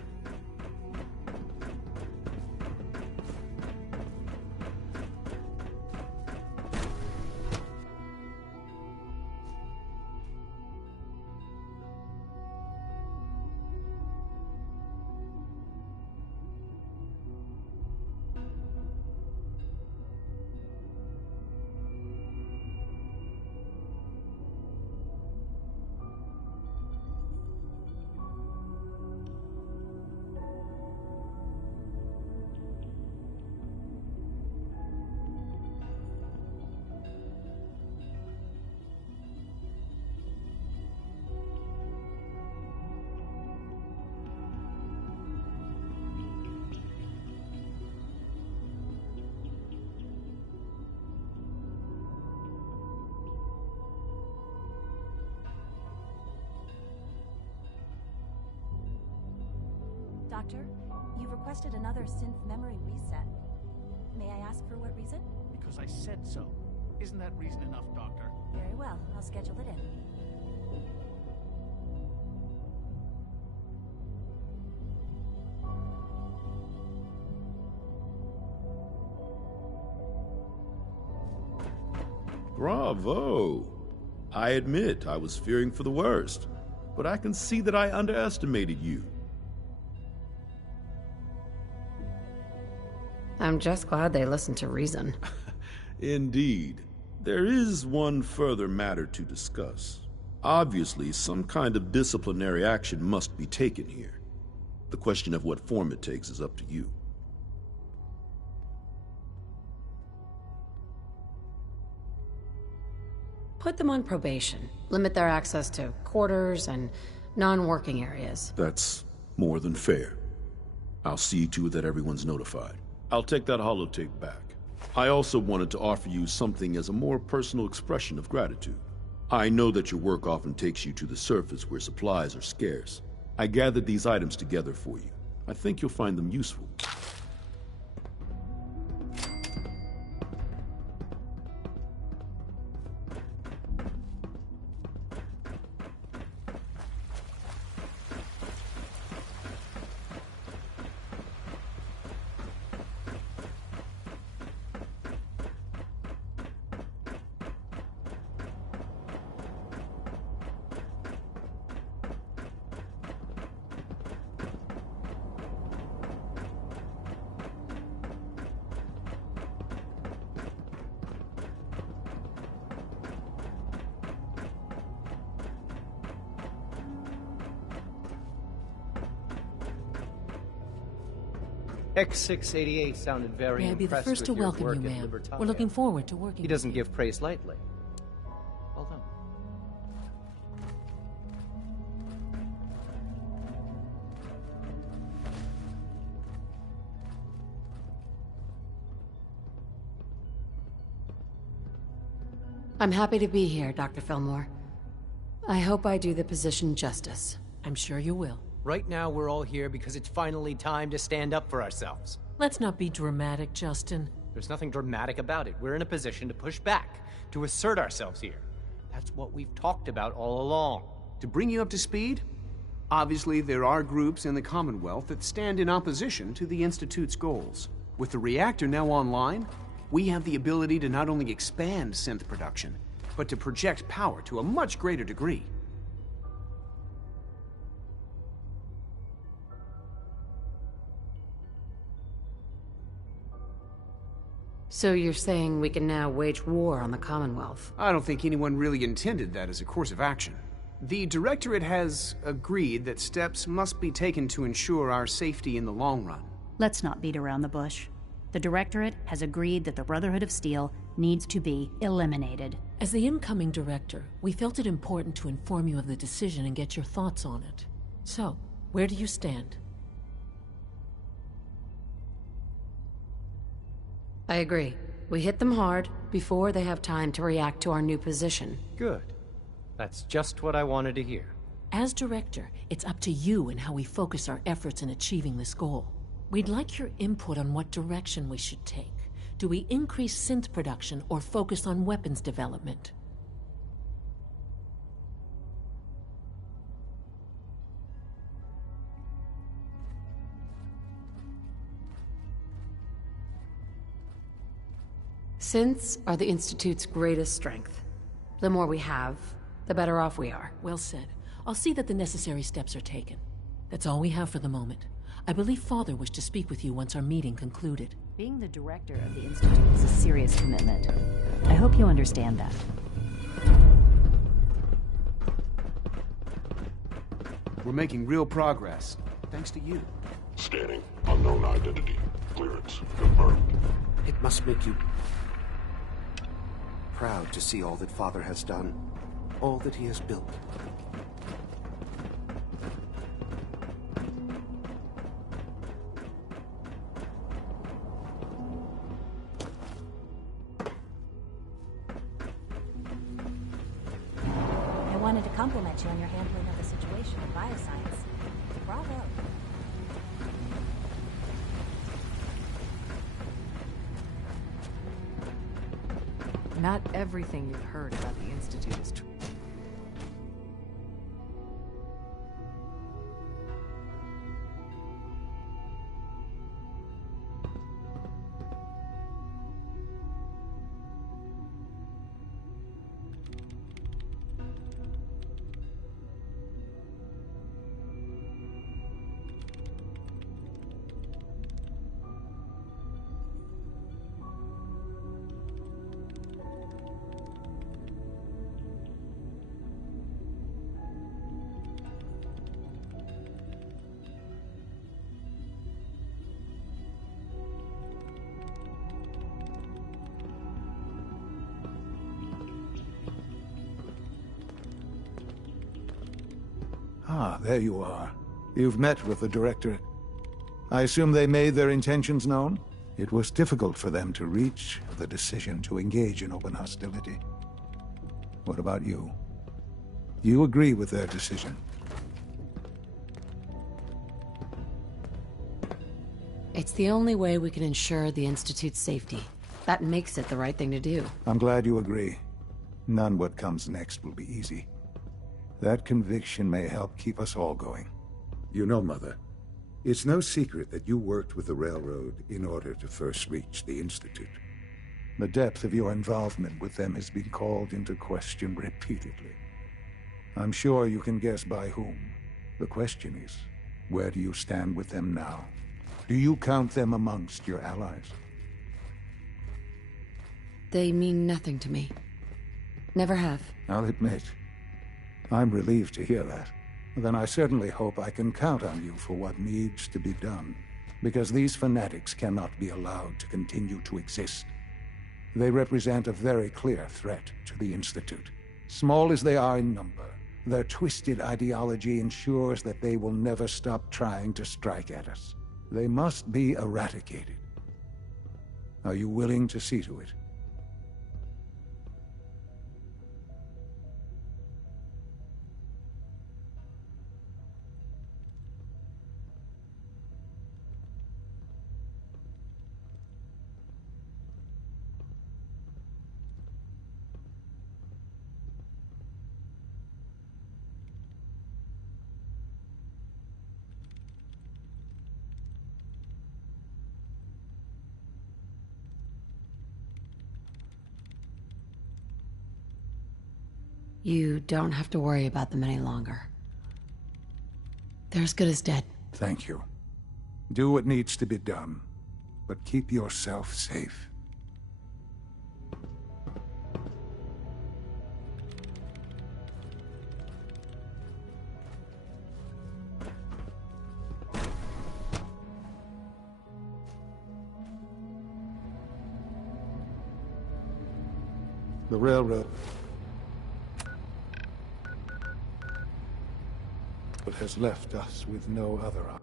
Doctor, you've requested another synth memory reset. May I ask for what reason? Because I said so. Isn't that reason enough, Doctor? Very well, I'll schedule it in. Bravo! I admit I was fearing for the worst, but I can see that I underestimated you. I'm just glad they listened to reason. Indeed. There is one further matter to discuss. Obviously, some kind of disciplinary action must be taken here. The question of what form it takes is up to you. Put them on probation. Limit their access to quarters and non-working areas. That's more than fair. I'll see to it that everyone's notified. I'll take that holotape back. I also wanted to offer you something as a more personal expression of gratitude. I know that your work often takes you to the surface where supplies are scarce. I gathered these items together for you. I think you'll find them useful. X688 sounded very May I be the impressed first to with your welcome work you, at ma'am. Libertalia. We're looking forward to working He doesn't with you. give praise lightly. Well done. I'm happy to be here, Dr. Fillmore. I hope I do the position justice. I'm sure you will. Right now, we're all here because it's finally time to stand up for ourselves. Let's not be dramatic, Justin. There's nothing dramatic about it. We're in a position to push back, to assert ourselves here. That's what we've talked about all along. To bring you up to speed, obviously there are groups in the Commonwealth that stand in opposition to the Institute's goals. With the reactor now online, we have the ability to not only expand synth production, but to project power to a much greater degree. So you're saying we can now wage war on the Commonwealth? I don't think anyone really intended that as a course of action. The Directorate has agreed that steps must be taken to ensure our safety in the long run. Let's not beat around the bush. The Directorate has agreed that the Brotherhood of Steel needs to be eliminated. As the incoming director, we felt it important to inform you of the decision and get your thoughts on it. So, where do you stand? I agree. We hit them hard before they have time to react to our new position. Good. That's just what I wanted to hear. As director, it's up to you and how we focus our efforts in achieving this goal. We'd like your input on what direction we should take. Do we increase synth production or focus on weapons development? Synths are the Institute's greatest strength. The more we have, the better off we are. Well said. I'll see that the necessary steps are taken. That's all we have for the moment. I believe Father wished to speak with you once our meeting concluded. Being the director of the Institute is a serious commitment. I hope you understand that. We're making real progress, thanks to you. Scanning. Unknown identity. Clearance. Confirmed. It must make you proud to see all that Father has done, all that he has built. I wanted to compliment you on your handling of the situation in bioscience. Bravo. Not everything you've heard about the Institute is true. Ah, there you are. You've met with the Directorate. I assume they made their intentions known? It was difficult for them to reach the decision to engage in open hostility. What about you? You agree with their decision? It's the only way we can ensure the Institute's safety. That makes it the right thing to do. I'm glad you agree. None what comes next will be easy. That conviction may help keep us all going. You know, Mother, it's no secret that you worked with the Railroad in order to first reach the Institute. The depth of your involvement with them has been called into question repeatedly. I'm sure you can guess by whom. The question is, where do you stand with them now? Do you count them amongst your allies? They mean nothing to me. Never have. I'll admit, I'm relieved to hear that. Then I certainly hope I can count on you for what needs to be done, because these fanatics cannot be allowed to continue to exist. They represent a very clear threat to the Institute. Small as they are in number, their twisted ideology ensures that they will never stop trying to strike at us. They must be eradicated. Are you willing to see to it? You don't have to worry about them any longer. They're as good as dead. Thank you. Do what needs to be done, but keep yourself safe. The Railroad has left us with no other option.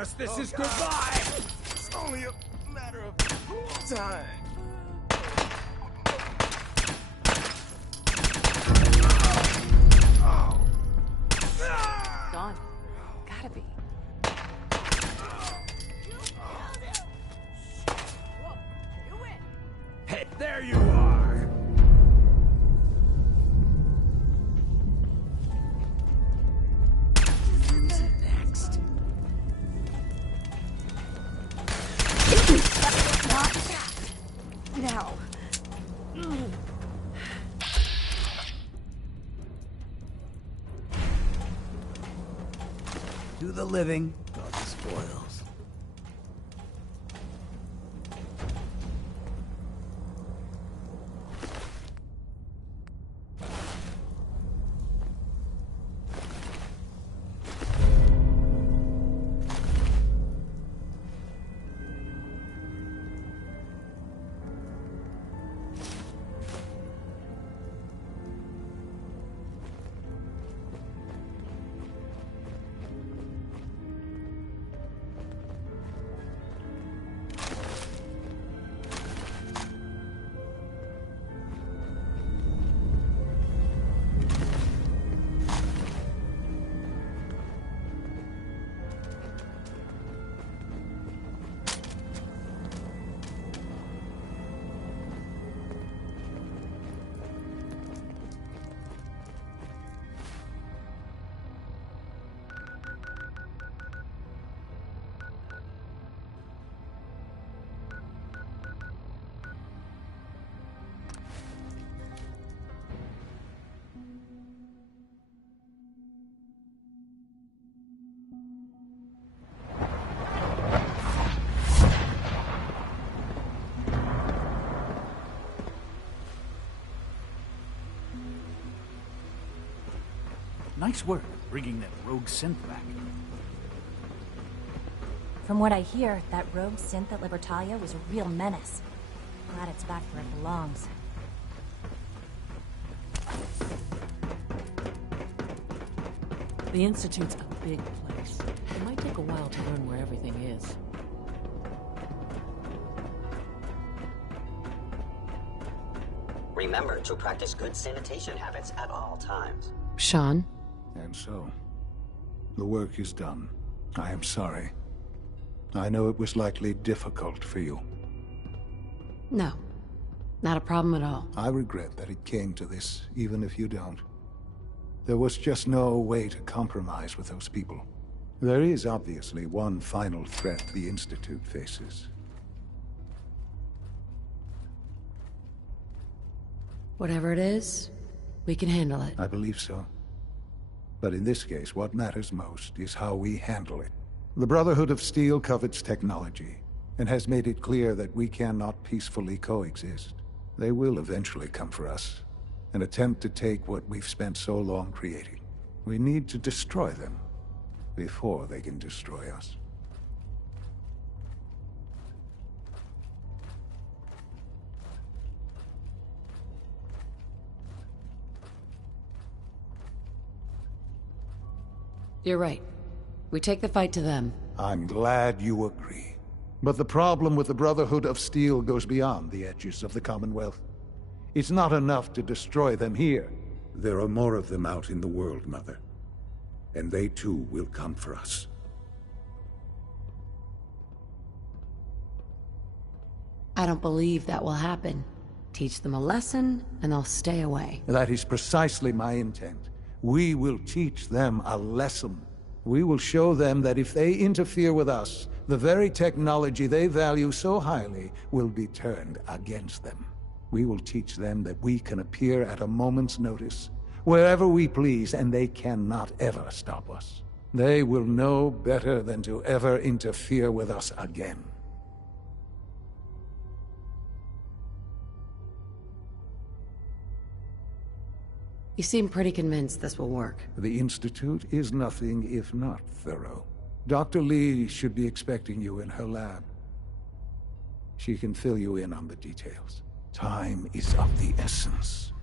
guess this is goodbye! It's only a matter of time. Gone. Gotta be. Hey, there you are! Who's next? Now. To the living, God the spoils. Nice work, bringing that rogue synth back. From what I hear, that rogue synth at Libertalia was a real menace. Glad it's back where it belongs. The Institute's a big place. It might take a while to learn where everything is. Remember to practice good sanitation habits at all times. Sean? And so, the work is done. I am sorry. I know it was likely difficult for you. No. Not a problem at all. I regret that it came to this, even if you don't. There was just no way to compromise with those people. There is obviously one final threat the Institute faces. Whatever it is, we can handle it. I believe so. But in this case, what matters most is how we handle it. The Brotherhood of Steel covets technology, and has made it clear that we cannot peacefully coexist. They will eventually come for us, and attempt to take what we've spent so long creating. We need to destroy them before they can destroy us. You're right. We take the fight to them. I'm glad you agree. But the problem with the Brotherhood of Steel goes beyond the edges of the Commonwealth. It's not enough to destroy them here. There are more of them out in the world, Mother. And they too will come for us. I don't believe that will happen. Teach them a lesson, and they'll stay away. That is precisely my intent. We will teach them a lesson. We will show them that if they interfere with us, the very technology they value so highly will be turned against them. We will teach them that we can appear at a moment's notice, wherever we please, and they cannot ever stop us. They will know better than to ever interfere with us again. You seem pretty convinced this will work. The Institute is nothing if not thorough. Dr. Lee should be expecting you in her lab. She can fill you in on the details. Time is of the essence.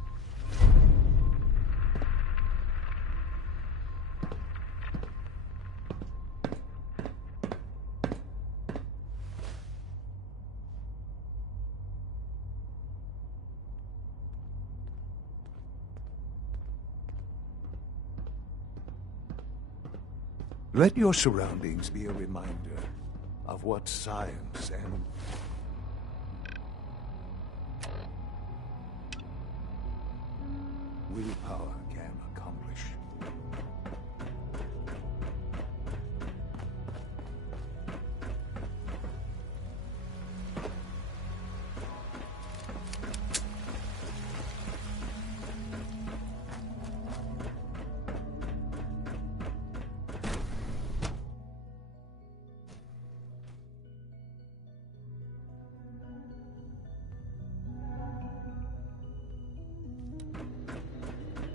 Let your surroundings be a reminder of what science and willpower can accomplish.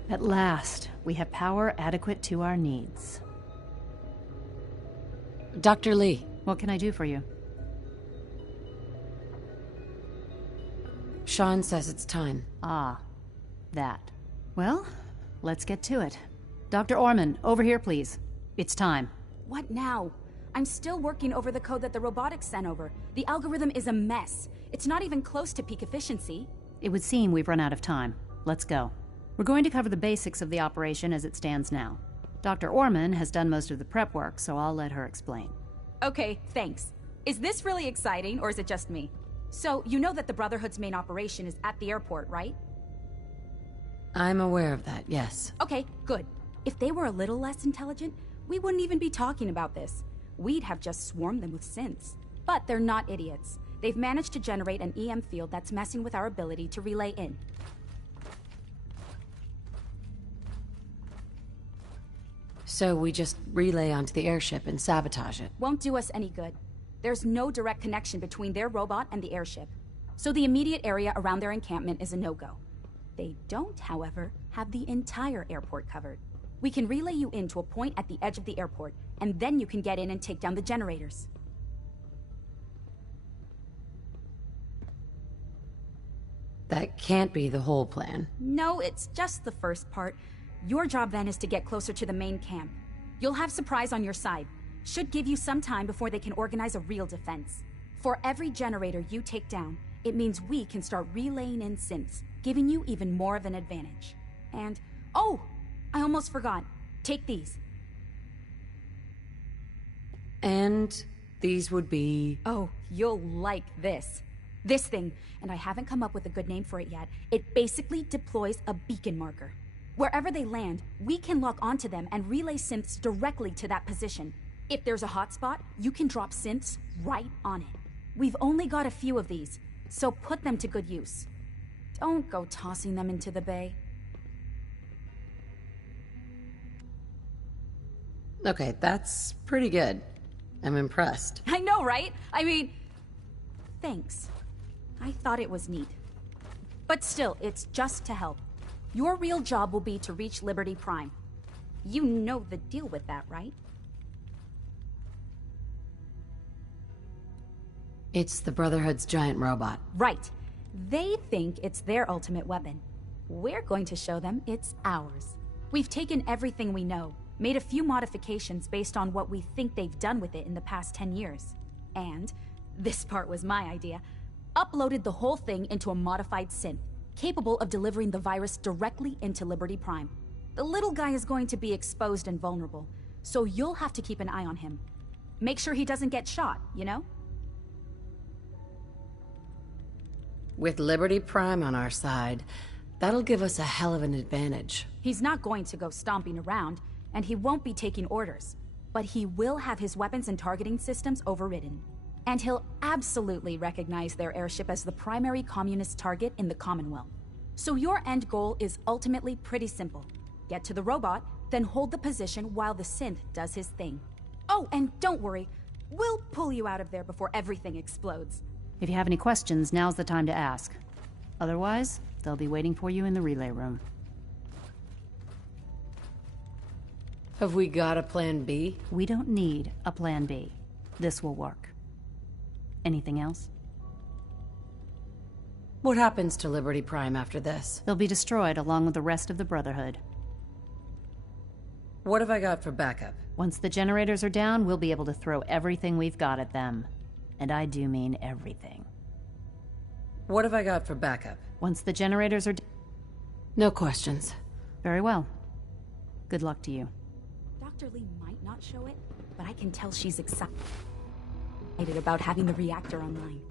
At last, we have power adequate to our needs. Dr. Lee. What can I do for you? Sean says it's time. Ah, that. Well, let's get to it. Dr. Orman, over here, please. It's time. What now? I'm still working over the code that the robotics sent over. The algorithm is a mess. It's not even close to peak efficiency. It would seem we've run out of time. Let's go. We're going to cover the basics of the operation as it stands now. Dr. Orman has done most of the prep work, so I'll let her explain. Okay, thanks. Is this really exciting, or is it just me? So, you know that the Brotherhood's main operation is at the airport, right? I'm aware of that, yes. Okay, good. If they were a little less intelligent, we wouldn't even be talking about this. We'd have just swarmed them with synths. But they're not idiots. They've managed to generate an EM field that's messing with our ability to relay in. So we just relay onto the airship and sabotage it. Won't do us any good. There's no direct connection between their robot and the airship. So the immediate area around their encampment is a no-go. They don't, however, have the entire airport covered. We can relay you in to a point at the edge of the airport, and then you can get in and take down the generators. That can't be the whole plan. No, it's just the first part. Your job then is to get closer to the main camp. You'll have Surprise on your side. Should give you some time before they can organize a real defense. For every generator you take down, it means we can start relaying in synths, giving you even more of an advantage. And, oh, I almost forgot. Take these. And these would be... Oh, you'll like this. This thing, and I haven't come up with a good name for it yet, it basically deploys a beacon marker. Wherever they land, we can lock onto them and relay synths directly to that position. If there's a hotspot, you can drop synths right on it. We've only got a few of these, so put them to good use. Don't go tossing them into the bay. Okay, that's pretty good. I'm impressed. I know, right? I mean, thanks. I thought it was neat. But still, it's just to help. Your real job will be to reach Liberty Prime. You know the deal with that, right? It's the Brotherhood's giant robot. Right. They think it's their ultimate weapon. We're going to show them it's ours. We've taken everything we know, made a few modifications based on what we think they've done with it in the past 10 years. And, this part was my idea, uploaded the whole thing into a modified synth, capable of delivering the virus directly into Liberty Prime. The little guy is going to be exposed and vulnerable, so you'll have to keep an eye on him. Make sure he doesn't get shot, you know? With Liberty Prime on our side, that'll give us a hell of an advantage. He's not going to go stomping around, and he won't be taking orders. But he will have his weapons and targeting systems overridden. And he'll absolutely recognize their airship as the primary communist target in the Commonwealth. So your end goal is ultimately pretty simple. Get to the robot, then hold the position while the synth does his thing. Oh, and don't worry, we'll pull you out of there before everything explodes. If you have any questions, now's the time to ask. Otherwise, they'll be waiting for you in the relay room. Have we got a plan B? We don't need a plan B. This will work. Anything else? What happens to Liberty Prime after this? They'll be destroyed along with the rest of the Brotherhood. What have I got for backup? Once the generators are down, we'll be able to throw everything we've got at them. And I do mean everything. What have I got for backup? Once the generators are... No questions. Very well. Good luck to you. Dr. Lee might not show it, but I can tell she's excited about having the reactor online.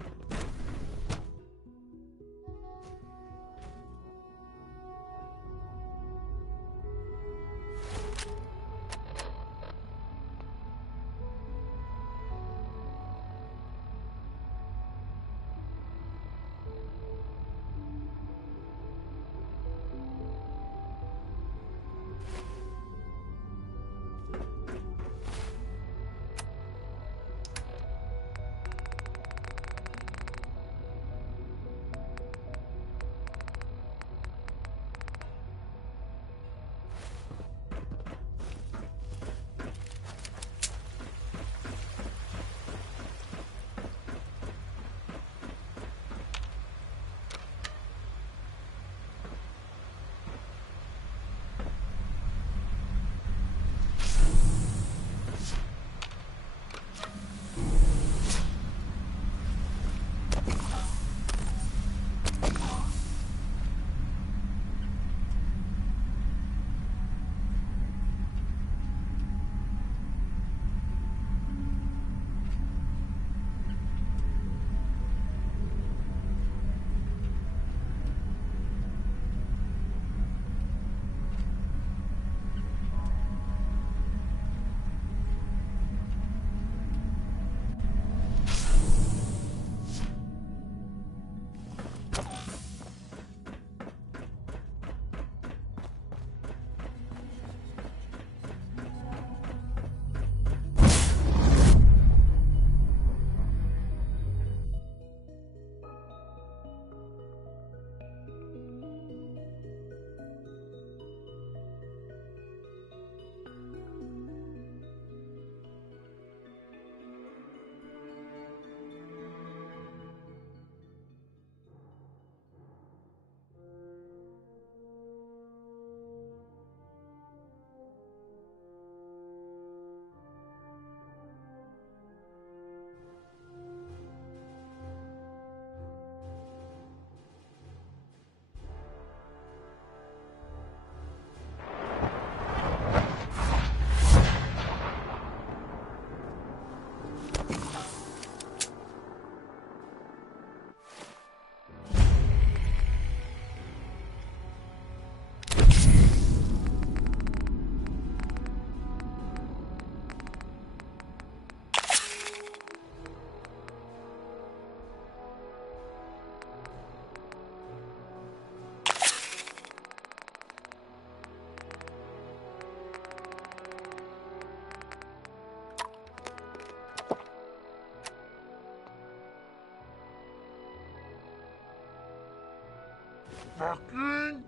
Fucking...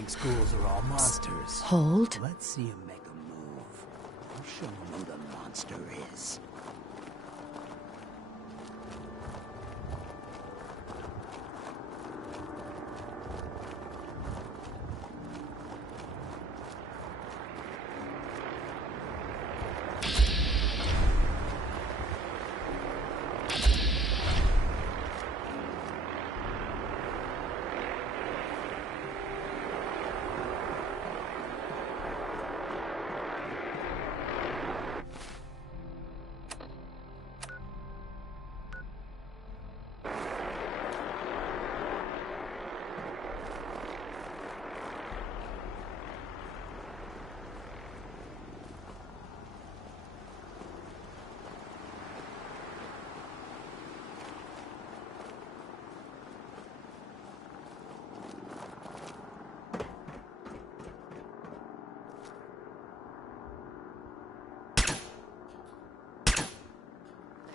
think schools are all monsters. Hold. Let's see him make a move. I'll show him who the monster is.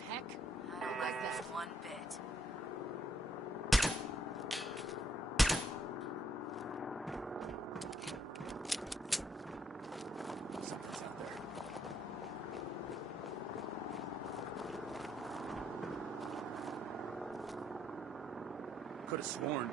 I don't like this one bit. Something's out there. Could have sworn.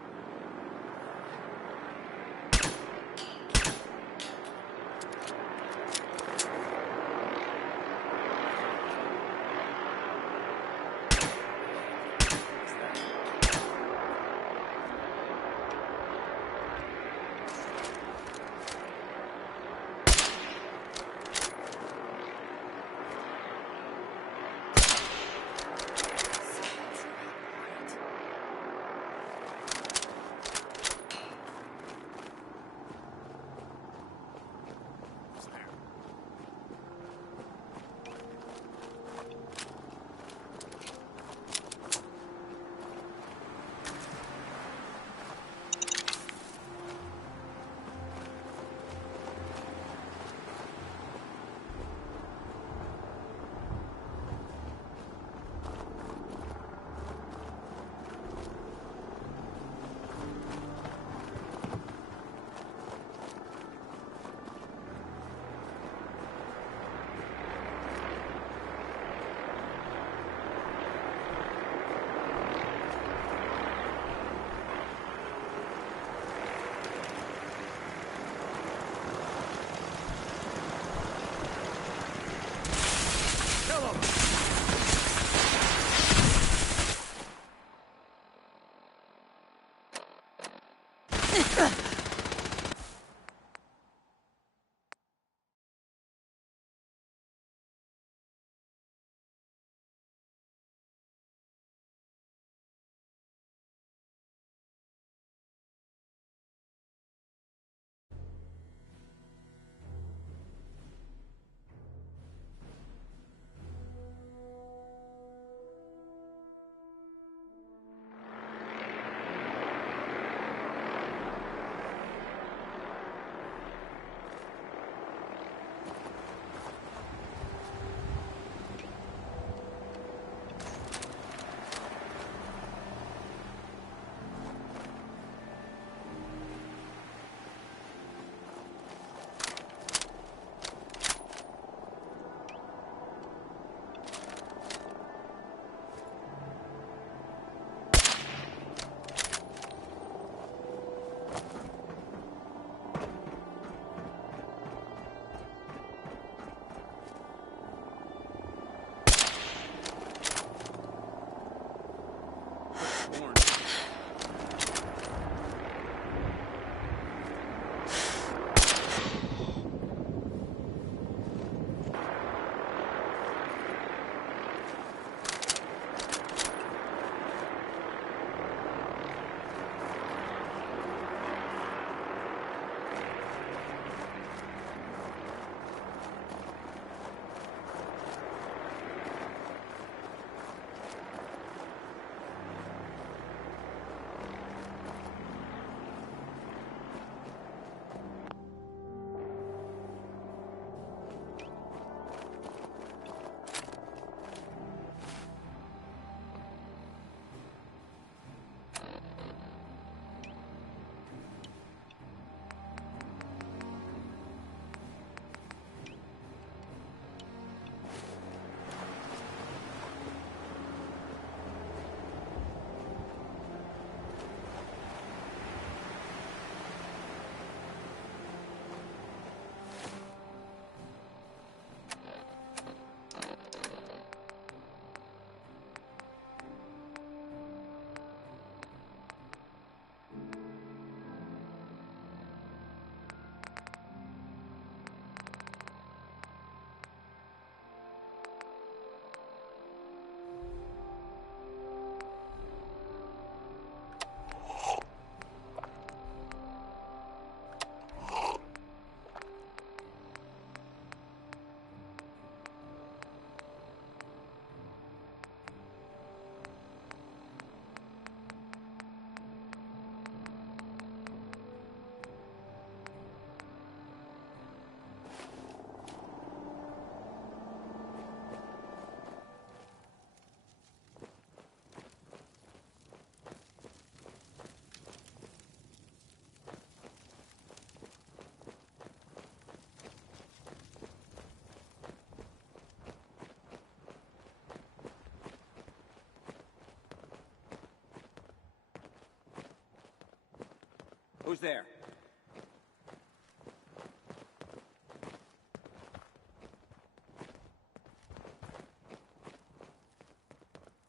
Who's there?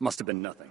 Must have been nothing.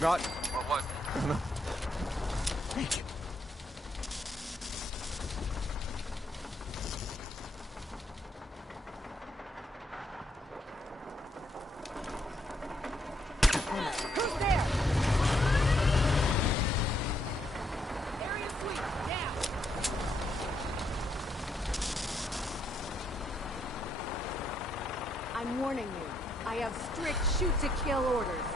God. What? I don't know. Thank you. Who's there? Area sweep, down. I'm warning you. I have strict shoot-to-kill orders.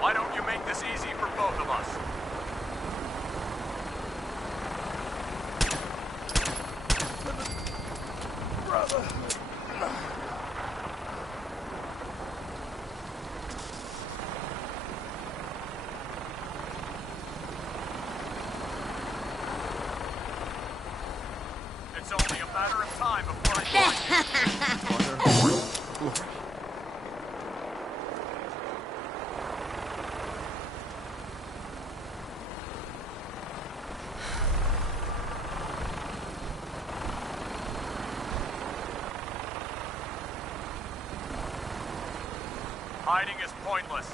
Why don't you make this easy for both of us? Brother. It's only a matter of time before I find you. Hiding is pointless.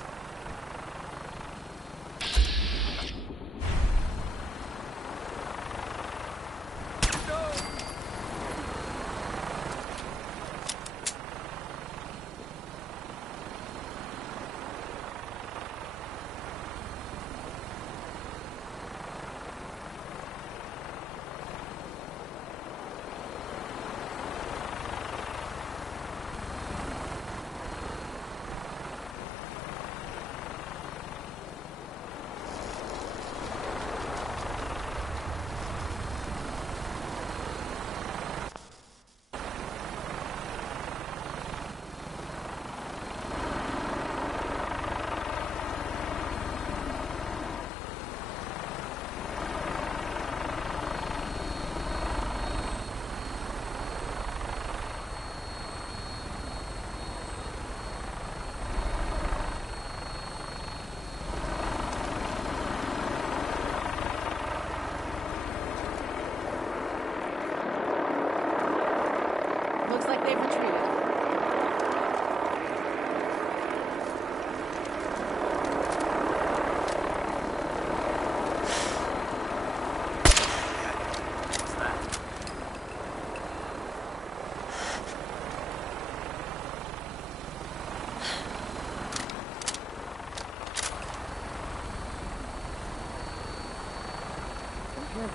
Looks like they've retreated.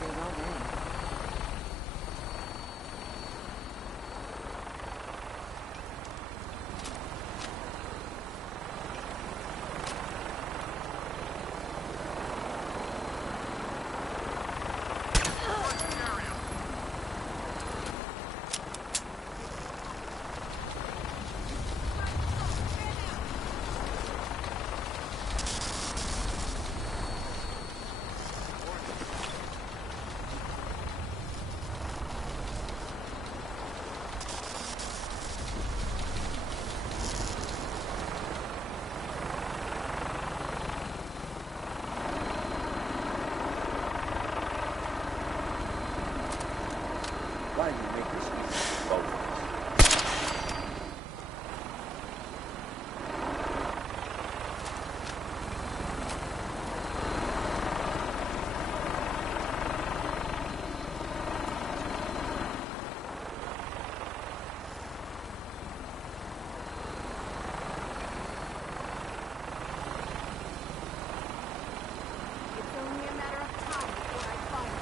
rig already. Why do you make this easy? Both. It's only a matter of time before I find you.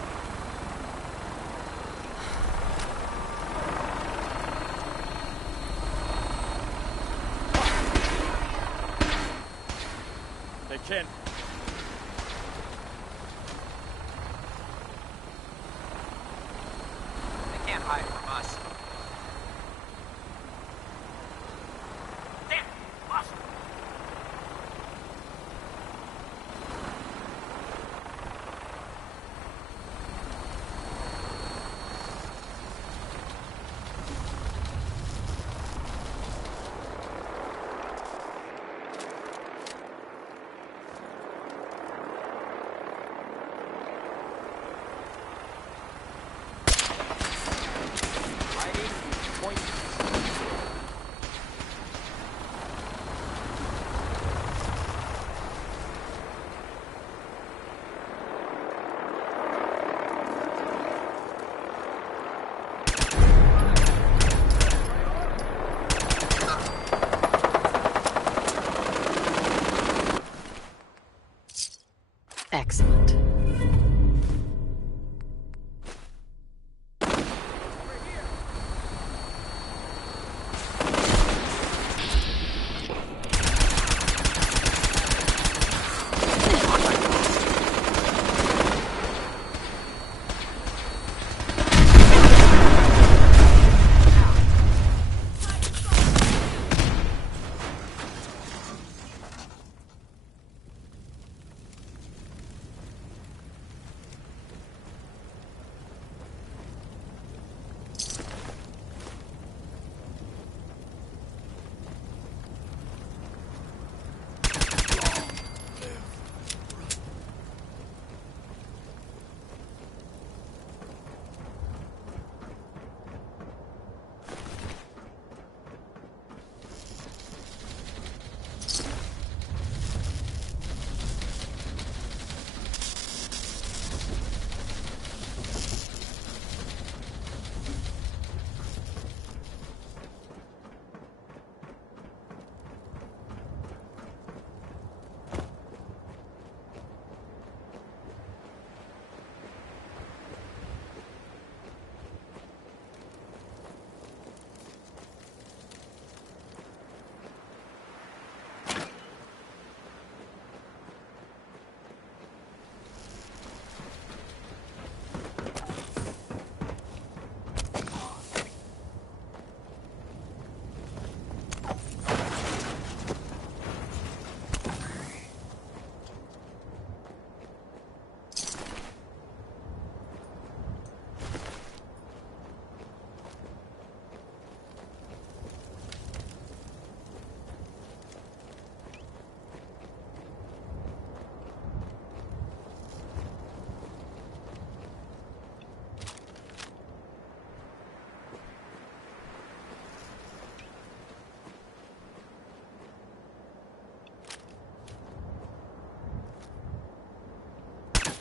They can't. They can't hide from us. Damn! Lost him. Excellent.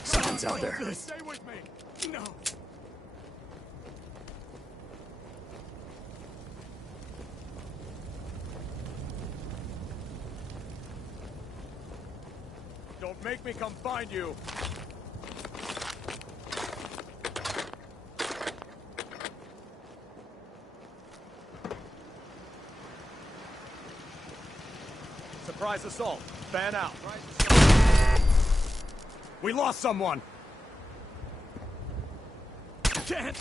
Someone's out there. Stay with me. No. Don't make me come find you. Surprise assault. Fan out. We lost someone. Can't.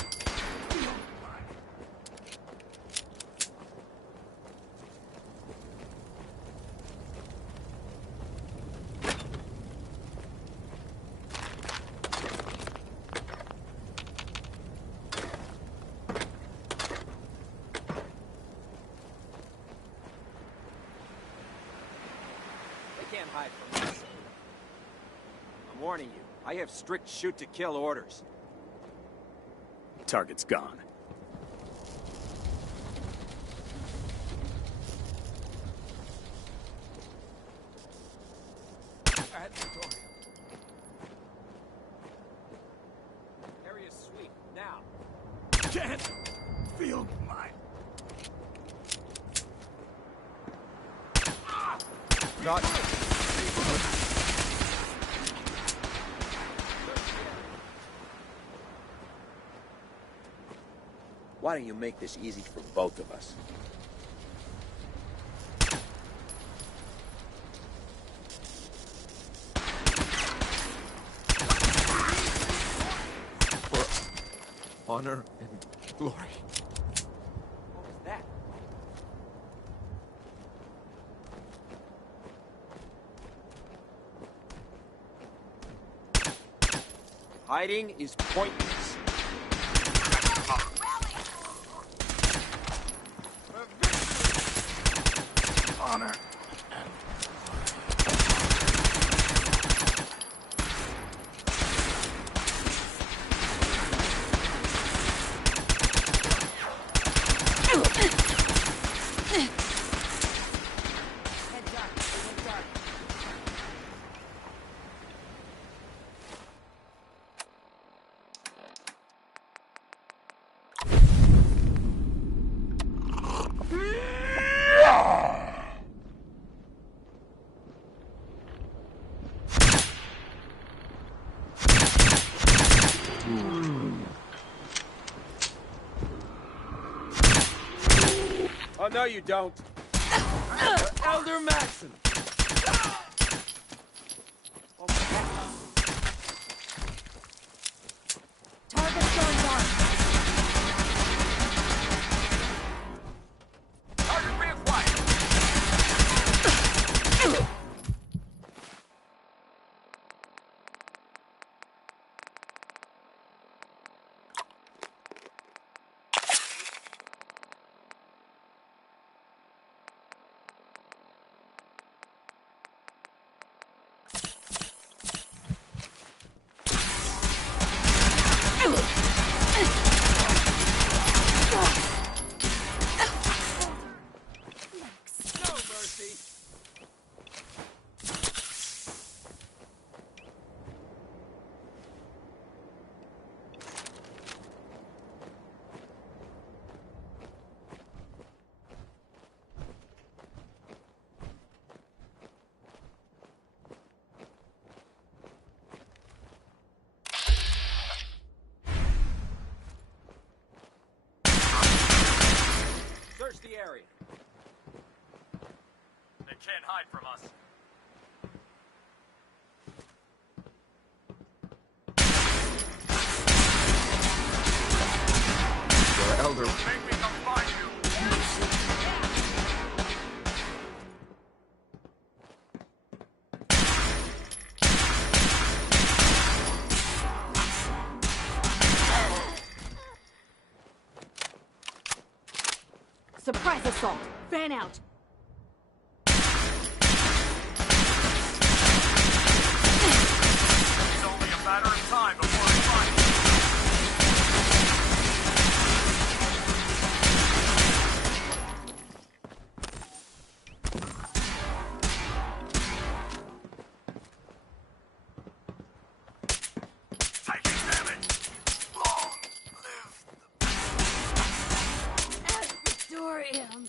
Hide from us. I'm warning you, I have strict shoot-to-kill orders. Target's gone. Area sweep, now. Can't feel mine. Not. Why don't you make this easy for both of us? For honor and glory. What was that? Hiding is pointless. Honor. Oh, no, you don't. Elder Maxson. Target's going dark. Target reacquired. No mercy. Search the area. They can't hide from us. Your elder. Make me come find you. Surprise assault. Fan out. It's only a matter of time before we find you. Taking damage. Long live Victorium.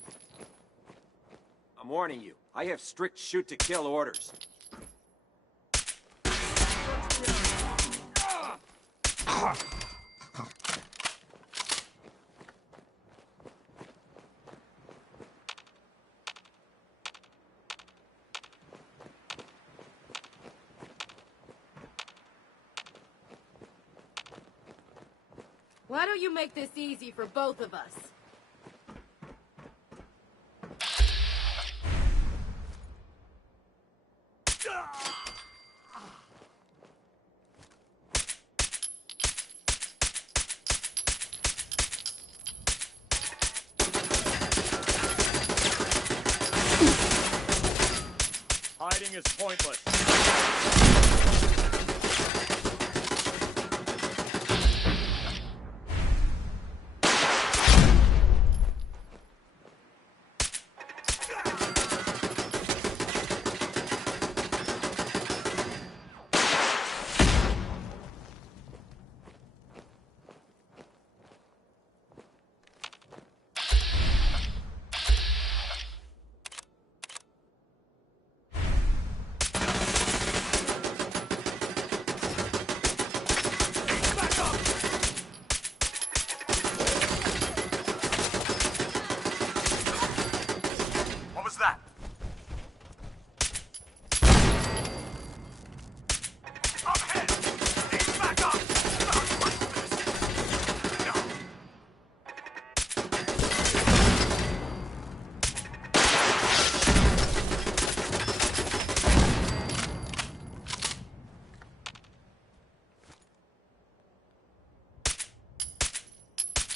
I'm warning you, I have strict shoot-to-kill orders. Why don't you make this easy for both of us? Hiding is pointless.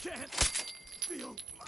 Can't feel my...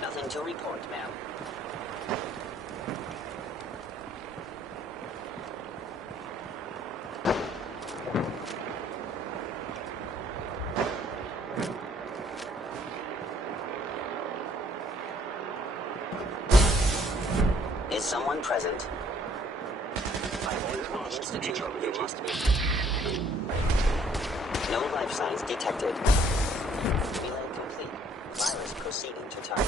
Nothing to report, ma'am. Is someone present? By order of the Institute, you must be. No life signs detected. Relay complete. Virus proceeding to target.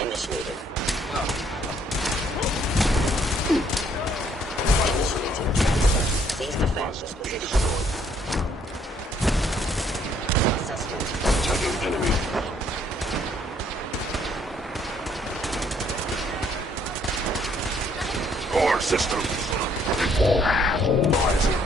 Initiated. Initiating transfer. Please defend this position. Assessment. Detecting enemy. Core systems. Rising.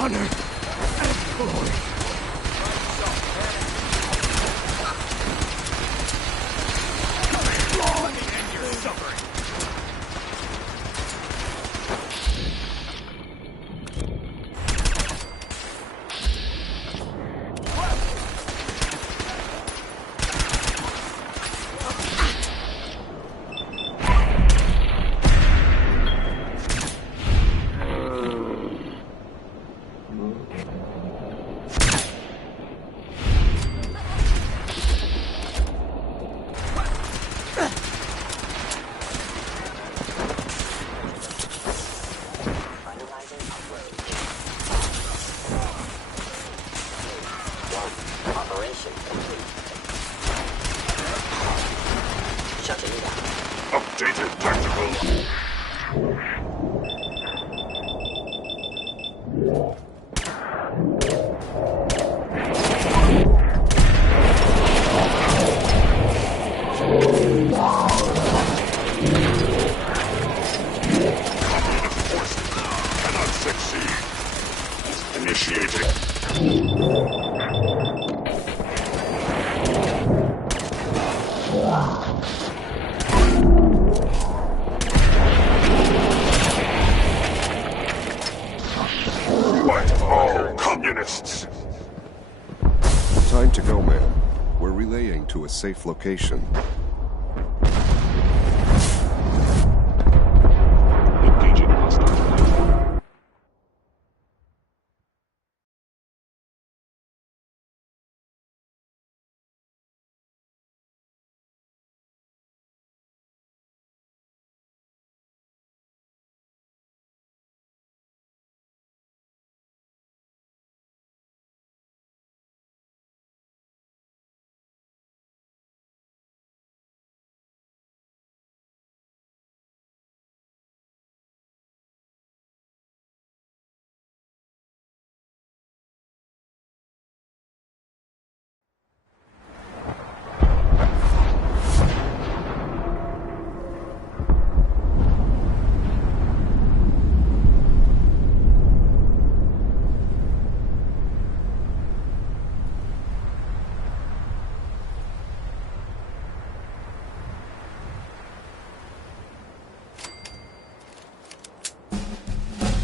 honor and glory. Let me end your suffering. Operation complete. Shutting down. Updated tactical. Cannot succeed. Initiating. Fight all communists! Time to go, man. We're relaying to a safe location. Engaging hostile.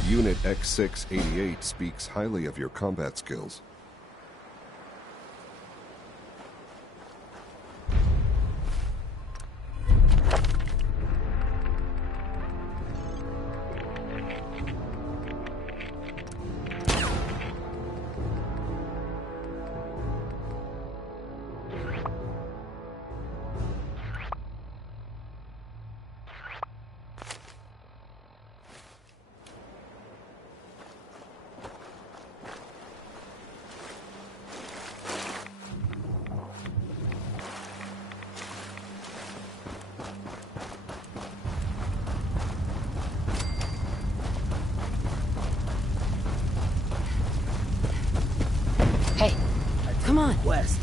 Unit X688 speaks highly of your combat skills. Hey, come on. West.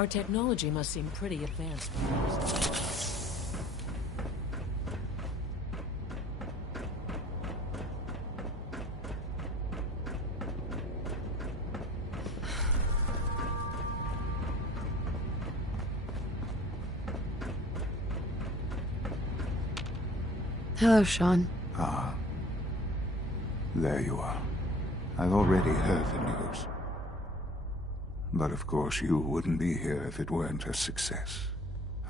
Our technology must seem pretty advanced by now. Hello, Sean. Ah. There you are. I've already heard the news. But of course you wouldn't be here if it weren't a success.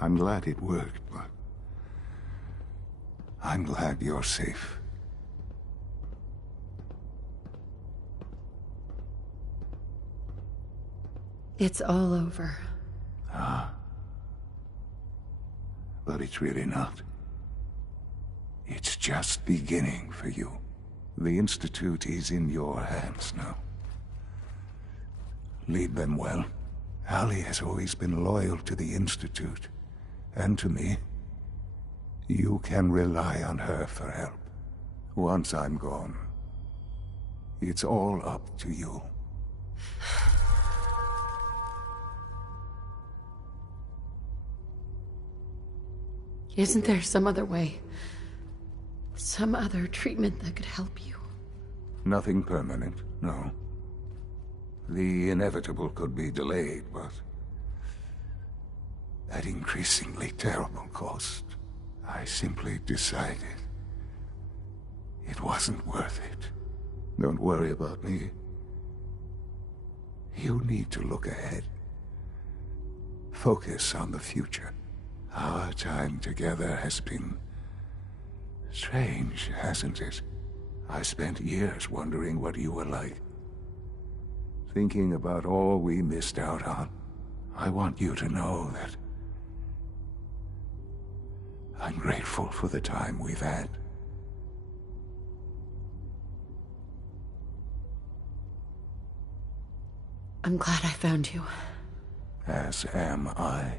I'm glad it worked, but I'm glad you're safe. It's all over. Ah. But it's really not. It's just beginning for you. The Institute is in your hands now. Lead them well. Allie has always been loyal to the Institute, and to me. You can rely on her for help. Once I'm gone, it's all up to you. Isn't there some other way? Some other treatment that could help you? Nothing permanent, no. The inevitable could be delayed, but at increasingly terrible cost, I simply decided it wasn't worth it. Don't worry about me. You need to look ahead. Focus on the future. Our time together has been strange, hasn't it? I spent years wondering what you were like. Thinking about all we missed out on. I want you to know that I'm grateful for the time we've had. I'm glad I found you. As am I.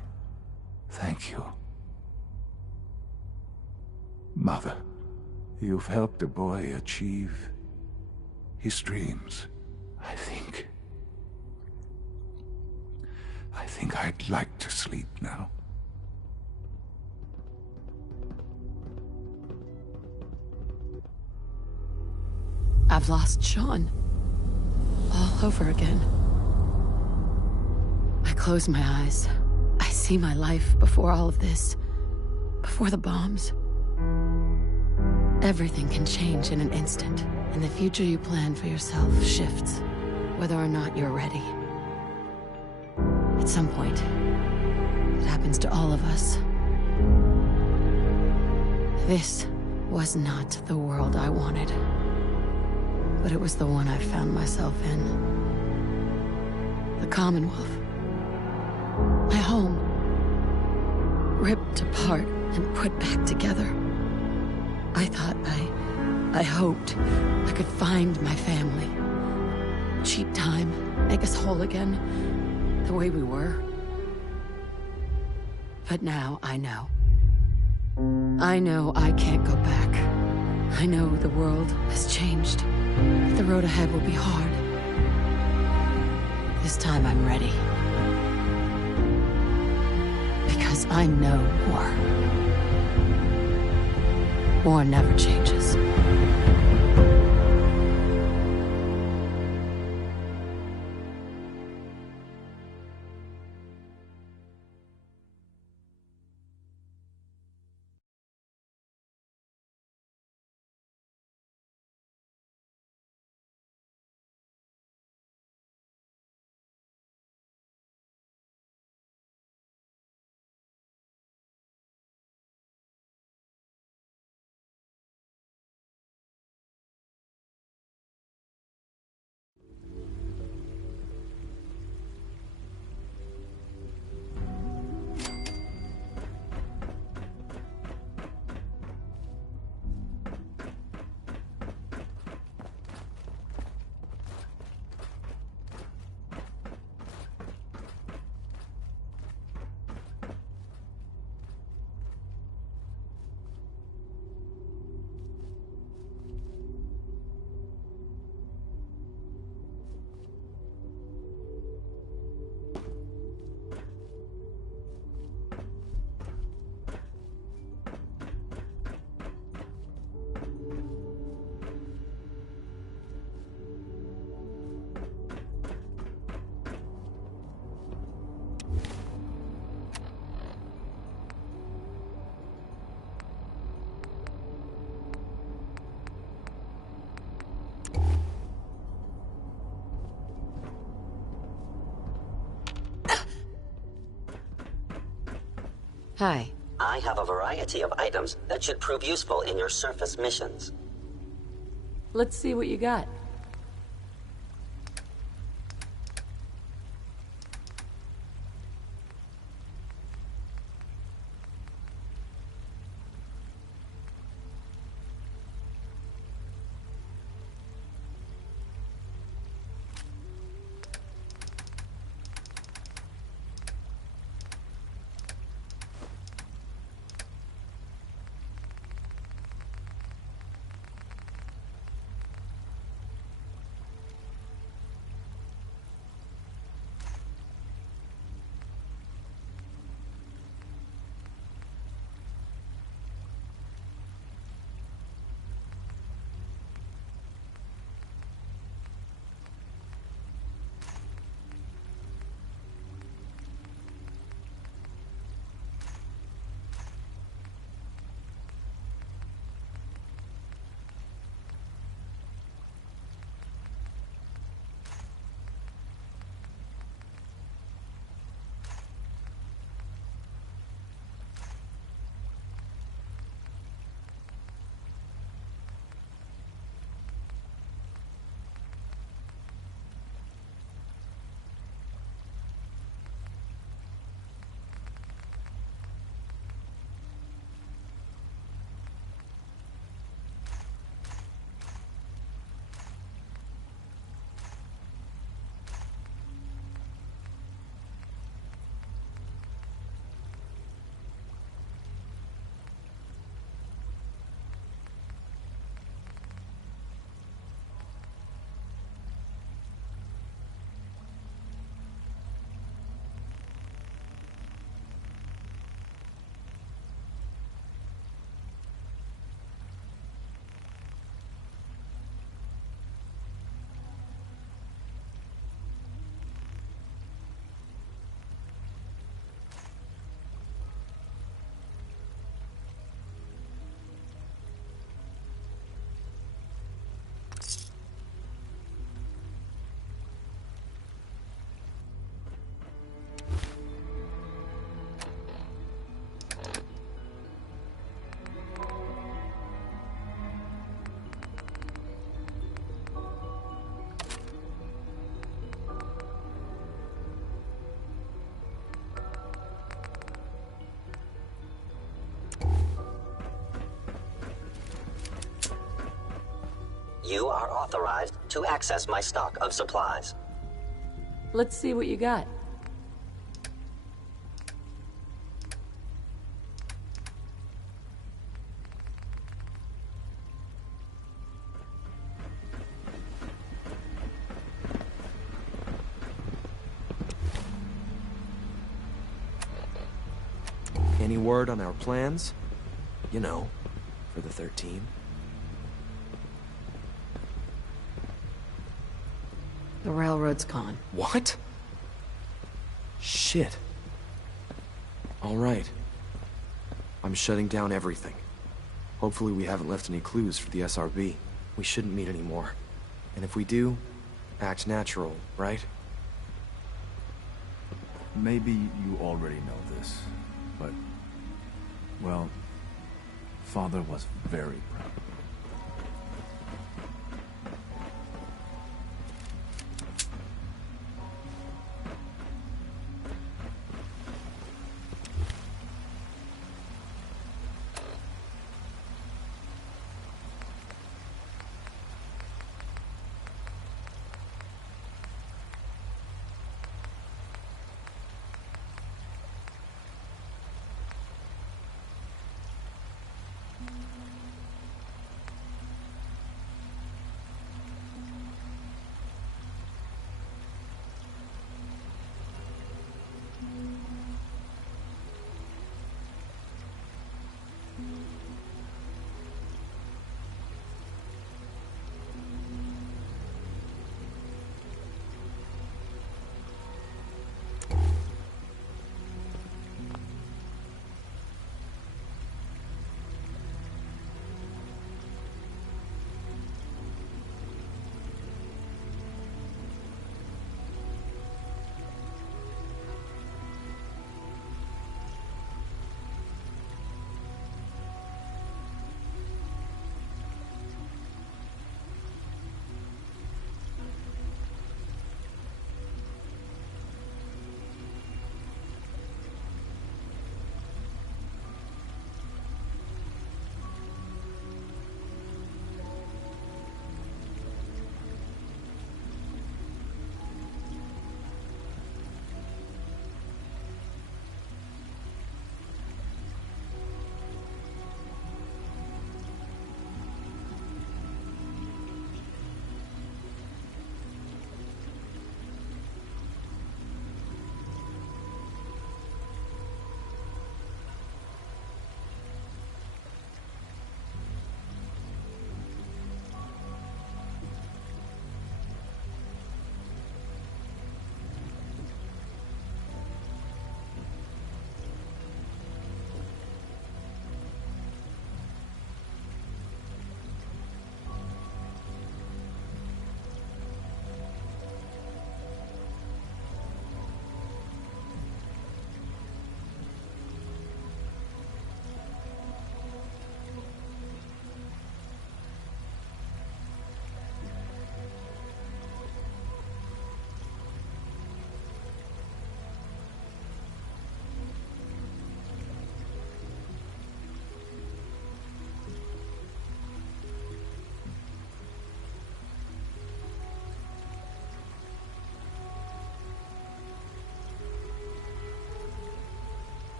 Thank you. Mother, you've helped a boy achieve his dreams. I think I'd like to sleep now. I've lost Sean. All over again. I close my eyes. I see my life before all of this. Before the bombs. Everything can change in an instant, and the future you plan for yourself shifts, whether or not you're ready. At some point, it happens to all of us. This was not the world I wanted, but it was the one I found myself in. The Commonwealth. My home. Ripped apart and put back together. I thought I hoped I could find my family. Cheap time, make us whole again, the way we were. But now I know. I know I can't go back. I know the world has changed. The road ahead will be hard. This time I'm ready. Because I know war. War never changes. Hi. I have a variety of items that should prove useful in your surface missions. Let's see what you got. You are authorized to access my stock of supplies. Let's see what you got. Any word on our plans? You know, for the 13. The railroad's gone. What? Shit. All right. I'm shutting down everything. Hopefully we haven't left any clues for the SRB. We shouldn't meet anymore. And if we do, act natural, right? Maybe you already know this, but... well, Father was very proud.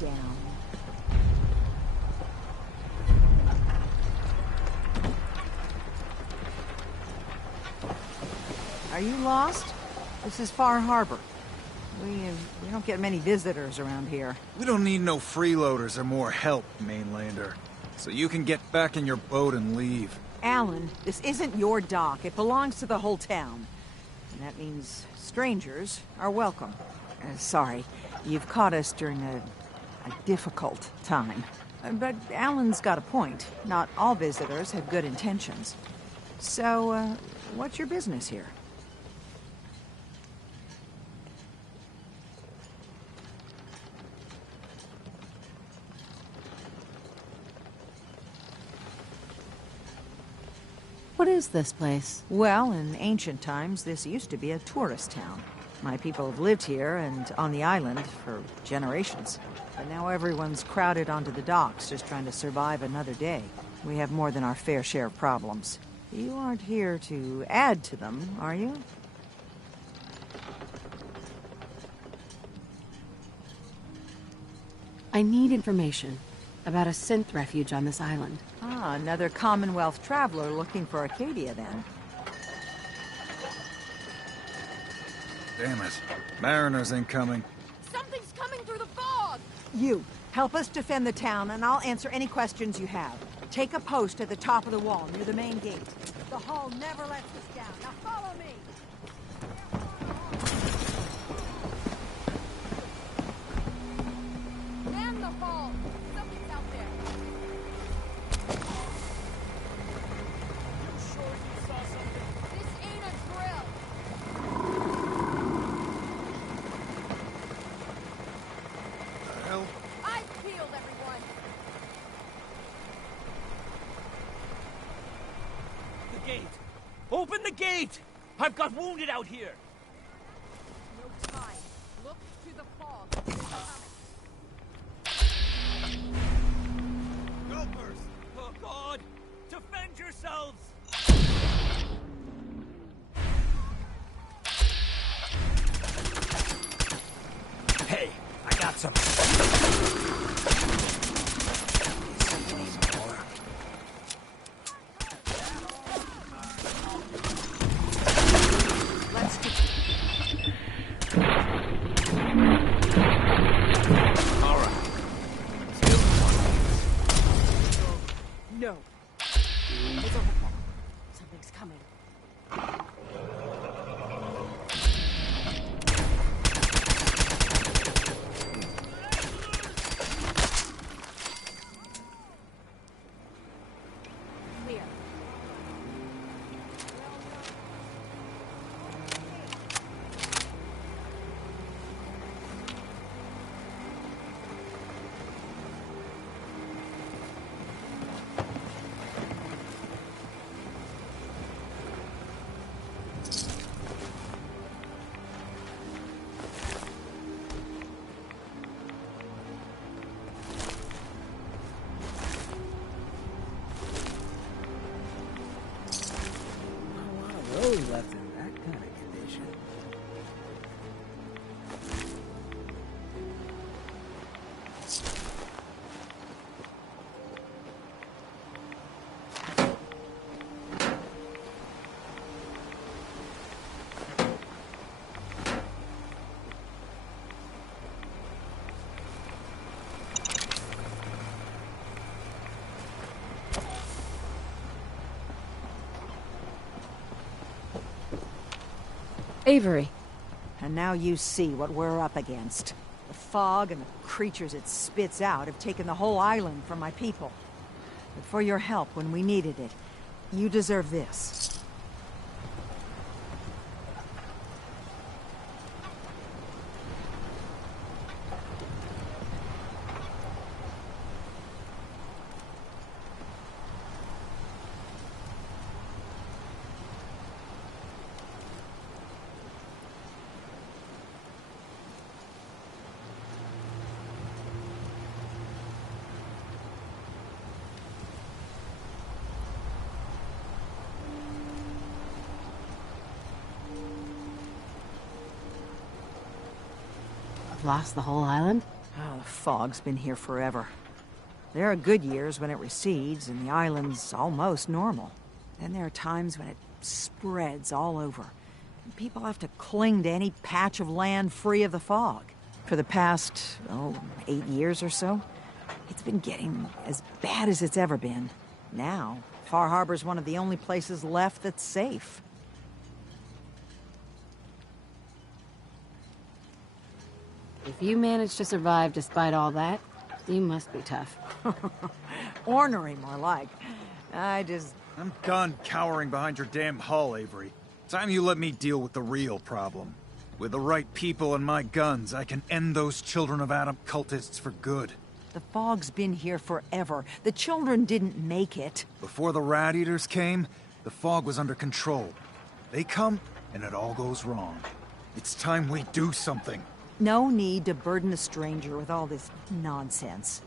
down. Are you lost? This is Far Harbor. We don't get many visitors around here. We don't need no freeloaders or more help, mainlander. So you can get back in your boat and leave. Alan, this isn't your dock. It belongs to the whole town. And that means strangers are welcome. Sorry, you've caught us during a difficult time. But Alan's got a point. Not all visitors have good intentions. So, what's your business here? What is this place? Well, in ancient times, this used to be a tourist town. My people have lived here and on the island for generations. But now everyone's crowded onto the docks, just trying to survive another day. We have more than our fair share of problems. You aren't here to add to them, are you? I need information about a synth refuge on this island. Ah, another Commonwealth traveler looking for Acadia, then. Damn it. Mariners ain't coming. Something's coming through the fog! You, help us defend the town, and I'll answer any questions you have. Take a post at the top of the wall, near the main gate. The hull never lets us down. Now follow me! Man the hull! Something's out there! You sure you saw something? This ain't a drill! The hell? I've peeled everyone! The gate! Open the gate! I've got wounded out here! No time. Look to the fog. Helpers! Oh God! Defend yourselves! Hey, I got some. Let's do All right. No. It's over. Something's coming. Clear. Road left in that kind of condition. Avery. And now you see what we're up against. The fog and the creatures it spits out have taken the whole island from my people. But for your help when we needed it, you deserve this. Lost the whole island? Oh, the fog's been here forever. There are good years when it recedes and the island's almost normal. Then there are times when it spreads all over. And people have to cling to any patch of land free of the fog. For the past, 8 years or so, it's been getting as bad as it's ever been. Now, Far Harbor's one of the only places left that's safe. If you managed to survive despite all that, you must be tough. Ornery, more like. I'm done cowering behind your damn hull, Avery. Time you let me deal with the real problem. With the right people and my guns, I can end those Children of Adam cultists for good. The fog's been here forever. The children didn't make it. Before the Rat Eaters came, the fog was under control. They come, and it all goes wrong. It's time we do something. No need to burden a stranger with all this nonsense.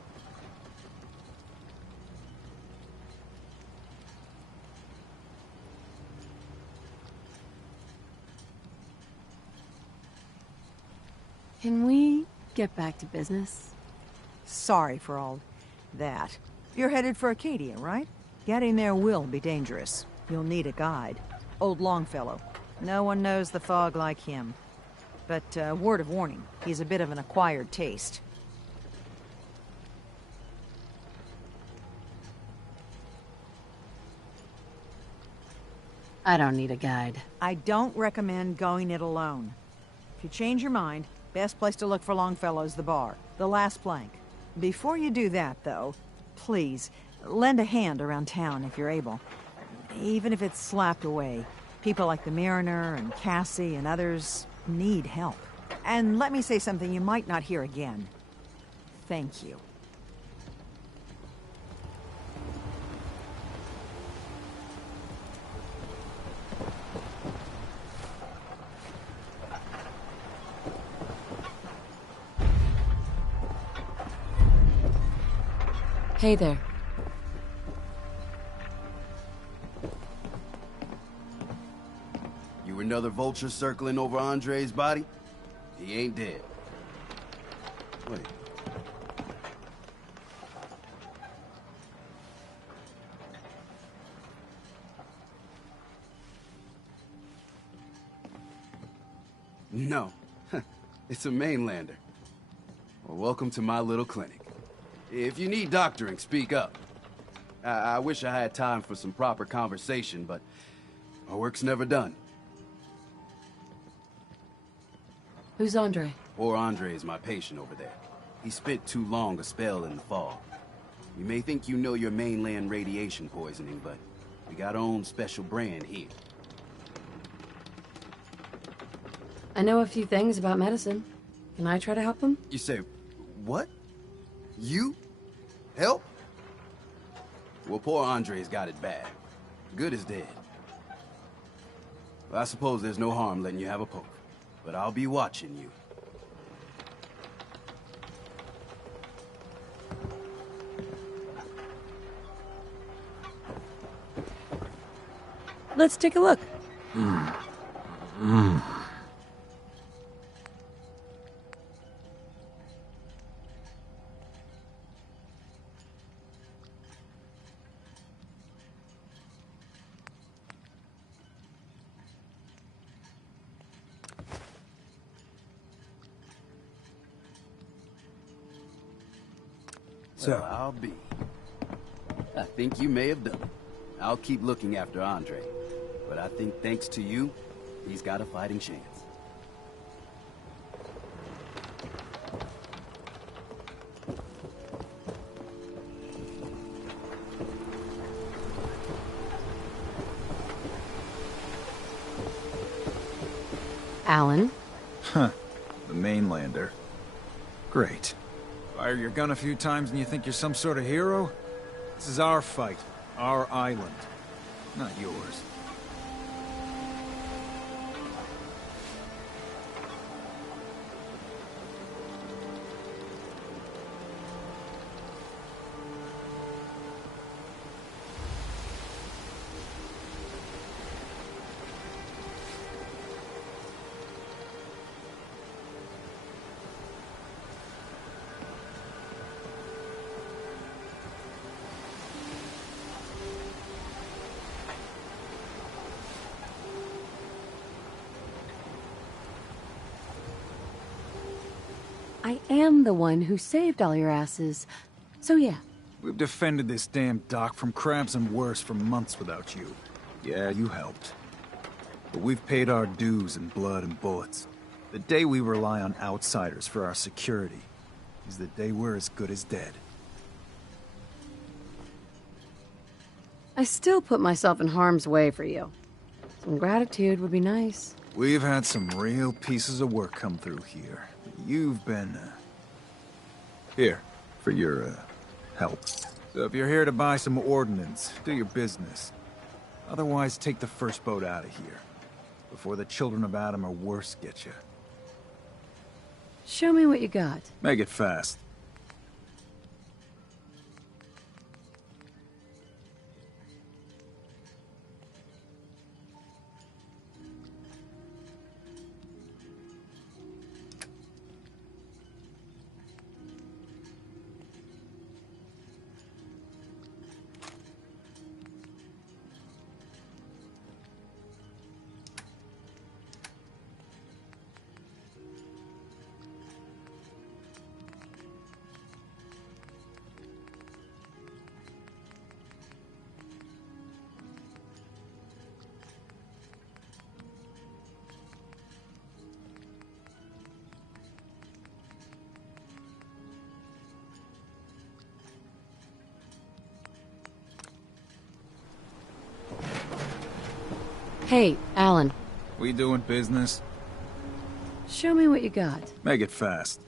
Can we get back to business? Sorry for all that. You're headed for Acadia, right? Getting there will be dangerous. You'll need a guide. Old Longfellow. No one knows the fog like him. But, word of warning, he's a bit of an acquired taste. I don't need a guide. I don't recommend going it alone. If you change your mind, best place to look for Longfellow's the bar, the last plank. Before you do that, though, please, lend a hand around town if you're able. Even if it's slapped away. People like the Mariner and Cassie and others need help. And let me say something you might not hear again. Thank you. Hey there. You another vulture circling over Andre's body? He ain't dead. Wait. No. It's a mainlander. Well, welcome to my little clinic. If you need doctoring, speak up. I wish I had time for some proper conversation, but our work's never done. Who's Andre? Poor Andre is my patient over there. He spent too long a spell in the fog. You may think you know your mainland radiation poisoning, but we got our own special brand here. I know a few things about medicine. Can I try to help him? You say, what? You? Help? Well, poor Andre's got it bad. Good is dead. Well, I suppose there's no harm letting you have a poke. But I'll be watching you. Let's take a look. Well, I'll be. I think you may have done it. I'll keep looking after Andre. But I think thanks to you, he's got a fighting chance. Alan? Huh. The mainlander. Great. Fire your gun a few times and you think you're some sort of hero? This is our fight. Our island. Not yours. I am the one who saved all your asses. So yeah. We've defended this damn dock from crabs and worse for months without you. Yeah, you helped. But we've paid our dues in blood and bullets. The day we rely on outsiders for our security is the day we're as good as dead. I still put myself in harm's way for you. Some gratitude would be nice. We've had some real pieces of work come through here. You've been, here, for your, help. So if you're here to buy some ordnance, do your business. Otherwise, take the first boat out of here. Before the children of Adam or worse get you. Show me what you got. Make it fast. Hey, Alan. We doing business? Show me what you got. Make it fast.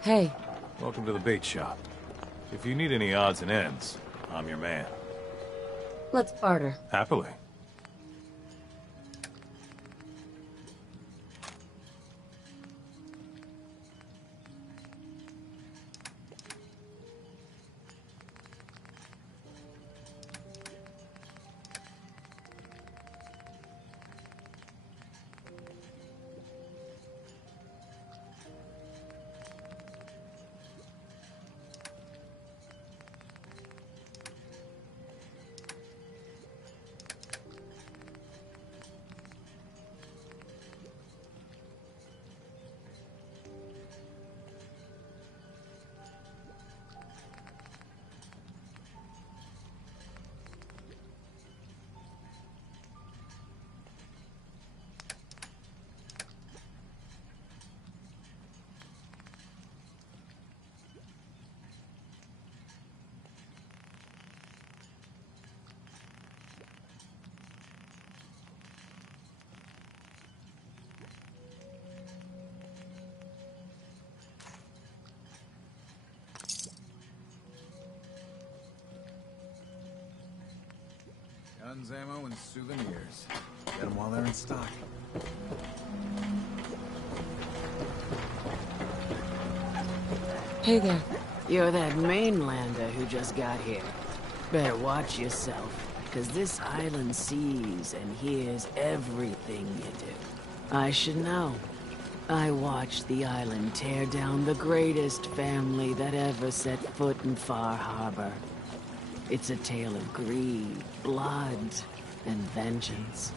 Hey. Welcome to the bait shop. If you need any odds and ends, I'm your man. Let's barter. Happily. Guns, ammo, and souvenirs. Get them while they're in stock. Hey there. You're that mainlander who just got here. Better watch yourself, because this island sees and hears everything you do. I should know. I watched the island tear down the greatest family that ever set foot in Far Harbor. It's a tale of greed, blood, and vengeance.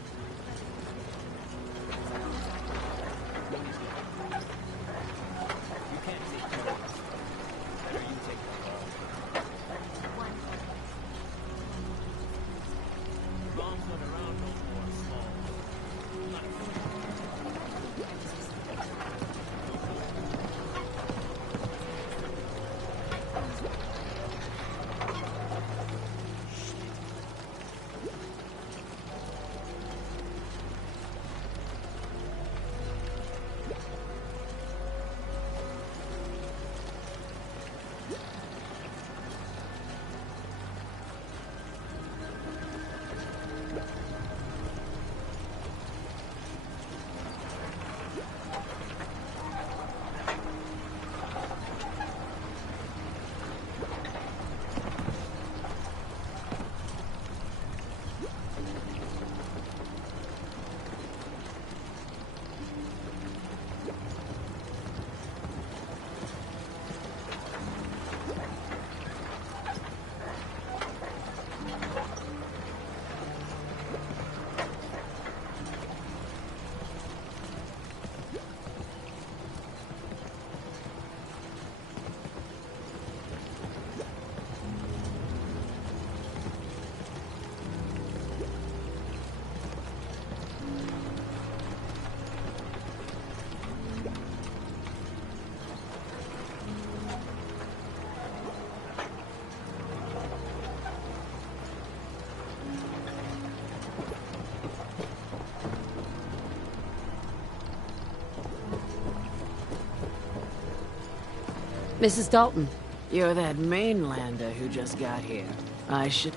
Mrs. Dalton. You're that mainlander who just got here. I should...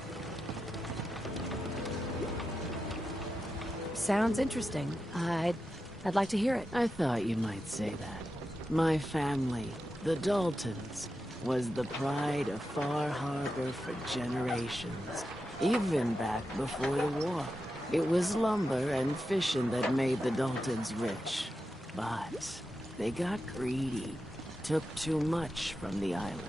Sounds interesting. I'd like to hear it. I thought you might say that. My family, the Daltons, was the pride of Far Harbor for generations, even back before the war. It was lumber and fishing that made the Daltons rich. But they got greedy, took too much from the island.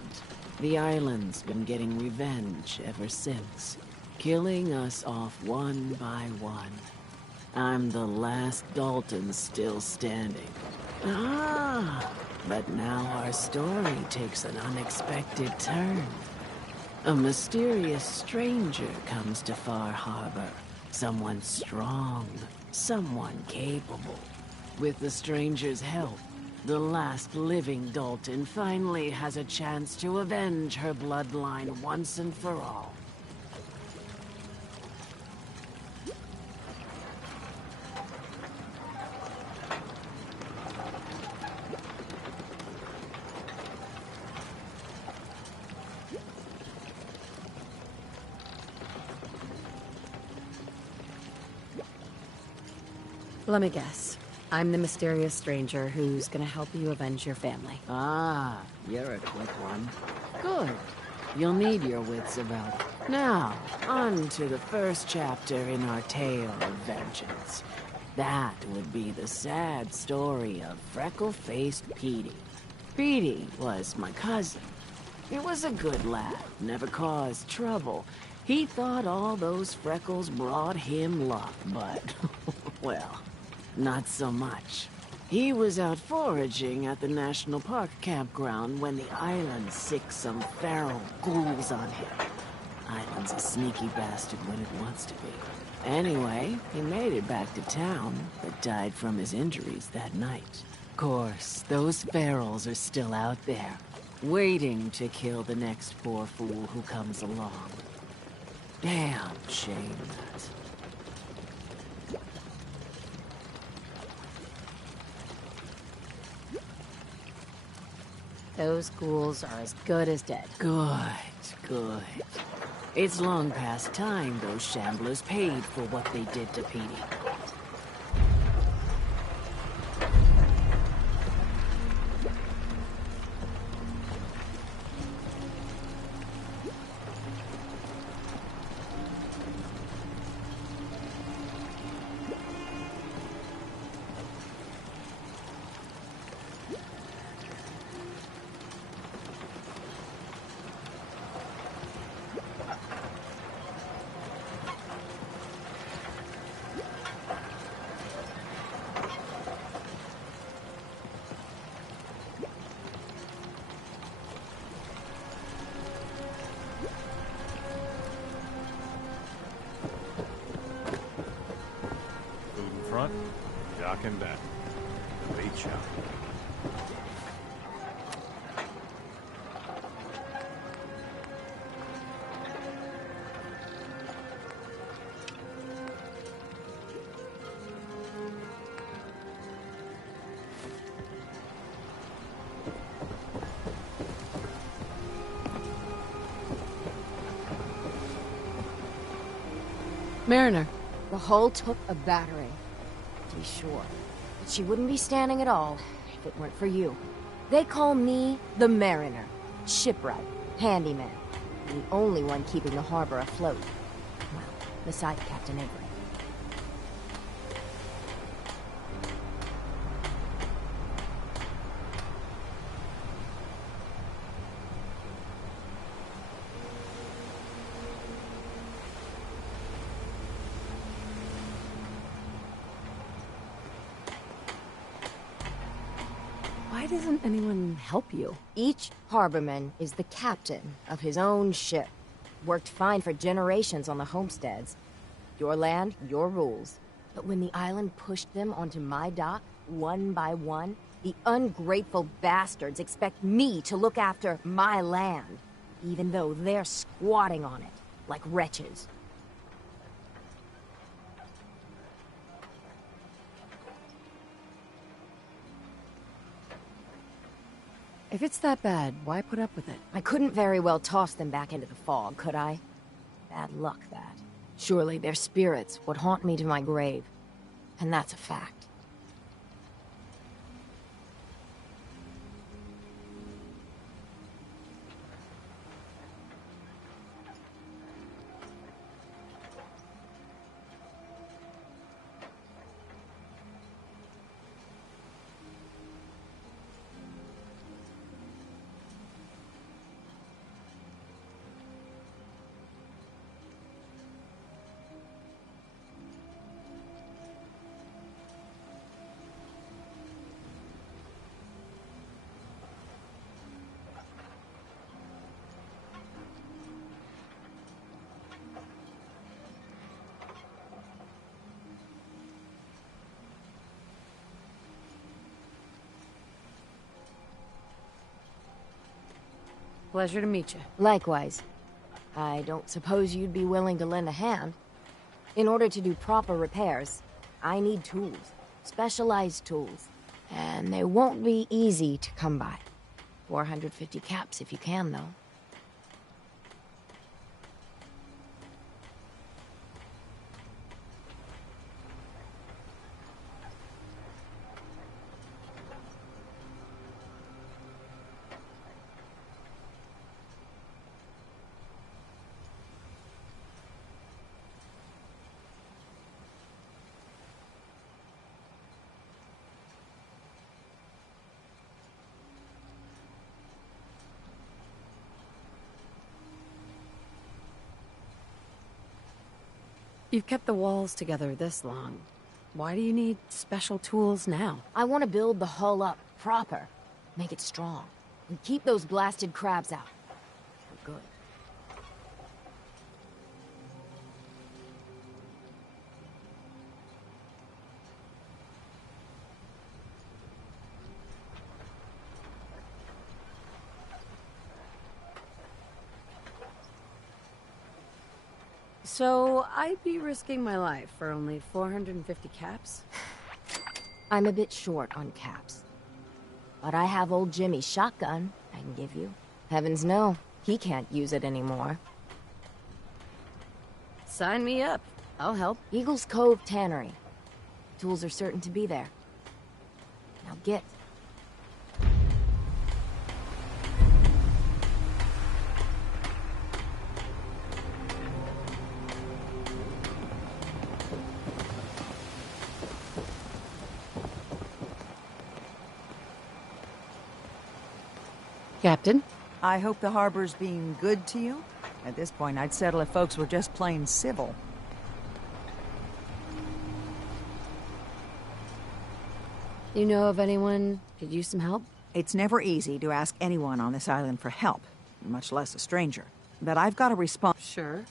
The island's been getting revenge ever since, killing us off one by one. I'm the last Dalton still standing. Ah, but now our story takes an unexpected turn. A mysterious stranger comes to Far Harbor. Someone strong, someone capable. With the stranger's help, the last living Dalton finally has a chance to avenge her bloodline once and for all. Let me guess. I'm the mysterious stranger who's gonna help you avenge your family. Ah, you're a quick one. Good. You'll need your wits about it. Now, on to the first chapter in our tale of vengeance. That would be the sad story of freckle-faced Petey. Petey was my cousin. He was a good lad, never caused trouble. He thought all those freckles brought him luck, but, well, not so much. He was out foraging at the National Park campground when the island sicked some feral ghouls on him. Island's a sneaky bastard when it wants to be. Anyway, he made it back to town, but died from his injuries that night. Of course, those ferals are still out there, waiting to kill the next poor fool who comes along. Damn shame that. Those ghouls are as good as dead. Good, good. It's long past time those shamblers paid for what they did to Petey. Front, dock and back. Great job. Mariner. The hull took a battering, to be sure. But she wouldn't be standing at all if it weren't for you. They call me the Mariner. Shipwright, handyman. The only one keeping the harbor afloat. Well, beside Captain Avery. Why doesn't anyone help you? Each harborman is the captain of his own ship. Worked fine for generations on the homesteads. Your land, your rules. But when the island pushed them onto my dock, one by one, the ungrateful bastards expect me to look after my land, even though they're squatting on it, like wretches. If it's that bad, why put up with it? I couldn't very well toss them back into the fog, could I? Bad luck, that. Surely their spirits would haunt me to my grave. And that's a fact. Pleasure to meet you. Likewise. I don't suppose you'd be willing to lend a hand. In order to do proper repairs, I need tools. Specialized tools. And they won't be easy to come by. 450 caps if you can, though. You've kept the walls together this long. Why do you need special tools now? I want to build the hull up proper. Make it strong. And keep those blasted crabs out. For good. So, I'd be risking my life for only 450 caps? I'm a bit short on caps. But I have old Jimmy's shotgun I can give you. Heavens no, he can't use it anymore. Sign me up. I'll help. Eagle's Cove Tannery. Tools are certain to be there. Now get. Captain? I hope the harbor's being good to you. At this point, I'd settle if folks were just plain civil. You know of anyone could use some help? It's never easy to ask anyone on this island for help, much less a stranger. But I've got a response. Sure.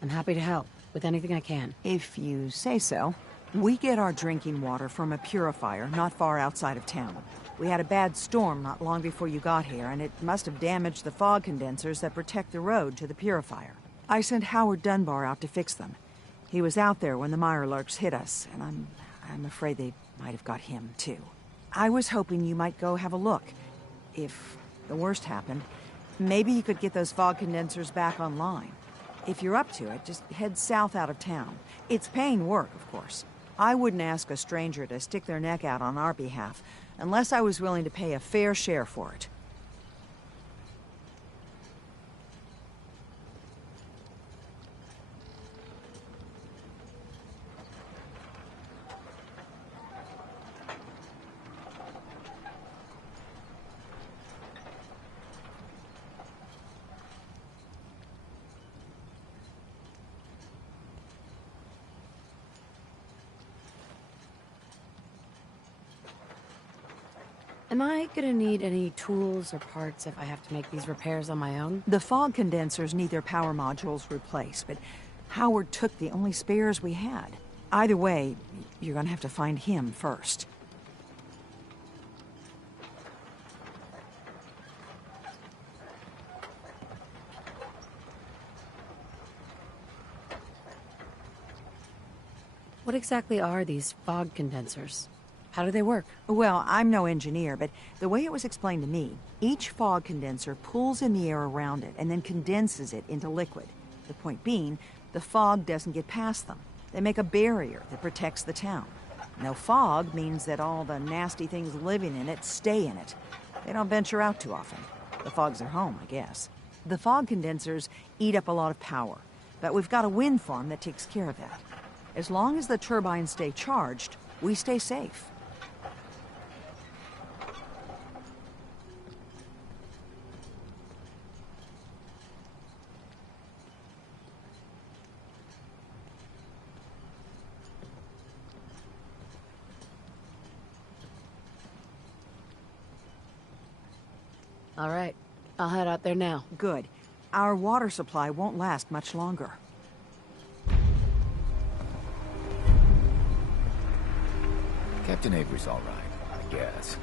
I'm happy to help with anything I can. If you say so. We get our drinking water from a purifier not far outside of town. We had a bad storm not long before you got here, and it must have damaged the fog condensers that protect the road to the purifier. I sent Howard Dunbar out to fix them. He was out there when the Mirelurks hit us, and I'm afraid they might have got him, too. I was hoping you might go have a look. If the worst happened, maybe you could get those fog condensers back online. If you're up to it, just head south out of town. It's paying work, of course. I wouldn't ask a stranger to stick their neck out on our behalf, unless I was willing to pay a fair share for it. Am I gonna need any tools or parts if I have to make these repairs on my own? The fog condensers need their power modules replaced, but Howard took the only spares we had. Either way, you're gonna have to find him first. What exactly are these fog condensers? How do they work? Well, I'm no engineer, but the way it was explained to me, each fog condenser pulls in the air around it and then condenses it into liquid. The point being, the fog doesn't get past them. They make a barrier that protects the town. No fog means that all the nasty things living in it stay in it. They don't venture out too often. The fog's their home, I guess. The fog condensers eat up a lot of power, but we've got a wind farm that takes care of that. As long as the turbines stay charged, we stay safe. All right, I'll head out there now. Good. Our water supply won't last much longer. Captain Avery's all right, I guess.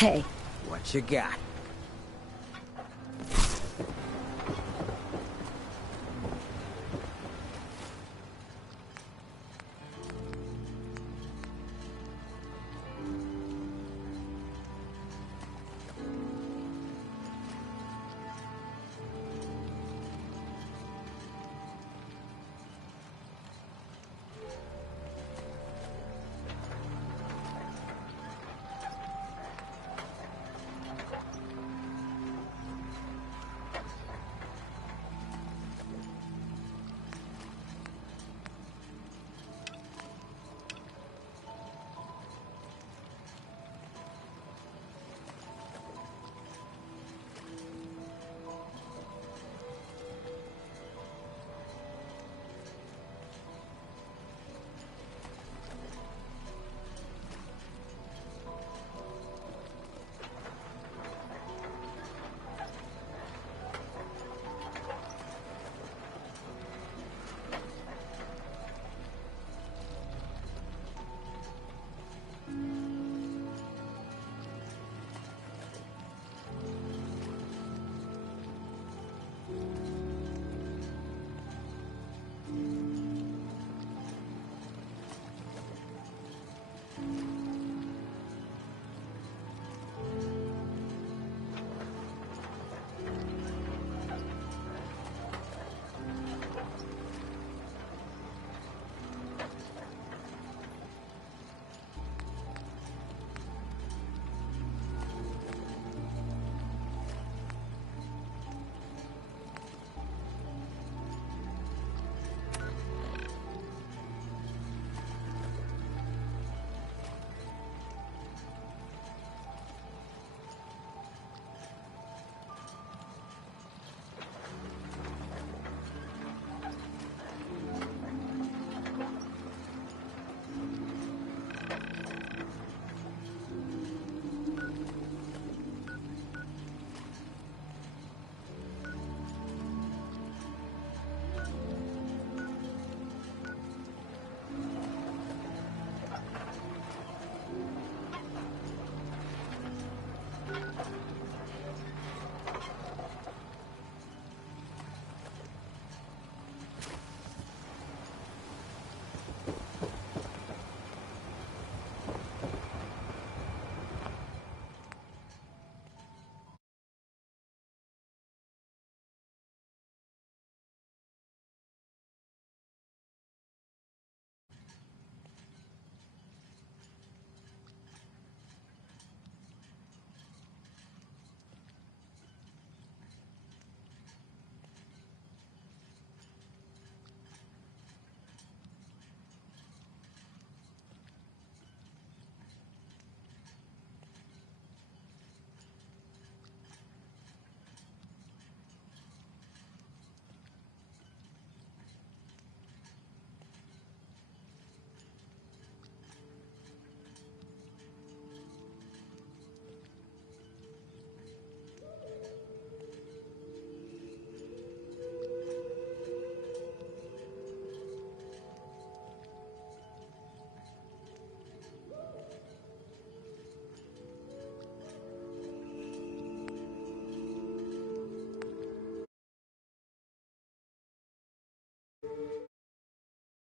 Hey, what you got?